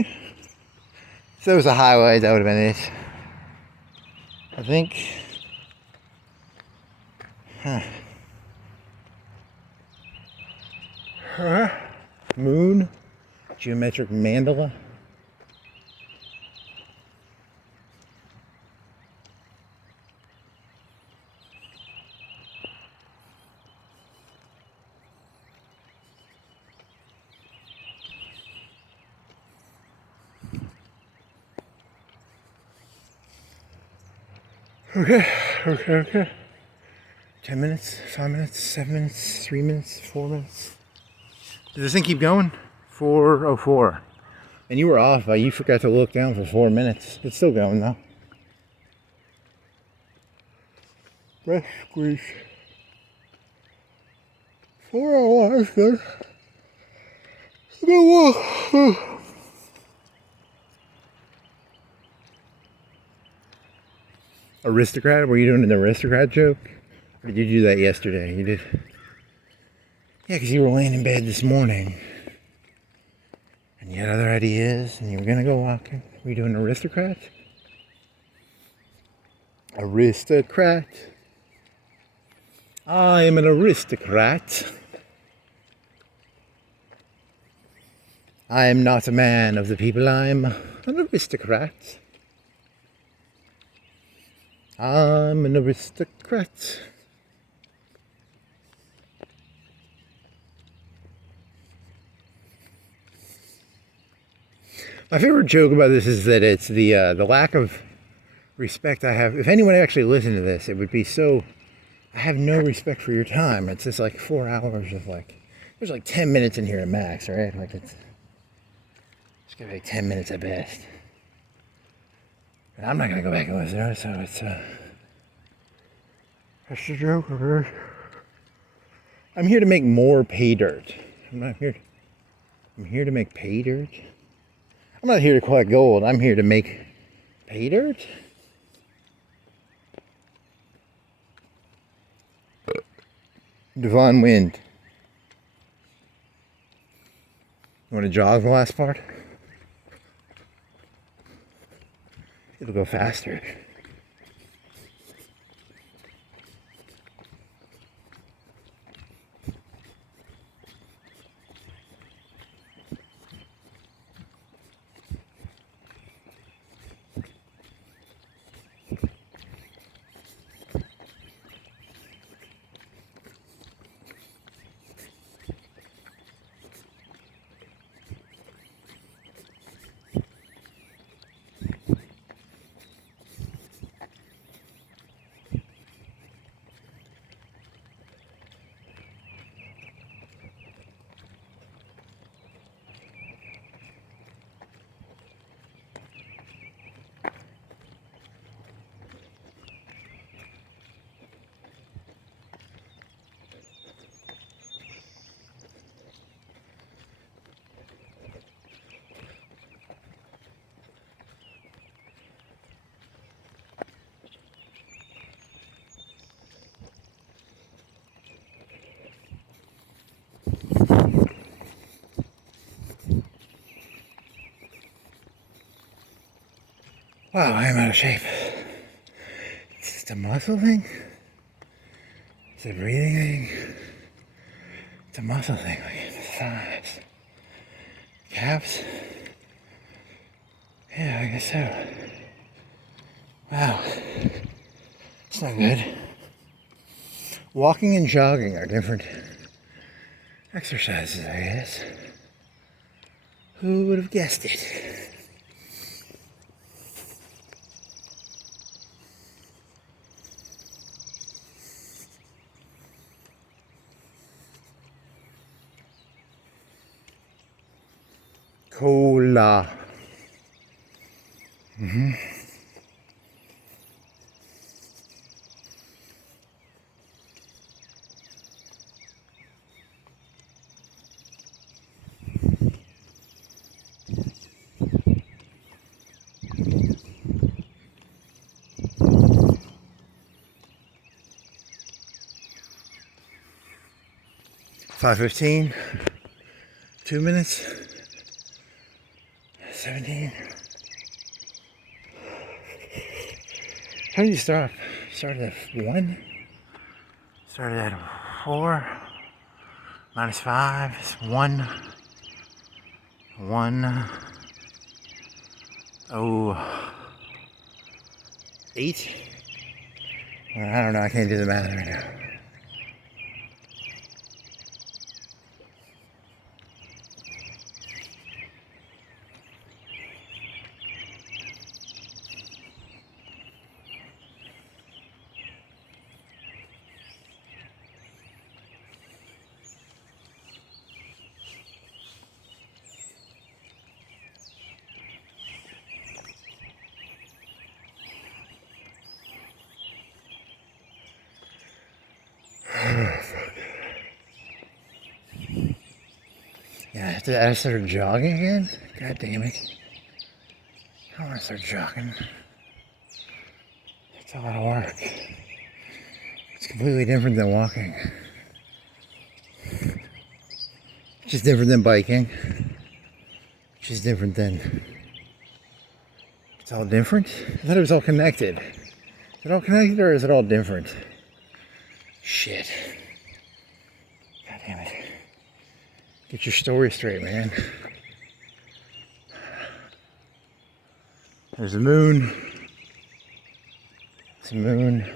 If there was a highlight, that would have been it. I think. Moon. Geometric mandala. Okay. 10 minutes, 5 minutes, 7 minutes, 3 minutes, 4 minutes. Does this thing keep going? 4:04. And you were off, but you forgot to look down for 4 minutes. It's still going though. Breath squeeze. 4 hours, good. Aristocrat? Were you doing an aristocrat joke? Or did you do that yesterday? You did? Yeah, because you were laying in bed this morning. And you had other ideas, and you were going to go walking. Were you doing aristocrat? Aristocrat. I am an aristocrat. I am not a man of the people. I'm an aristocrat. I'm an aristocrat. My favorite joke about this is that it's the lack of respect I have. If anyone actually listened to this, it would be so. I have no respect for your time. It's just like 4 hours of like. There's like 10 minutes in here at max, right? Like it's gonna be 10 minutes at best. And I'm not gonna go back and listen to it, so it's that's the joke, okay? I'm here to make more pay dirt. I'm here to make pay dirt. I'm not here to collect gold. I'm here to make pay dirt. Divine wind. You want to jog the last part? It'll go faster. Wow, I am out of shape. It's just a muscle thing? It's a breathing thing? It's a muscle thing, like in the thighs. calves? Yeah, I guess so. Wow. It's not good. Walking and jogging are different exercises, I guess. Who would have guessed it? Cola. 5:15. 2 minutes. 17. How did you start? Started at 1? Started at 4. -5 is 1. 1. Oh. 8? Well, I don't know. I can't do the math right now. Yeah, I started jogging again? God damn it. I don't want to start jogging. It's a lot of work. It's completely different than walking. It's just different than biking. It's just different than... It's all different? I thought it was all connected. Is it all connected or is it all different? Shit. God damn it. Get your story straight, man. There's the moon. It's the moon.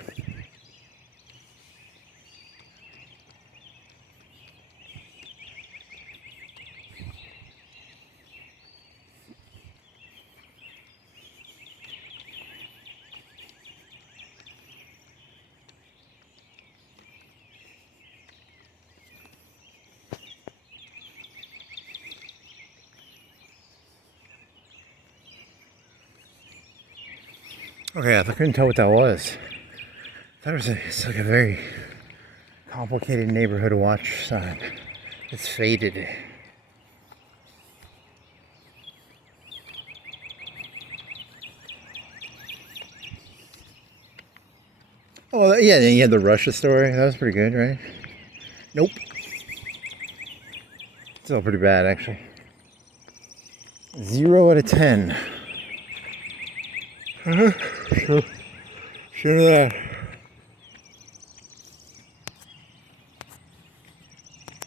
Okay, I couldn't tell what that was. I thought it's like a very complicated neighborhood watch sign. It's faded. Oh, yeah, you had the Russia story. That was pretty good, right? Nope. Still pretty bad, actually. 0 out of 10. Sure of that.